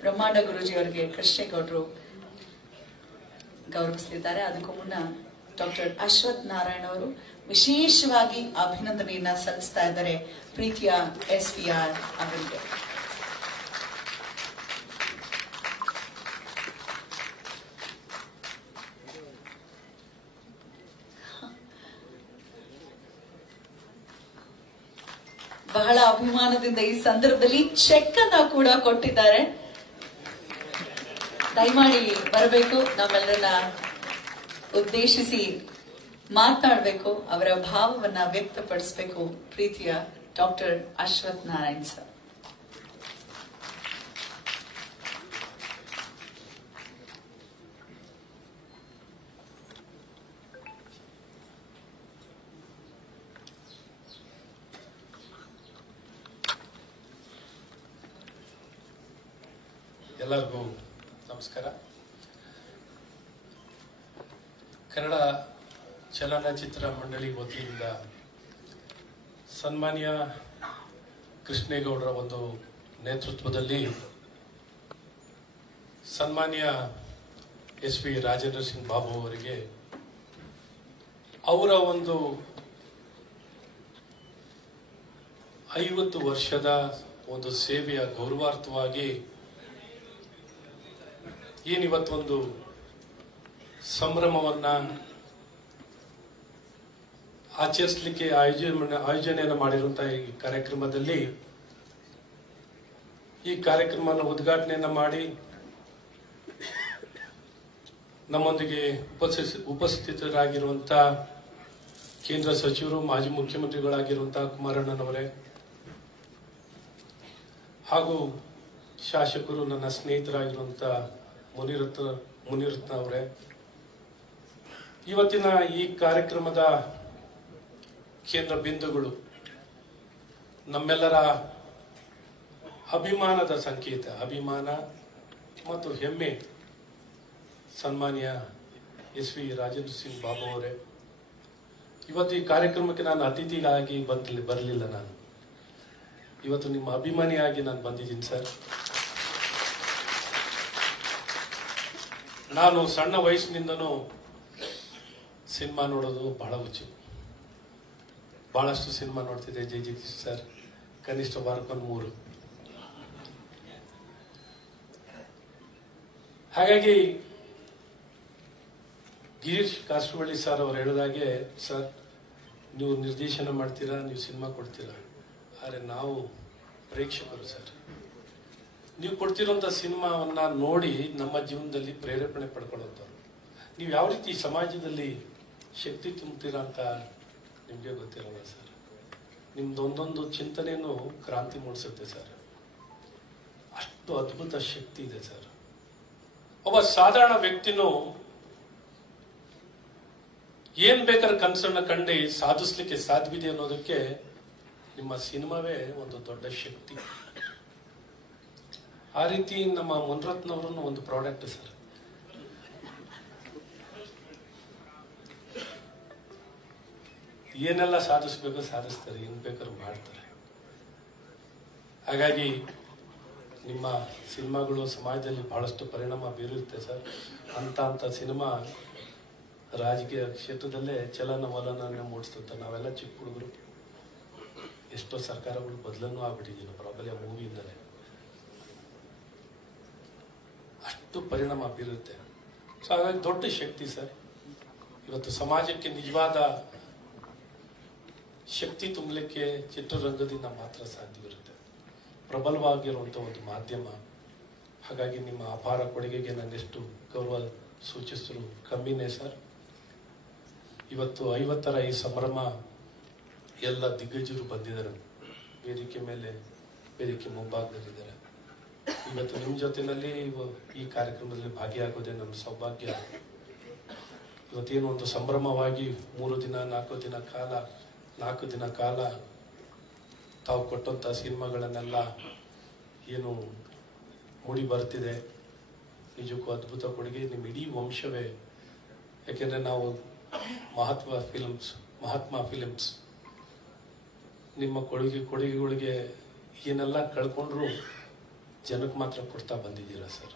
ಬ್ರಹ್ಮಾಂಡ ಗುರೂಜಿ ಅವರಿಗೆ ಕೃಷ್ಣೇಗೌಡರು ಗೌರವಿಸಲಿದ್ದಾರೆ. ಅದಕ್ಕೂ ಮುನ್ನ ಡಾಕ್ಟರ್ ಅಶ್ವಥ್ ನಾರಾಯಣ್ ಅವರು ವಿಶೇಷವಾಗಿ ಅಭಿನಂದನೆಯನ್ನ ಸಲ್ಲಿಸ್ತಾ ಇದ್ದಾರೆ ಪ್ರೀತಿಯ SVR ಅವರಿಗೆ. ಬಹಳ ಅಭಿಮಾನದಿಂದ ಈ ಸಂದರ್ಭದಲ್ಲಿ ಚೆಕ್ ಅನ್ನ ಕೂಡ ಕೊಟ್ಟಿದ್ದಾರೆ. ದಯಮಾಡಿ ಬರಬೇಕು, ನಮ್ಮೆಲ್ಲರನ್ನ ಉದ್ದೇಶಿಸಿ ಮಾತನಾಡಬೇಕು, ಅವರ ಭಾವವನ್ನ ವ್ಯಕ್ತಪಡಿಸಬೇಕು ಪ್ರೀತಿಯ ಡಾಕ್ಟರ್ ಅಶ್ವಥ್ ನಾರಾಯಣ್ ಸರ್. ಎಲ್ಲರಿಗೂ ನಮಸ್ಕಾರ. ಕನ್ನಡ ಚಲನಚಿತ್ರ ಮಂಡಳಿ ವತಿಯಿಂದ ಸನ್ಮಾನ್ಯ ಕೃಷ್ಣೇಗೌಡರ ಒಂದು ನೇತೃತ್ವದಲ್ಲಿ ಸನ್ಮಾನ್ಯ ಎಸ್.ವಿ. ರಾಜೇಂದ್ರ ಸಿಂಗ್ ಬಾಬು ಅವರಿಗೆ ಅವರ ಒಂದು 50 ವರ್ಷದ ಒಂದು ಸೇವೆಯ ಗೌರವಾರ್ಥವಾಗಿ ಏನಿವತ್ತೊಂದು ಸಂಭ್ರಮವನ್ನ ಆಚರಿಸಲಿಕ್ಕೆ ಆಯೋಜನೆಯನ್ನು ಮಾಡಿರುವಂತಹ ಈ ಕಾರ್ಯಕ್ರಮದಲ್ಲಿ ಈ ಕಾರ್ಯಕ್ರಮವನ್ನು ಉದ್ಘಾಟನೆಯನ್ನ ಮಾಡಿ ನಮ್ಮೊಂದಿಗೆ ಉಪಸ್ಥಿತರಾಗಿರುವಂತಹ ಕೇಂದ್ರ ಸಚಿವರು, ಮಾಜಿ ಮುಖ್ಯಮಂತ್ರಿಗಳಾಗಿರುವಂತಹ ಕುಮಾರಣ್ಣನವರೇ ಹಾಗೂ ಶಾಸಕರು, ನನ್ನ ಸ್ನೇಹಿತರಾಗಿರುವಂತಹ ಮುನಿರತ್ನ ಅವರೇ, ಇವತ್ತಿನ ಈ ಕಾರ್ಯಕ್ರಮದ ಕೇಂದ್ರ ಬಿಂದುಗಳು, ನಮ್ಮೆಲ್ಲರ ಅಭಿಮಾನದ ಸಂಕೇತ, ಅಭಿಮಾನ ಮತ್ತು ಹೆಮ್ಮೆ ಸನ್ಮಾನ್ಯ ಎಸ್.ವಿ. ರಾಜೇಂದ್ರ ಸಿಂಗ್ ಬಾಬು ಅವರೇ, ಇವತ್ತು ಈ ಕಾರ್ಯಕ್ರಮಕ್ಕೆ ನಾನು ಅತಿಥಿಗಾಗಿ ಬರಲಿಲ್ಲ. ನಾನು ಇವತ್ತು ನಿಮ್ಮ ಅಭಿಮಾನಿಯಾಗಿ ನಾನು ಬಂದಿದ್ದೀನಿ ಸರ್. ನಾನು ಸಣ್ಣ ವಯಸ್ಸಿನಿಂದನೂ ಸಿನಿಮಾ ನೋಡೋದು ಬಹಳ ಹುಚ್ಚು. ಬಹಳಷ್ಟು ಸಿನಿಮಾ ನೋಡ್ತಿದ್ದೆ. ಜಗದೀಶ್ ಸರ್ ಕನಿಷ್ಠ ವಾರಕ್ಕೊಂದು 3. ಹಾಗಾಗಿ ಗಿರೀಶ್ ಕಾಸರವಳ್ಳಿ ಸರ್ ಅವರು ಹೇಳಿದಾಗೆ, ಸರ್ ನೀವು ನಿರ್ದೇಶನ ಮಾಡ್ತೀರಾ, ನೀವು ಸಿನಿಮಾ ಕೊಡ್ತೀರಾ, ಆದರೆ ನಾವು ಪ್ರೇಕ್ಷಕರು ಸರ್. ನೀವು ಕೊಡ್ತಿರುವಂತ ಸಿನಿಮಾವನ್ನ ನೋಡಿ ನಮ್ಮ ಜೀವನದಲ್ಲಿ ಪ್ರೇರೇಪಣೆ ಪಡ್ಕೊಳ್ಳೋಂಥವ್ರು. ನೀವು ಯಾವ ರೀತಿ ಸಮಾಜದಲ್ಲಿ ಶಕ್ತಿ ತುಂಬ್ತೀರಾ ಅಂತ ನಿಮ್ಗೆ ಗೊತ್ತಿರಲ್ಲ ಸರ್. ನಿಮ್ದು ಒಂದೊಂದು ಚಿಂತನೆಯನ್ನು ಕ್ರಾಂತಿ ಮೂಡಿಸುತ್ತೆ ಸರ್. ಅಷ್ಟು ಅದ್ಭುತ ಶಕ್ತಿ ಇದೆ ಸರ್. ಒಬ್ಬ ಸಾಧಾರಣ ವ್ಯಕ್ತಿನೂ ಏನ್ ಬೇಕಾದ್ರೆ ಕನಸನ್ನ ಕಂಡು ಸಾಧಿಸ್ಲಿಕ್ಕೆ ಸಾಧ್ಯವಿದೆ ಅನ್ನೋದಕ್ಕೆ ನಿಮ್ಮ ಸಿನಿಮಾವೇ ಒಂದು ದೊಡ್ಡ ಶಕ್ತಿ. ಆ ರೀತಿ ನಮ್ಮ ಮುನಿರತ್ನವರನ್ನು ಒಂದು ಪ್ರಾಡಕ್ಟ್ ಸರ್. ಏನೆಲ್ಲ ಸಾಧಿಸ್ಬೇಕು ಸಾಧಿಸ್ತಾರೆ, ಏನ್ ಬೇಕಾದ್ರೂ ಮಾಡ್ತಾರೆ. ಹಾಗಾಗಿ ನಿಮ್ಮ ಸಿನಿಮಾಗಳು ಸಮಾಜದಲ್ಲಿ ಬಹಳಷ್ಟು ಪರಿಣಾಮ ಬೀರುತ್ತೆ ಸರ್. ಅಂತ ಸಿನಿಮಾ ರಾಜಕೀಯ ಕ್ಷೇತ್ರದಲ್ಲೇ ಚಲನವಲನ ಮೂಡಿಸ್ತಂತ. ನಾವೆಲ್ಲ ಚಿಕ್ಕ ಹುಡುಗರು, ಎಷ್ಟೋ ಸರ್ಕಾರಗಳು ಬದಲನ್ನು ಆಗ್ಬಿಟ್ಟಿದ್ದೀವಿ ಪ್ರಾಬಲ್ಯ ಮೂವಿಯಿಂದಲೇ. ಅಷ್ಟು ಪರಿಣಾಮ ಬೀರುತ್ತೆ. ಸೊ ಹಾಗಾಗಿ ದೊಡ್ಡ ಶಕ್ತಿ ಸರ್. ಇವತ್ತು ಸಮಾಜಕ್ಕೆ ನಿಜವಾದ ಶಕ್ತಿ ತುಂಬಲಿಕ್ಕೆ ಚಿತ್ರರಂಗದಿಂದ ಮಾತ್ರ ಸಾಧ್ಯವಿರುತ್ತೆ. ಪ್ರಬಲವಾಗಿರುವಂಥ ಒಂದು ಮಾಧ್ಯಮ. ಹಾಗಾಗಿ ನಿಮ್ಮ ಅಪಾರ ಕೊಡುಗೆಗೆ ನನ್ನೆಷ್ಟು ಗೌರವ ಸೂಚಿಸಲು ಕಮ್ಮಿನೇ ಸರ್. ಇವತ್ತು 50ರ ಈ ಸಂಭ್ರಮ ಎಲ್ಲ ದಿಗ್ಗಜರು ಬಂದಿದ್ದಾರೆ. ವೇದಿಕೆ ಮೇಲೆ, ವೇದಿಕೆ ಮುಂಭಾಗದಲ್ಲಿದ್ದಾರೆ. ಇವತ್ತು ನಿಮ್ಮ ಜೊತೆಯಲ್ಲಿ ಈ ಕಾರ್ಯಕ್ರಮದಲ್ಲಿ ಭಾಗಿಯಾಗೋದೇ ನಮ್ಮ ಸೌಭಾಗ್ಯ. ಇವತ್ತೇನು ಒಂದು ಸಂಭ್ರಮವಾಗಿ 3 ದಿನ 4 ದಿನ ಕಾಲ ತಾವು ಕೊಟ್ಟಂತ ಸಿನಿಮಾಗಳನ್ನೆಲ್ಲ ಏನು ಮೂಡಿ ಬರ್ತಿದೆ, ನಿಜಕ್ಕೂ ಅದ್ಭುತ ಕೊಡುಗೆ ನಿಮ್ಮ ಇಡೀ ವಂಶವೇ. ಯಾಕೆಂದ್ರೆ ನಾವು ಮಹಾತ್ಮ ಫಿಲಿಮ್ಸ್ ನಿಮ್ಮ ಕೊಡುಗೆಗಳಿಗೆ ಏನೆಲ್ಲ ಕಳ್ಕೊಂಡ್ರು ಜನಕ್ಕೆ ಮಾತ್ರ ಕೊಡ್ತಾ ಬಂದಿದ್ದೀರಾ ಸರ್.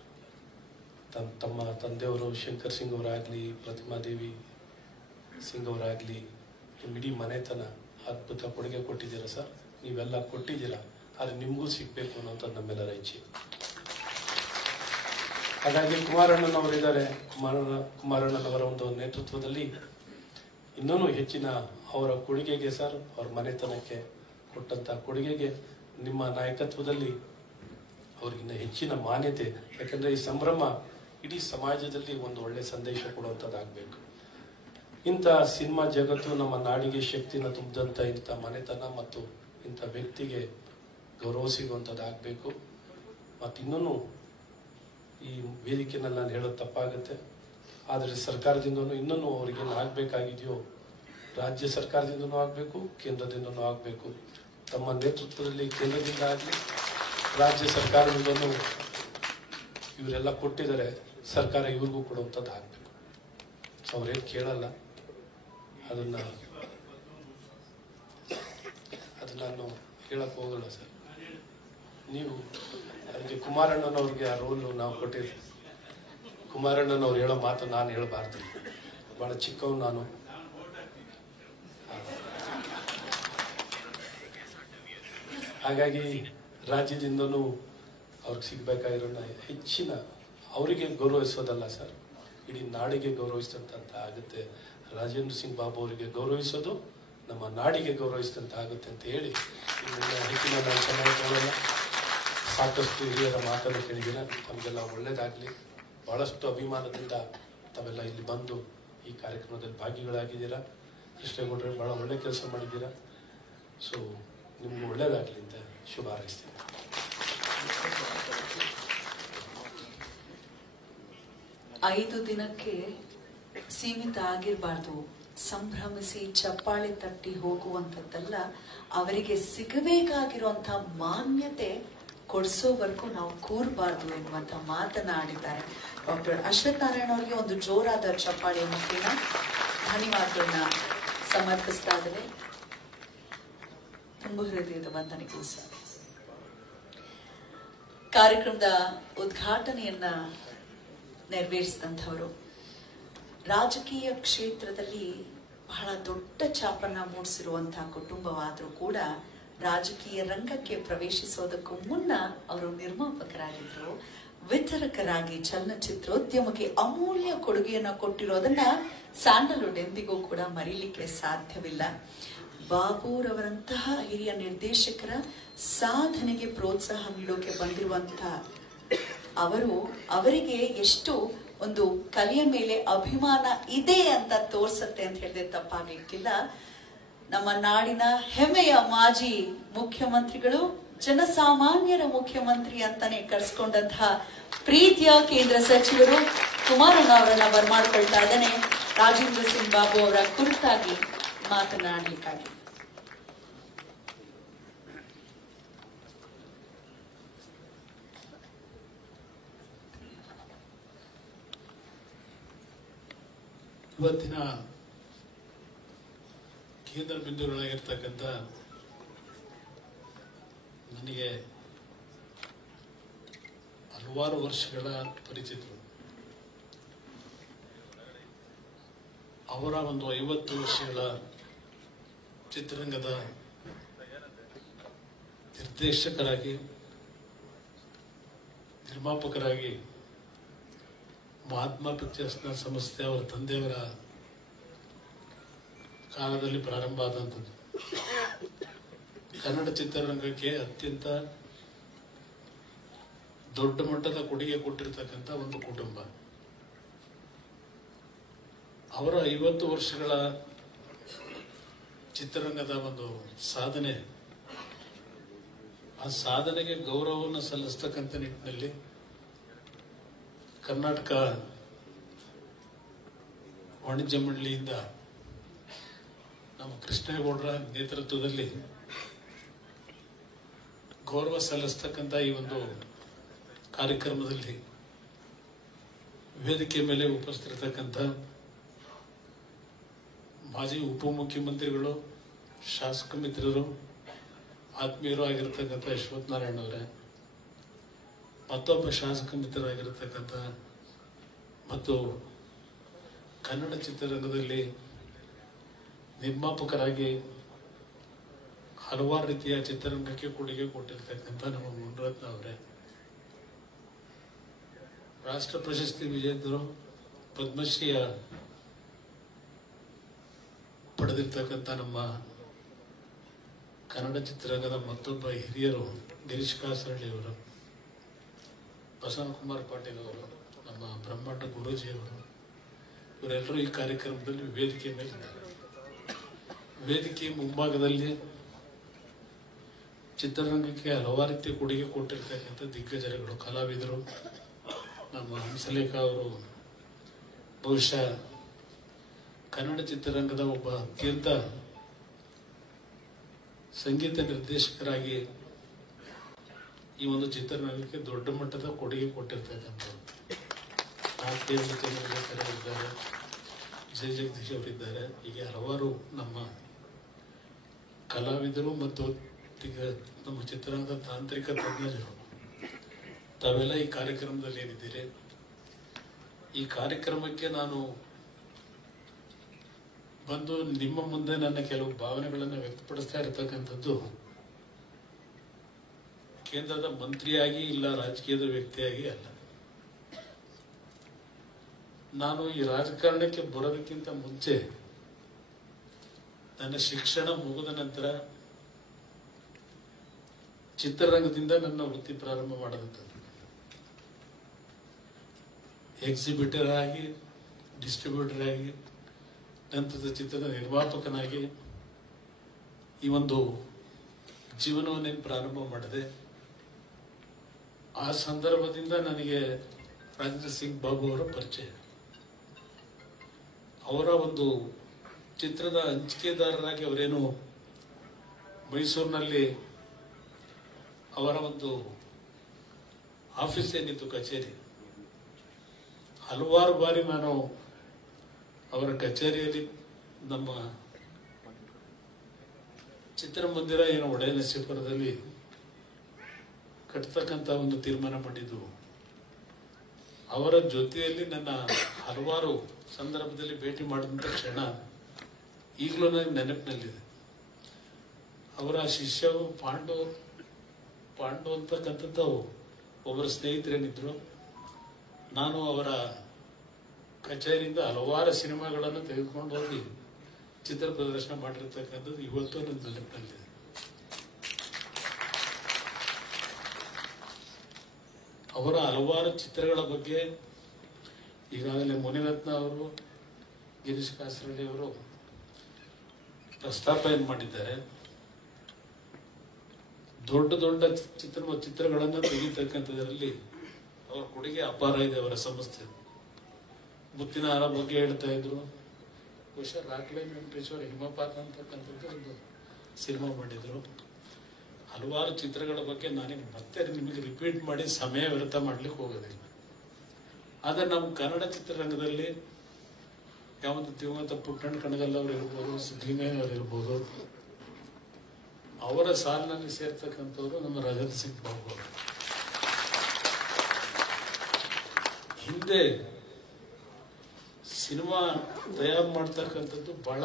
ತಮ್ಮ ತಂದೆಯವರು ಶಂಕರ್ ಸಿಂಗ್ ಅವರಾಗ್ಲಿ, ಪ್ರತಿಮಾದೇವಿ ಸಿಂಗ್ ಅವರಾಗ್ಲಿ, ಇಡೀ ಮನೆತನ ಅದ್ಭುತ ಕೊಡುಗೆ ಕೊಟ್ಟಿದ್ದೀರಾ ಸರ್. ನೀವೆಲ್ಲ ಕೊಟ್ಟಿದ್ದೀರಾ, ಆದರೆ ನಿಮಗೂ ಸಿಗ್ಬೇಕು ಅನ್ನೋಂಥ ನಮ್ಮೆಲ್ಲರ ಇಚ್ಛೆ. ಹಾಗಾಗಿ ಕುಮಾರಣ್ಣನವರಿದ್ದಾರೆ. ಕುಮಾರಣ್ಣನವರ ಒಂದು ನೇತೃತ್ವದಲ್ಲಿ ಇನ್ನೂ ಹೆಚ್ಚಿನ ಅವರ ಕೊಡುಗೆಗೆ ಸರ್, ಅವ್ರ ಮನೆತನಕ್ಕೆ ಕೊಟ್ಟಂತ ಕೊಡುಗೆಗೆ ನಿಮ್ಮ ನಾಯಕತ್ವದಲ್ಲಿ ಅವ್ರಿಗಿನ್ನ ಹೆಚ್ಚಿನ ಮಾನ್ಯತೆ. ಯಾಕಂದ್ರೆ ಈ ಸಂಭ್ರಮ ಇಡೀ ಸಮಾಜದಲ್ಲಿ ಒಂದು ಒಳ್ಳೆ ಸಂದೇಶ ಕೊಡುವಂಥದ್ದಾಗಬೇಕು. ಇಂಥ ಸಿನಿಮಾ ಜಗತ್ತು ನಮ್ಮ ನಾಡಿಗೆ ಶಕ್ತಿನ ತುಂಬಿದಂಥ ಇಂಥ ಮನೆತನ ಮತ್ತು ಇಂಥ ವ್ಯಕ್ತಿಗೆ ಗೌರವ ಸಿಗುವಂಥದ್ದಾಗಬೇಕು. ಮತ್ತು ಇನ್ನೂ ಈ ವೇದಿಕೆಯಲ್ಲಿ ನಾನು ಹೇಳೋದು ತಪ್ಪಾಗುತ್ತೆ, ಆದರೆ ಸರ್ಕಾರದಿಂದನೂ ಇನ್ನೂ ಅವ್ರಿಗೇನು ಆಗಬೇಕಾಗಿದೆಯೋ ರಾಜ್ಯ ಸರ್ಕಾರದಿಂದನೂ ಆಗಬೇಕು, ಕೇಂದ್ರದಿಂದನೂ ಆಗಬೇಕು. ತಮ್ಮ ನೇತೃತ್ವದಲ್ಲಿ ಕೇಂದ್ರದಿಂದ ಆಗಲಿ ರಾಜ್ಯ ಸರ್ಕಾರದಿಂದನೂ ಇವರೆಲ್ಲ ಕೊಟ್ಟಿದ್ದಾರೆ, ಸರ್ಕಾರ ಇವ್ರಿಗೂ ಕೊಡುವಂಥದ್ದು ಆಗಬೇಕು. ಅವ್ರೇನು ಕೇಳಲ್ಲ, ಅದನ್ನು ನಾನು ಹೇಳಕ್ಕೆ ಹೋಗಲ್ಲ ಸರ್. ನೀವು ಅದಕ್ಕೆ ಕುಮಾರಣ್ಣನವ್ರಿಗೆ ಆ ರೋಲು ನಾವು ಕೊಟ್ಟಿದ್ವಿ. ಕುಮಾರಣ್ಣನವ್ರು ಹೇಳೋ ಮಾತು ನಾನು ಹೇಳಬಾರ್ದು, ಭಾಳ ಚಿಕ್ಕವನು ನಾನು. ಹಾಗಾಗಿ ರಾಜ್ಯದಿಂದನೂ ಅವ್ರಿಗೆ ಸಿಗ್ಬೇಕಾಗಿರೋ ಹೆಚ್ಚಿನ ಅವರಿಗೆ ಗೌರವಿಸೋದಲ್ಲ ಸರ್, ಇಡೀ ನಾಡಿಗೆ ಗೌರವಿಸಿದಂತ ಆಗುತ್ತೆ. ರಾಜೇಂದ್ರ ಸಿಂಗ್ ಬಾಬು ಅವರಿಗೆ ಗೌರವಿಸೋದು ನಮ್ಮ ನಾಡಿಗೆ ಗೌರವಿಸಿದಂತ ಆಗುತ್ತೆ ಅಂತ ಹೇಳಿ ಹೆಚ್ಚಿನ ನಾನು ಚೆನ್ನಾಗಿ ತಗೊಳ್ಳಲ್ಲ. ಸಾಕಷ್ಟು ಹಿರಿಯರ ಮಾತನ್ನು ಕೇಳಿದ್ದೀರ, ತಮಗೆಲ್ಲ ಒಳ್ಳೇದಾಗಲಿ. ಬಹಳಷ್ಟು ಅಭಿಮಾನದಿಂದ ತಾವೆಲ್ಲ ಇಲ್ಲಿ ಬಂದು ಈ ಕಾರ್ಯಕ್ರಮದಲ್ಲಿ ಭಾಗಿಗಳಾಗಿದ್ದೀರಾ. ಕೃಷ್ಣೇಗೌಡರು ಭಾಳ ಒಳ್ಳೆ ಕೆಲಸ ಮಾಡಿದ್ದೀರಾ. ಸೊ ನಿಮ್ಗೆ ಒಳ್ಳೇದಾಗಲಿ ಅಂತ ಶುಭ ಹಾರೈಸ್ತೀನಿ. ಐದು ದಿನಕ್ಕೆ ಸೀಮಿತ ಆಗಿರಬಾರ್ದು, ಸಂಭ್ರಮಿಸಿ ಚಪ್ಪಾಳೆ ತಟ್ಟಿ ಹೋಗುವಂಥದ್ದಲ್ಲ, ಅವರಿಗೆ ಸಿಗಬೇಕಾಗಿರುವಂತ ಮಾನ್ಯತೆ ಕೊಡಿಸೋವರೆಗೂ ನಾವು ಕೂರಬಾರ್ದು ಎನ್ನುವಂತ ಮಾತನಾಡಿದ್ದಾರೆ. ಡಾಕ್ಟರ್ ಅಶ್ವಥ್ ನಾರಾಯಣ ಅವರಿಗೆ ಒಂದು ಜೋರಾದ ಚಪ್ಪಾಳೆ ಮುಖೇನ ಧನ್ಯವಾದಗಳನ್ನ ಸಮರ್ಪಿಸ್ತಾ ಇದ್ದೇವೆ. ತುಂಬ ಹೃದಯದ ವಂದನೆಗಳು ಸರ್. ಕಾರ್ಯಕ್ರಮದ ಉದ್ಘಾಟನೆಯನ್ನ ನೆರವೇರಿಸಿದಂಥವರು ರಾಜಕೀಯ ಕ್ಷೇತ್ರದಲ್ಲಿ ಬಹಳ ದೊಡ್ಡ ಛಾಪನ್ನ ಮೂಡಿಸಿರುವಂತಹ ಕುಟುಂಬವಾದರೂ ಕೂಡ ರಾಜಕೀಯ ರಂಗಕ್ಕೆ ಪ್ರವೇಶಿಸೋದಕ್ಕೂ ಮುನ್ನ ಅವರು ನಿರ್ಮಾಪಕರಾಗಿದ್ರು, ವಿತರಕರಾಗಿ ಚಲನಚಿತ್ರೋದ್ಯಮಕ್ಕೆ ಅಮೂಲ್ಯ ಕೊಡುಗೆಯನ್ನ ಕೊಟ್ಟಿರೋದನ್ನ ಸ್ಯಾಂಡಲ್ವುಡ್ ಎಂದಿಗೂ ಕೂಡ ಮರೀಲಿಕ್ಕೆ ಸಾಧ್ಯವಿಲ್ಲ. ಬಾಬುರವರಂತಹ ಹಿರಿಯ ನಿರ್ದೇಶಕರ ಸಾಧನೆಗೆ ಪ್ರೋತ್ಸಾಹ ನೀಡೋಕೆ ಬಂದಿರುವಂತಹ ಅವರಿಗೆ ಎಷ್ಟು ಒಂದು ಕಲೆಯ ಮೇಲೆ ಅಭಿಮಾನ ಇದೆ ಅಂತ ತೋರ್ಸತ್ತೆ ಅಂತ ಹೇಳಿದ್ರೆ ತಪ್ಪಾಗ್ಲಿಕ್ಕಿಲ್ಲ. ನಮ್ಮ ನಾಡಿನ ಹೆಮ್ಮೆಯ ಮಾಜಿ ಮುಖ್ಯಮಂತ್ರಿಗಳು, ಜನಸಾಮಾನ್ಯರ ಮುಖ್ಯಮಂತ್ರಿ ಅಂತಾನೆ ಕರೆಸ್ಕೊಂಡಂತಹ ಪ್ರೀತಿಯ ಕೇಂದ್ರ ಸಚಿವರು ಕುಮಾರಣ್ಣ ಅವರನ್ನ ಬರ್ಮಾಡ್ಕೊಳ್ತಾ ಇದ್ದಾನೆ ರಾಜೇಂದ್ರ ಸಿಂಗ್ ಬಾಬು ಅವರ ಕುರಿತಾಗಿ ಮಾತನಾಡಲಿಕ್ಕಾಗಿ. ಇವತ್ತಿನ ಕೇಂದ್ರ ಬಿಂದುಗಳಾಗಿರ್ತಕ್ಕಂಥ ನನಗೆ ಹಲವಾರು ವರ್ಷಗಳ ಪರಿಚಿತರು, ಅವರ ಒಂದು 50 ವರ್ಷಗಳ ಚಿತ್ರರಂಗದ ನಿರ್ದೇಶಕರಾಗಿ, ನಿರ್ಮಾಪಕರಾಗಿ ಮಹಾತ್ಮ ಪಿಕ್ಚರ್ಸ್ನ ಸಂಸ್ಥೆ ಅವರ ತಂದೆಯವರ ಕಾಲದಲ್ಲಿ ಪ್ರಾರಂಭ ಆದಂಥದ್ದು. ಕನ್ನಡ ಚಿತ್ರರಂಗಕ್ಕೆ ಅತ್ಯಂತ ದೊಡ್ಡ ಮಟ್ಟದ ಕೊಡುಗೆ ಕೊಟ್ಟಿರ್ತಕ್ಕಂಥ ಒಂದು ಕುಟುಂಬ. ಅವರ 50 ವರ್ಷಗಳ ಚಿತ್ರರಂಗದ ಒಂದು ಸಾಧನೆ, ಆ ಸಾಧನೆಗೆ ಗೌರವವನ್ನು ಸಲ್ಲಿಸ್ತಕ್ಕಂಥ ನಿಟ್ಟಿನಲ್ಲಿ ಕರ್ನಾಟಕ ವಾಣಿಜ್ಯ ಮಂಡಳಿಯಿಂದ ನಮ್ಮ ಕೃಷ್ಣೇಗೌಡರ ನೇತೃತ್ವದಲ್ಲಿ ಗೌರವ ಸಲ್ಲಿಸ್ತಕ್ಕಂಥ ಈ ಒಂದು ಕಾರ್ಯಕ್ರಮದಲ್ಲಿ ವೇದಿಕೆ ಮೇಲೆ ಉಪಸ್ಥಿತರ್ತಕ್ಕಂಥ ಮಾಜಿ ಉಪಮುಖ್ಯಮಂತ್ರಿಗಳು, ಶಾಸಕ ಮಿತ್ರರು, ಆತ್ಮೀಯರು ಆಗಿರತಕ್ಕಂಥ ಅಶ್ವಥ್ ನಾರಾಯಣ ಅವರೇ, ಮತ್ತೊಬ್ಬ ಶಾಸಕ ಮಿತ್ರರಾಗಿರತಕ್ಕಂಥ ಮತ್ತು ಕನ್ನಡ ಚಿತ್ರರಂಗದಲ್ಲಿ ನಿರ್ಮಾಪಕರಾಗಿ ಹಲವಾರು ರೀತಿಯ ಚಿತ್ರರಂಗಕ್ಕೆ ಕೊಡುಗೆ ಕೊಟ್ಟಿರ್ತಕ್ಕಂಥ ನಮ್ಮ ಮುನಿರತ್ನ ಅವರೇ, ರಾಷ್ಟ್ರ ಪ್ರಶಸ್ತಿ ವಿಜೇತರು, ಪದ್ಮಶ್ರೀಯ ಪಡೆದಿರ್ತಕ್ಕಂಥ ನಮ್ಮ ಕನ್ನಡ ಚಿತ್ರರಂಗದ ಮತ್ತೊಬ್ಬ ಹಿರಿಯರು ಗಿರೀಶ್ ಕಾಸರಳ್ಳಿ ಅವರು, ಬಸವಕುಮಾರ್ ಪಾಟೀಲ್ ಅವರು, ನಮ್ಮ ಬ್ರಹ್ಮಾಂಡ ಗುರೂಜಿಯವರು, ಇವರೆಲ್ಲರೂ ಈ ಕಾರ್ಯಕ್ರಮದಲ್ಲಿ ವೇದಿಕೆ ಮೇಲೆ ವೇದಿಕೆ ಮುಂಭಾಗದಲ್ಲಿ ಚಿತ್ರರಂಗಕ್ಕೆ ಹಲವಾರು ರೀತಿಯ ಕೊಡುಗೆ ಕೊಟ್ಟಿರ್ತಕ್ಕಂಥ ದಿಗ್ಗಜರುಗಳು, ಕಲಾವಿದರು. ನಮ್ಮ ಹಂಸಲೇಖ ಅವರು ಬಹುಶಃ ಕನ್ನಡ ಚಿತ್ರರಂಗದ ಒಬ್ಬ ಅತ್ಯಂತ ಸಂಗೀತ ನಿರ್ದೇಶಕರಾಗಿ ಈ ಒಂದು ಚಿತ್ರರಂಗಕ್ಕೆ ದೊಡ್ಡ ಮಟ್ಟದ ಕೊಡುಗೆ ಕೊಟ್ಟಿರ್ತಕ್ಕಂಥವ್ರು. ಇದ್ದಾರೆ, ಜಯ ಜಗದೀಶ್ ಅವರಿದ್ದಾರೆ, ಹೀಗೆ ಹಲವಾರು ನಮ್ಮ ಕಲಾವಿದರು ಮತ್ತು ನಮ್ಮ ಚಿತ್ರರಂಗದ ತಾಂತ್ರಿಕ ತಜ್ಞರು ತಾವೆಲ್ಲ ಈ ಕಾರ್ಯಕ್ರಮದಲ್ಲಿ ಏನಿದ್ದೀರಿ. ಈ ಕಾರ್ಯಕ್ರಮಕ್ಕೆ ನಾನು ಬಂದು ನಿಮ್ಮ ಮುಂದೆ ನನ್ನ ಕೆಲವು ಭಾವನೆಗಳನ್ನು ವ್ಯಕ್ತಪಡಿಸ್ತಾ ಇರತಕ್ಕಂಥದ್ದು ಕೇಂದ್ರದ ಮಂತ್ರಿಯಾಗಿ ಇಲ್ಲ ರಾಜಕೀಯದ ವ್ಯಕ್ತಿಯಾಗಿ ಅಲ್ಲ. ನಾನು ಈ ರಾಜಕಾರಣಕ್ಕೆ ಬರೋದಕ್ಕಿಂತ ಮುಂಚೆ ನನ್ನ ಶಿಕ್ಷಣ ಮುಗಿದ ನಂತರ ಚಿತ್ರರಂಗದಿಂದ ನನ್ನ ವೃತ್ತಿ ಪ್ರಾರಂಭ ಮಾಡಿದಂಥದ್ದು. ಎಕ್ಸಿಬಿಟರ್ ಆಗಿ, ಡಿಸ್ಟ್ರಿಬ್ಯೂಟರ್ ಆಗಿ, ನಂತರದ ಚಿತ್ರದ ನಿರ್ಮಾಪಕನಾಗಿ ಈ ಒಂದು ಜೀವನವನ್ನೇನು ಪ್ರಾರಂಭ ಮಾಡಿದೆ. ಆ ಸಂದರ್ಭದಿಂದ ನನಗೆ ರಾಜೇಂದ್ರ ಸಿಂಗ್ ಬಾಬು ಅವರ ಪರಿಚಯ. ಅವರ ಒಂದು ಚಿತ್ರದ ಹಂಚಿಕೆದಾರರಾಗಿ ಅವರೇನು ಮೈಸೂರಿನಲ್ಲಿ ಅವರ ಒಂದು ಆಫೀಸ್ ಏನಿತ್ತು, ಕಚೇರಿ, ಹಲವಾರು ಬಾರಿ ನಾನು ಅವರ ಕಚೇರಿಯಲ್ಲಿ ನಮ್ಮ ಚಿತ್ರಮಂದಿರ ಏನು ಒಡೆಯನರಸೀಪುರದಲ್ಲಿ ಕಟ್ಟತಕ್ಕಂಥ ಒಂದು ತೀರ್ಮಾನ ಮಾಡಿದ್ದು. ಅವರ ಜೊತೆಯಲ್ಲಿ ನನ್ನ ಹಲವಾರು ಸಂದರ್ಭದಲ್ಲಿ ಭೇಟಿ ಮಾಡಿದಂಥ ಕ್ಷಣ ಈಗಲೂ ನನಗೆ ನೆನಪಿನಲ್ಲಿದೆ. ಅವರ ಶಿಷ್ಯ ಪಾಂಡು ಅಂತಕ್ಕಂಥದ್ದು ಒಬ್ಬರ ಸ್ನೇಹಿತರೇನಿದ್ರು. ನಾನು ಅವರ ಕಚೇರಿಯಿಂದ ಹಲವಾರು ಸಿನಿಮಾಗಳನ್ನು ತೆಗೆದುಕೊಂಡು ಹೋಗಿ ಚಿತ್ರ ಪ್ರದರ್ಶನ ಮಾಡಿರ್ತಕ್ಕಂಥದ್ದು ಇವತ್ತು ನನ್ನ ನೆನಪಿನಲ್ಲಿದೆ. ಅವರ ಹಲವಾರು ಚಿತ್ರಗಳ ಬಗ್ಗೆ ಈಗಾಗಲೇ ಮುನಿರತ್ನ ಅವರು, ಗಿರೀಶ್ ಕಾಸರಳ್ಳಿ ಅವರು ಪ್ರಸ್ತಾಪ ಏನು ಮಾಡಿದ್ದಾರೆ. ದೊಡ್ಡ ದೊಡ್ಡ ಚಿತ್ರಗಳನ್ನು ತೆಗಿತಕ್ಕಂಥದ್ರಲ್ಲಿ ಅವರ ಕೊಡುಗೆ ಅಪಾರ ಇದೆ. ಅವರ ಸಂಸ್ಥೆ ಮುತ್ತಿನ ಹಾರ ಬಗ್ಗೆ ಹೇಳ್ತಾ ಇದ್ರು. ಬಹುಶಃ ರಾಕ್ಲೈ ವೆಂಕಟೇಶ್ವರ ಹಿಮಪಾತ ಅಂತಕ್ಕಂಥದ್ದು ಒಂದು ಸಿನಿಮಾ ಮಾಡಿದ್ರು. ಹಲವಾರು ಚಿತ್ರಗಳ ಬಗ್ಗೆ ನಾನೀಗ ಮತ್ತೆ ನಿಮಗೆ ರಿಪೀಟ್ ಮಾಡಿ ಸಮಯ ವ್ಯರ್ಥ ಮಾಡ್ಲಿಕ್ಕೆ ಹೋಗೋದಿಲ್ಲ. ಆದರೆ ನಮ್ಮ ಕನ್ನಡ ಚಿತ್ರರಂಗದಲ್ಲಿ ಯಾವೊಂದು ದಿವಂಗತ ಪುಟ್ಟಣ್ಣ ಕಣಗಲ್ ಅವರು ಇರ್ಬೋದು, ಸಿದ್ಧಲಿಂಗಯ್ಯ ಅವರು ಇರ್ಬೋದು, ಅವರ ಸಾಲಿನಲ್ಲಿ ಸೇರ್ತಕ್ಕಂಥವ್ರು ನಮ್ಮ ರಾಜೇಂದ್ರ ಸಿಂಗ್ ಬಾಬು ಅವರು. ಹಿಂದೆ ಸಿನಿಮಾ ತಯಾರು ಮಾಡ್ತಕ್ಕಂಥದ್ದು ಬಹಳ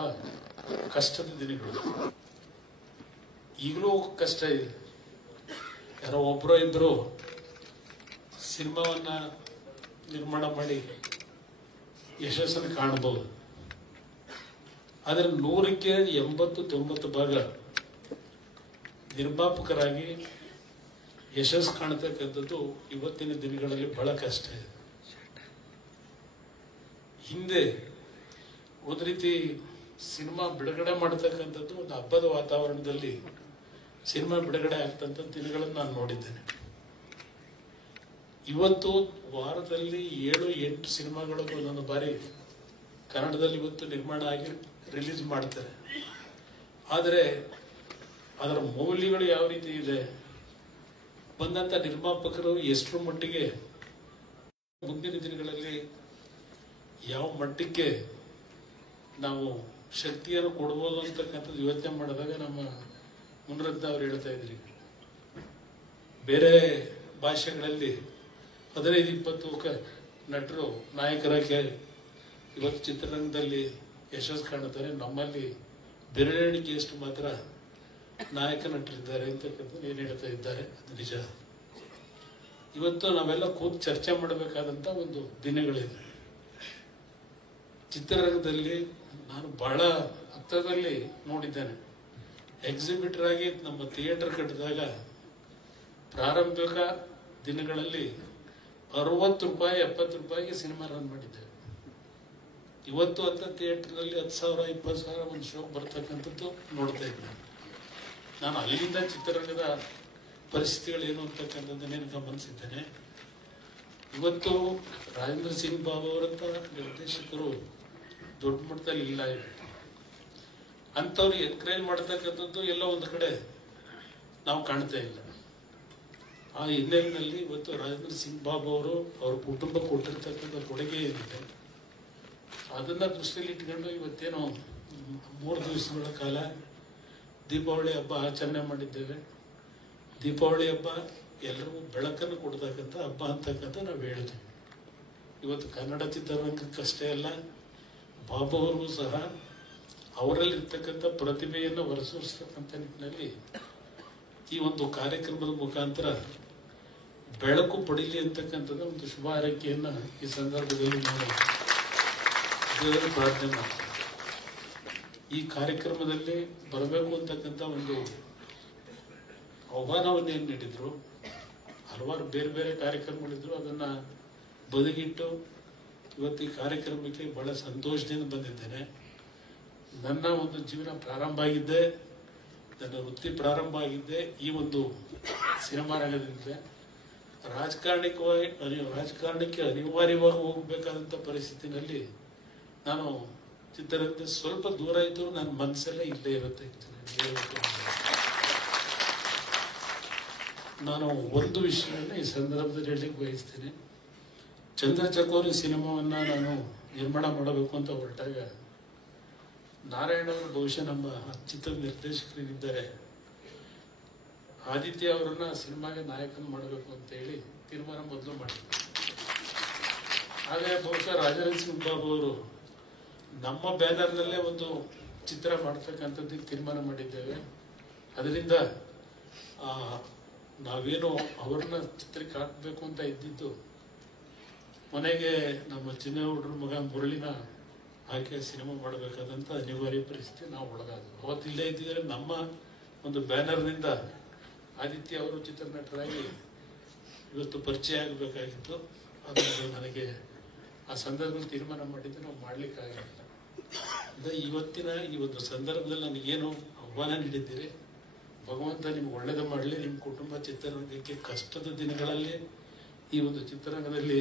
ಕಷ್ಟದ ದಿನಗಳು. ಈಗಲೂ ಕಷ್ಟ ಇದೆ. ಯಾರೋ ಒಬ್ಬರೋ ಇಬ್ಬರು ಸಿನಿಮಾವನ್ನ ನಿರ್ಮಾಣ ಮಾಡಿ ಯಶಸ್ಸನ್ನು ಕಾಣಬಹುದು. ಆದರೆ 100ಕ್ಕೆ 80-90 ಭಾಗ ನಿರ್ಮಾಪಕರಾಗಿ ಯಶಸ್ಸು ಕಾಣತಕ್ಕಂಥದ್ದು ಇವತ್ತಿನ ದಿನಗಳಲ್ಲಿ ಬಹಳ ಕಷ್ಟ ಇದೆ. ಹಿಂದೆ ಒಂದು ರೀತಿ ಸಿನಿಮಾ ಬಿಡುಗಡೆ ಮಾಡತಕ್ಕಂಥದ್ದು ಒಂದು ಹಬ್ಬದ ವಾತಾವರಣದಲ್ಲಿ ಸಿನಿಮಾ ಬಿಡುಗಡೆ ಆಗ್ತಂಥ ದಿನಗಳನ್ನು ನಾನು ನೋಡಿದ್ದೇನೆ. ಇವತ್ತು ವಾರದಲ್ಲಿ 7-8 ಸಿನಿಮಾಗಳು ಒಂದೊಂದು ಬಾರಿ ಕನ್ನಡದಲ್ಲಿ ಇವತ್ತು ನಿರ್ಮಾಣ ಆಗಿ ರಿಲೀಸ್ ಮಾಡ್ತಾರೆ. ಆದರೆ ಅದರ ಮೌಲ್ಯಗಳು ಯಾವ ರೀತಿ ಇದೆ, ಬಂದಂತ ನಿರ್ಮಾಪಕರು ಎಷ್ಟರ ಮಟ್ಟಿಗೆ ಮುಂದಿನ ದಿನಗಳಲ್ಲಿ ಯಾವ ಮಟ್ಟಕ್ಕೆ ನಾವು ಶಕ್ತಿಯನ್ನು ಕೊಡ್ಬೋದು ಅಂತಕ್ಕಂಥದ್ದು ಯೋಚನೆ ಮಾಡಿದಾಗ ನಮ್ಮ ಮುನಿರತ್ನ ಅವರು ಹೇಳ್ತಾ ಇದ್ರಿ, ಬೇರೆ ಭಾಷೆಗಳಲ್ಲಿ 15-20 ನಟರು ನಾಯಕರಾಗಿ ಇವತ್ತು ಚಿತ್ರರಂಗದಲ್ಲಿ ಯಶಸ್ಸು ಕಾಣುತ್ತಾರೆ. ನಮ್ಮಲ್ಲಿ ಬೆರಳೆಣಿಕೆಯಷ್ಟು ಮಾತ್ರ ನಾಯಕ ನಟರಿದ್ದಾರೆ ಅಂತಕ್ಕಂಥದ್ದು ಏನು ಹೇಳ್ತಾ ಇದ್ದಾರೆ. ಅದು ನಿಜ. ಇವತ್ತು ನಾವೆಲ್ಲ ಕೂತು ಚರ್ಚೆ ಮಾಡಬೇಕಾದಂತ ಒಂದು ದಿನಗಳಿದೆ. ಚಿತ್ರರಂಗದಲ್ಲಿ ನಾನು ಬಹಳ ಹತ್ತದಲ್ಲಿ ನೋಡಿದ್ದೇನೆ. ಎಕ್ಸಿಬಿಟರ್ ಆಗಿ ನಮ್ಮ ಥಿಯೇಟರ್ ಕಟ್ಟಿದಾಗ ಪ್ರಾರಂಭಿಕ ದಿನಗಳಲ್ಲಿ 60 ರೂಪಾಯಿ 70 ರೂಪಾಯಿಗೆ ಸಿನಿಮಾ ರನ್ ಮಾಡಿದ್ದೇವೆ. ಇವತ್ತು ಅಂತ ಥಿಯೇಟರ್ನಲ್ಲಿ 10,000 20,000 ಒಂದು ಶೋ ಬರ್ತಕ್ಕಂಥದ್ದು ನೋಡ್ತಾ ಇದ್ದೆ. ನಾನು ಅಲ್ಲಿಂದ ಚಿತ್ರರಂಗದ ಪರಿಸ್ಥಿತಿಗಳೇನು ಅಂತಕ್ಕಂಥದ್ದನ್ನೇನು ಗಮನಿಸಿದ್ದೇನೆ. ಇವತ್ತು ರಾಜೇಂದ್ರ ಸಿಂಗ್ ಬಾಬು ಅವರಂತ ನಿರ್ದೇಶಕರು ದೊಡ್ಡ ಮಟ್ಟದಲ್ಲಿ ಇಲ್ಲ. ಅಂಥವ್ರು ಎನ್ಕರೇಜ್ ಮಾಡತಕ್ಕಂಥದ್ದು ಎಲ್ಲ ಒಂದು ಕಡೆ ನಾವು ಕಾಣ್ತಾ ಇಲ್ಲ. ಆ ಹಿನ್ನೆಲೆಯಲ್ಲಿ ಇವತ್ತು ರಾಜೇಂದ್ರ ಸಿಂಗ್ ಬಾಬು ಅವರು ಅವ್ರ ಕುಟುಂಬ ಕೊಟ್ಟಿರ್ತಕ್ಕಂಥ ಕೊಡುಗೆ ಏನಿದೆ ಅದನ್ನ ದೃಷ್ಟಿಯಲ್ಲಿ ಇಟ್ಕೊಂಡು ಇವತ್ತೇನೋ 3 ದಿವಸಗಳ ಕಾಲ ದೀಪಾವಳಿ ಹಬ್ಬ ಆಚರಣೆ ಮಾಡಿದ್ದೇವೆ. ದೀಪಾವಳಿ ಹಬ್ಬ ಎಲ್ಲರಿಗೂ ಬೆಳಕನ್ನು ಕೊಡ್ತಕ್ಕಂಥ ಹಬ್ಬ ಅಂತಕ್ಕಂಥ ನಾವು ಹೇಳ್ತೀವಿ. ಇವತ್ತು ಕನ್ನಡ ಚಿತ್ರರಂಗಕ್ಕಷ್ಟೇ ಅಲ್ಲ, ಬಾಬು ಅವ್ರಿಗೂ ಸಹ ಅವರಲ್ಲಿರ್ತಕ್ಕಂಥ ಪ್ರತಿಭೆಯನ್ನು ಹೊರಸೂರಿಸ್ತಕ್ಕಂಥ ನಿಟ್ಟಿನಲ್ಲಿ ಈ ಒಂದು ಕಾರ್ಯಕ್ರಮದ ಮುಖಾಂತರ ಬೆಳಕು ಪಡೀಲಿ ಅಂತಕ್ಕಂಥದ್ದು ಒಂದು ಶುಭ ಹಾರೈಕೆಯನ್ನು ಈ ಸಂದರ್ಭದಲ್ಲಿ ನಾನು ದೇವರ ಪ್ರಾರ್ಥನೆ ಮಾಡ್ತೀನಿ. ಈ ಕಾರ್ಯಕ್ರಮದಲ್ಲಿ ಬರಬೇಕು ಅಂತಕ್ಕಂಥ ಒಂದು ಆಹ್ವಾನವನ್ನು ಏನು ನೀಡಿದ್ರು, ಹಲವಾರು ಬೇರೆ ಬೇರೆ ಕಾರ್ಯಕ್ರಮಗಳಿದ್ರು, ಅದನ್ನ ಬದಿಗಿಟ್ಟು ಇವತ್ತು ಈ ಕಾರ್ಯಕ್ರಮಕ್ಕೆ ಬಹಳ ಸಂತೋಷದಿಂದ ಬಂದಿದ್ದೇನೆ. ನನ್ನ ಒಂದು ಜೀವನ ಪ್ರಾರಂಭ ಆಗಿದ್ದೆ, ನನ್ನ ವೃತ್ತಿ ಪ್ರಾರಂಭ ಆಗಿದ್ದೆ ಈ ಒಂದು ಸಿನಿಮಾ ರಂಗದಿಂದ. ರಾಜಕಾರಣಕ್ಕೆ ಅನಿವಾರ್ಯವಾಗಿ ಹೋಗಬೇಕಾದಂಥ ಪರಿಸ್ಥಿತಿನಲ್ಲಿ ನಾನು ಚಿತ್ರರಂಗದ ಸ್ವಲ್ಪ ದೂರ ಇದ್ದರೂ ನನ್ನ ಮನಸ್ಸೆಲ್ಲ ಇಲ್ಲೇ ಇರುತ್ತೆ. ನಾನು ಒಂದು ವಿಷಯವನ್ನು ಈ ಸಂದರ್ಭದಲ್ಲಿ ಹೇಳಲಿಕ್ಕೆ ಬಯಸ್ತೇನೆ. ಚಂದ್ರಚಕೋರಿ ಸಿನಿಮಾವನ್ನ ನಾನು ನಿರ್ಮಾಣ ಮಾಡಬೇಕು ಅಂತ ಹೊರಟಾಗ ನಾರಾಯಣ ಅವರು ಬಹುಶಃ ನಮ್ಮ ಚಿತ್ರ ನಿರ್ದೇಶಕರಿದ್ದಾರೆ, ಆದಿತ್ಯ ಅವರನ್ನ ಸಿನಿಮಾಗೆ ನಾಯಕನ ಮಾಡಬೇಕು ಅಂತ ಹೇಳಿ ತೀರ್ಮಾನ ಮೊದಲು ಮಾಡಿದ್ರು. ಹಾಗೆ ಬಹುಶಃ ರಾಜೇಂದ್ರ ಸಿಂಗ್ ಬಾಬು ಅವರು ನಮ್ಮ ಬ್ಯಾನರ್ನಲ್ಲೇ ಒಂದು ಚಿತ್ರ ಮಾಡ್ತಕ್ಕಂಥದ್ದಕ್ಕೆ ತೀರ್ಮಾನ ಮಾಡಿದ್ದೇವೆ. ಅದರಿಂದ ನಾವೇನು ಅವ್ರನ್ನ ಚಿತ್ರಕ್ಕೆ ಹಾಕಬೇಕು ಅಂತ ಇದ್ದಿದ್ದು, ಮನೆಗೆ ನಮ್ಮ ಚಿನ್ನೇಗೌಡರ ಮಗ ಮುರಳಿನ ಆಕೆ ಸಿನಿಮಾ ಮಾಡಬೇಕಾದಂಥ ಅನಿವಾರ್ಯ ಪರಿಸ್ಥಿತಿ ನಾವು ಒಳಗಾದ್ವಿ. ಅವತ್ತಿಲ್ಲೇ ಇದ್ದಿದ್ರೆ ನಮ್ಮ ಒಂದು ಬ್ಯಾನರ್ನಿಂದ ಆದಿತ್ಯ ಅವರು ಚಿತ್ರನಟರಾಗಿ ಇವತ್ತು ಪರಿಚಯ ಆಗಬೇಕಾಗಿತ್ತು. ಅದನ್ನು ನನಗೆ ಆ ಸಂದರ್ಭದಲ್ಲಿ ತೀರ್ಮಾನ ಮಾಡಿದ್ದು ನಾವು ಮಾಡ್ಲಿಕ್ಕಾಗಿಲ್ಲ. ಇವತ್ತಿನ ಈ ಒಂದು ಸಂದರ್ಭದಲ್ಲಿ ನನಗೇನು ಆಹ್ವಾನ ನೀಡಿದ್ದೀರಿ, ಭಗವಂತ ನಿಮ್ಗೆ ಒಳ್ಳೇದು ಮಾಡಲಿ. ನಿಮ್ಮ ಕುಟುಂಬ ಚಿತ್ರರಂಗಕ್ಕೆ ಕಷ್ಟದ ದಿನಗಳಲ್ಲಿ ಈ ಒಂದು ಚಿತ್ರರಂಗದಲ್ಲಿ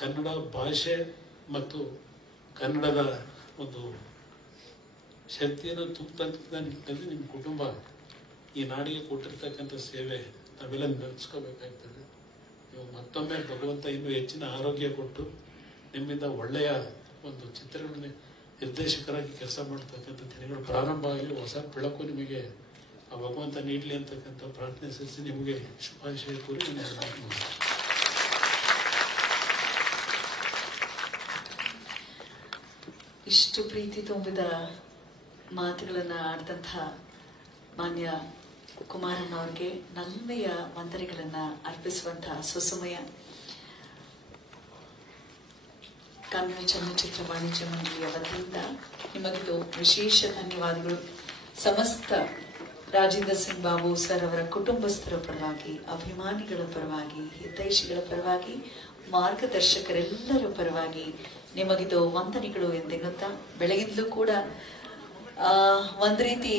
ಕನ್ನಡ ಭಾಷೆ ಮತ್ತು ಕನ್ನಡದ ಒಂದು ಶಕ್ತಿಯನ್ನು ತುಂಬತಕ್ಕಂಥ ನಿಟ್ಟಿನಲ್ಲಿ ನಿಮ್ಮ ಕುಟುಂಬ ಈ ನಾಡಿಗೆ ಕೊಟ್ಟಿರ್ತಕ್ಕಂಥ ಸೇವೆ ನಾವೆಲ್ಲ ನೆನೆಸ್ಕೋಬೇಕಾಗ್ತದೆ. ನೀವು ಮತ್ತೊಮ್ಮೆ ಭಗವಂತ ಇನ್ನೂ ಹೆಚ್ಚಿನ ಆರೋಗ್ಯ ಕೊಟ್ಟು ನಿಮ್ಮಿಂದ ಒಳ್ಳೆಯ ಒಂದು ಚಿತ್ರಗಳ ನಿರ್ದೇಶಕರಾಗಿ ಕೆಲಸ ಮಾಡ್ತಕ್ಕಂಥ ದಿನಗಳು ಪ್ರಾರಂಭ ಆಗಲಿ, ಹೊಸ ಬೆಳಕು ನಿಮಗೆ ಆ ಭಗವಂತ ನೀಡಲಿ ಅಂತಕ್ಕಂಥ ಪ್ರಾರ್ಥನೆ ಸಲ್ಲಿಸಿ ನಿಮಗೆ ಶುಭಾಶಯ ಕೋರಿ ನಾನು ಇಷ್ಟು ಪ್ರೀತಿ ತುಂಬಿದ ಮಾತುಗಳನ್ನ ಆಡಿದಂತಹ ಮಾನ್ಯ ಕುಮಾರಣ್ಣ ಅವ್ರಿಗೆ ನನ್ಮೆಯ ವಂದನೆಗಳನ್ನ ಅರ್ಪಿಸುವಂತಹ ಸುಸಮಯ. ಕನ್ನಡ ಚಲನಚಿತ್ರ ವಾಣಿಜ್ಯ ಮಂಡಳಿಯ ವತಿಯಿಂದ ನಿಮಗಿದು ವಿಶೇಷ ಧನ್ಯವಾದಗಳು. ಸಮಸ್ತ ರಾಜೇಂದ್ರ ಸಿಂಗ್ ಬಾಬು ಸರ್ ಅವರ ಕುಟುಂಬಸ್ಥರ ಪರವಾಗಿ, ಅಭಿಮಾನಿಗಳ ಪರವಾಗಿ, ಹಿತೈಷಿಗಳ ಪರವಾಗಿ, ಮಾರ್ಗದರ್ಶಕರೆಲ್ಲರ ಪರವಾಗಿ ನಿಮಗಿದು ವಂದನೆಗಳು ಎಂದೆನ್ನುತ್ತಾ, ಬೆಳಗಿಂದಲೂ ಕೂಡ ಒಂದ್ ರೀತಿ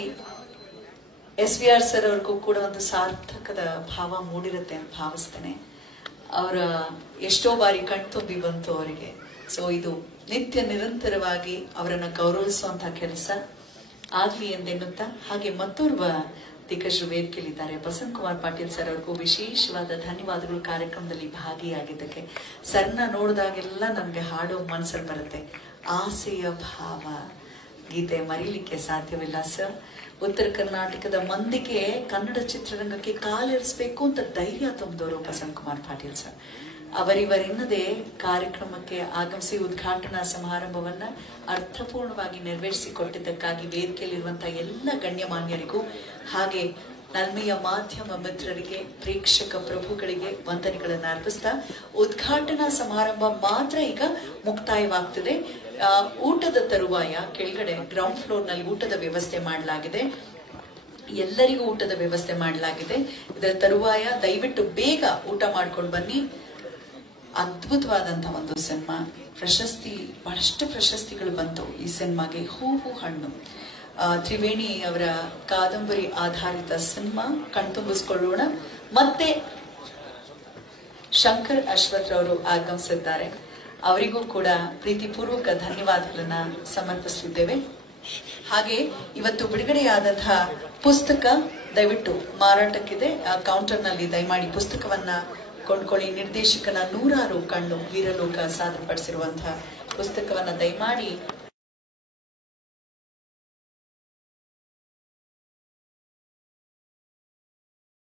SVR ಸರ್ ಅವ್ರಿಗೂ ಕೂಡ ಒಂದು ಸಾರ್ಥಕದ ಭಾವ ಮೂಡಿರುತ್ತೆ ಅಂತ ಭಾವಿಸ್ತೇನೆ. ಅವರ ಎಷ್ಟೋ ಬಾರಿ ಕಣ್ತುಂಬಿ ಬಂತು ಅವರಿಗೆ. ಸೊ ಇದು ನಿತ್ಯ ನಿರಂತರವಾಗಿ ಅವರನ್ನ ಗೌರವಿಸುವಂತಹ ಕೆಲಸ ಆಗ್ಲಿ ಎಂದೆನ್ನುತ್ತಾ, ಹಾಗೆ ಮತ್ತೋರ್ವ ದಿಗ್ಗಜರು ವೇದಿಕೆಯಲ್ಲಿದ್ದಾರೆ. ಬಸಂತ್ ಕುಮಾರ್ ಪಾಟೀಲ್ ಸರ್ ಅವ್ರಿಗೂ ವಿಶೇಷವಾದ ಧನ್ಯವಾದಗಳು ಕಾರ್ಯಕ್ರಮದಲ್ಲಿ ಭಾಗಿಯಾಗಿದ್ದಕ್ಕೆ. ಸರ್ನ ನೋಡಿದಾಗೆಲ್ಲ ನಮ್ಗೆ ಹಾಡೋ ಮನಸ್ಸಲ್ಲಿ ಬರುತ್ತೆ. ಆಸೆಯ ಭಾವ ಗೀತೆ ಮರೀಲಿಕ್ಕೆ ಸಾಧ್ಯವಿಲ್ಲ ಸರ್. ಉತ್ತರ ಕರ್ನಾಟಕದ ಮಂದಿಗೆ ಕನ್ನಡ ಚಿತ್ರರಂಗಕ್ಕೆ ಕಾಲಿರಿಸಬೇಕು ಅಂತ ಧೈರ್ಯ ತುಂಬಿದವರು ಬಸಂತ್ ಕುಮಾರ್ ಪಾಟೀಲ್ ಸರ್. ಅವರಿವರೆನ್ನದೇ ಕಾರ್ಯಕ್ರಮಕ್ಕೆ ಆಗಮಿಸಿ ಉದ್ಘಾಟನಾ ಸಮಾರಂಭವನ್ನ ಅರ್ಥಪೂರ್ಣವಾಗಿ ನೆರವೇರಿಸಿಕೊಟ್ಟಿದ್ದಕ್ಕಾಗಿ ವೇದಿಕೆಯಲ್ಲಿರುವಂತಹ ಎಲ್ಲ ಗಣ್ಯಮಾನ್ಯರಿಗೂ, ಹಾಗೆ ನಲ್ಮೆಯ ಮಾಧ್ಯಮ ಮಿತ್ರರಿಗೆ, ಪ್ರೇಕ್ಷಕ ಪ್ರಭುಗಳಿಗೆ ವಂದನೆಗಳನ್ನು ಅರ್ಪಿಸ್ತಾ, ಉದ್ಘಾಟನಾ ಸಮಾರಂಭ ಮಾತ್ರ ಈಗ ಮುಕ್ತಾಯವಾಗ್ತದೆ. ಊಟದ ತರುವಾಯ ಕೆಳಗಡೆ ಗ್ರೌಂಡ್ ಫ್ಲೋರ್ ನಲ್ಲಿ ಊಟದ ವ್ಯವಸ್ಥೆ ಮಾಡಲಾಗಿದೆ. ಎಲ್ಲರಿಗೂ ಊಟದ ವ್ಯವಸ್ಥೆ ಮಾಡಲಾಗಿದೆ. ಇದರ ತರುವಾಯ ದಯವಿಟ್ಟು ಬೇಗ ಊಟ ಮಾಡ್ಕೊಂಡು ಬನ್ನಿ. ಅದ್ಭುತವಾದಂತಹ ಒಂದು ಸಿನಿಮಾ, ಪ್ರಶಸ್ತಿ, ಬಹಳಷ್ಟು ಪ್ರಶಸ್ತಿಗಳು ಬಂತು ಈ ಸಿನಿಮಾಗೆ. ಹೂವು ಹಣ್ಣು ತ್ರಿವೇಣಿ ಅವರ ಕಾದಂಬರಿ ಆಧಾರಿತ ಸಿನಿಮಾ, ಕಣ್ತುಂಬಿಸ್ಕೊಳ್ಳೋಣ. ಮತ್ತೆ ಶಂಕರ್ ಅಶ್ವಥ್ ರವರು ಆಗಮಿಸಿದ್ದಾರೆ. ಅವರಿಗೂ ಕೂಡ ಪ್ರೀತಿಪೂರ್ವಕ ಧನ್ಯವಾದಗಳನ್ನ ಸಮರ್ಪಿಸುತ್ತಿದ್ದೇವೆ. ಹಾಗೆ ಇವತ್ತು ಬಿಡುಗಡೆಯಾದಂತಹ ಪುಸ್ತಕ ದಯವಿಟ್ಟು ಮಾರಾಟಕ್ಕಿದೆ, ಕೌಂಟರ್ ನಲ್ಲಿ ದಯಮಾಡಿ ಪುಸ್ತಕವನ್ನ ಕೊಂಡ್ಕೊಳ್ಳಿ. ನಿರ್ದೇಶಕನ 100 ಕಣ್ಣು ವೀರಲೋಕ ಸಾಧನೆಪಡಿಸಿರುವಂತಹ ಪುಸ್ತಕವನ್ನ ದಯಮಾಡಿ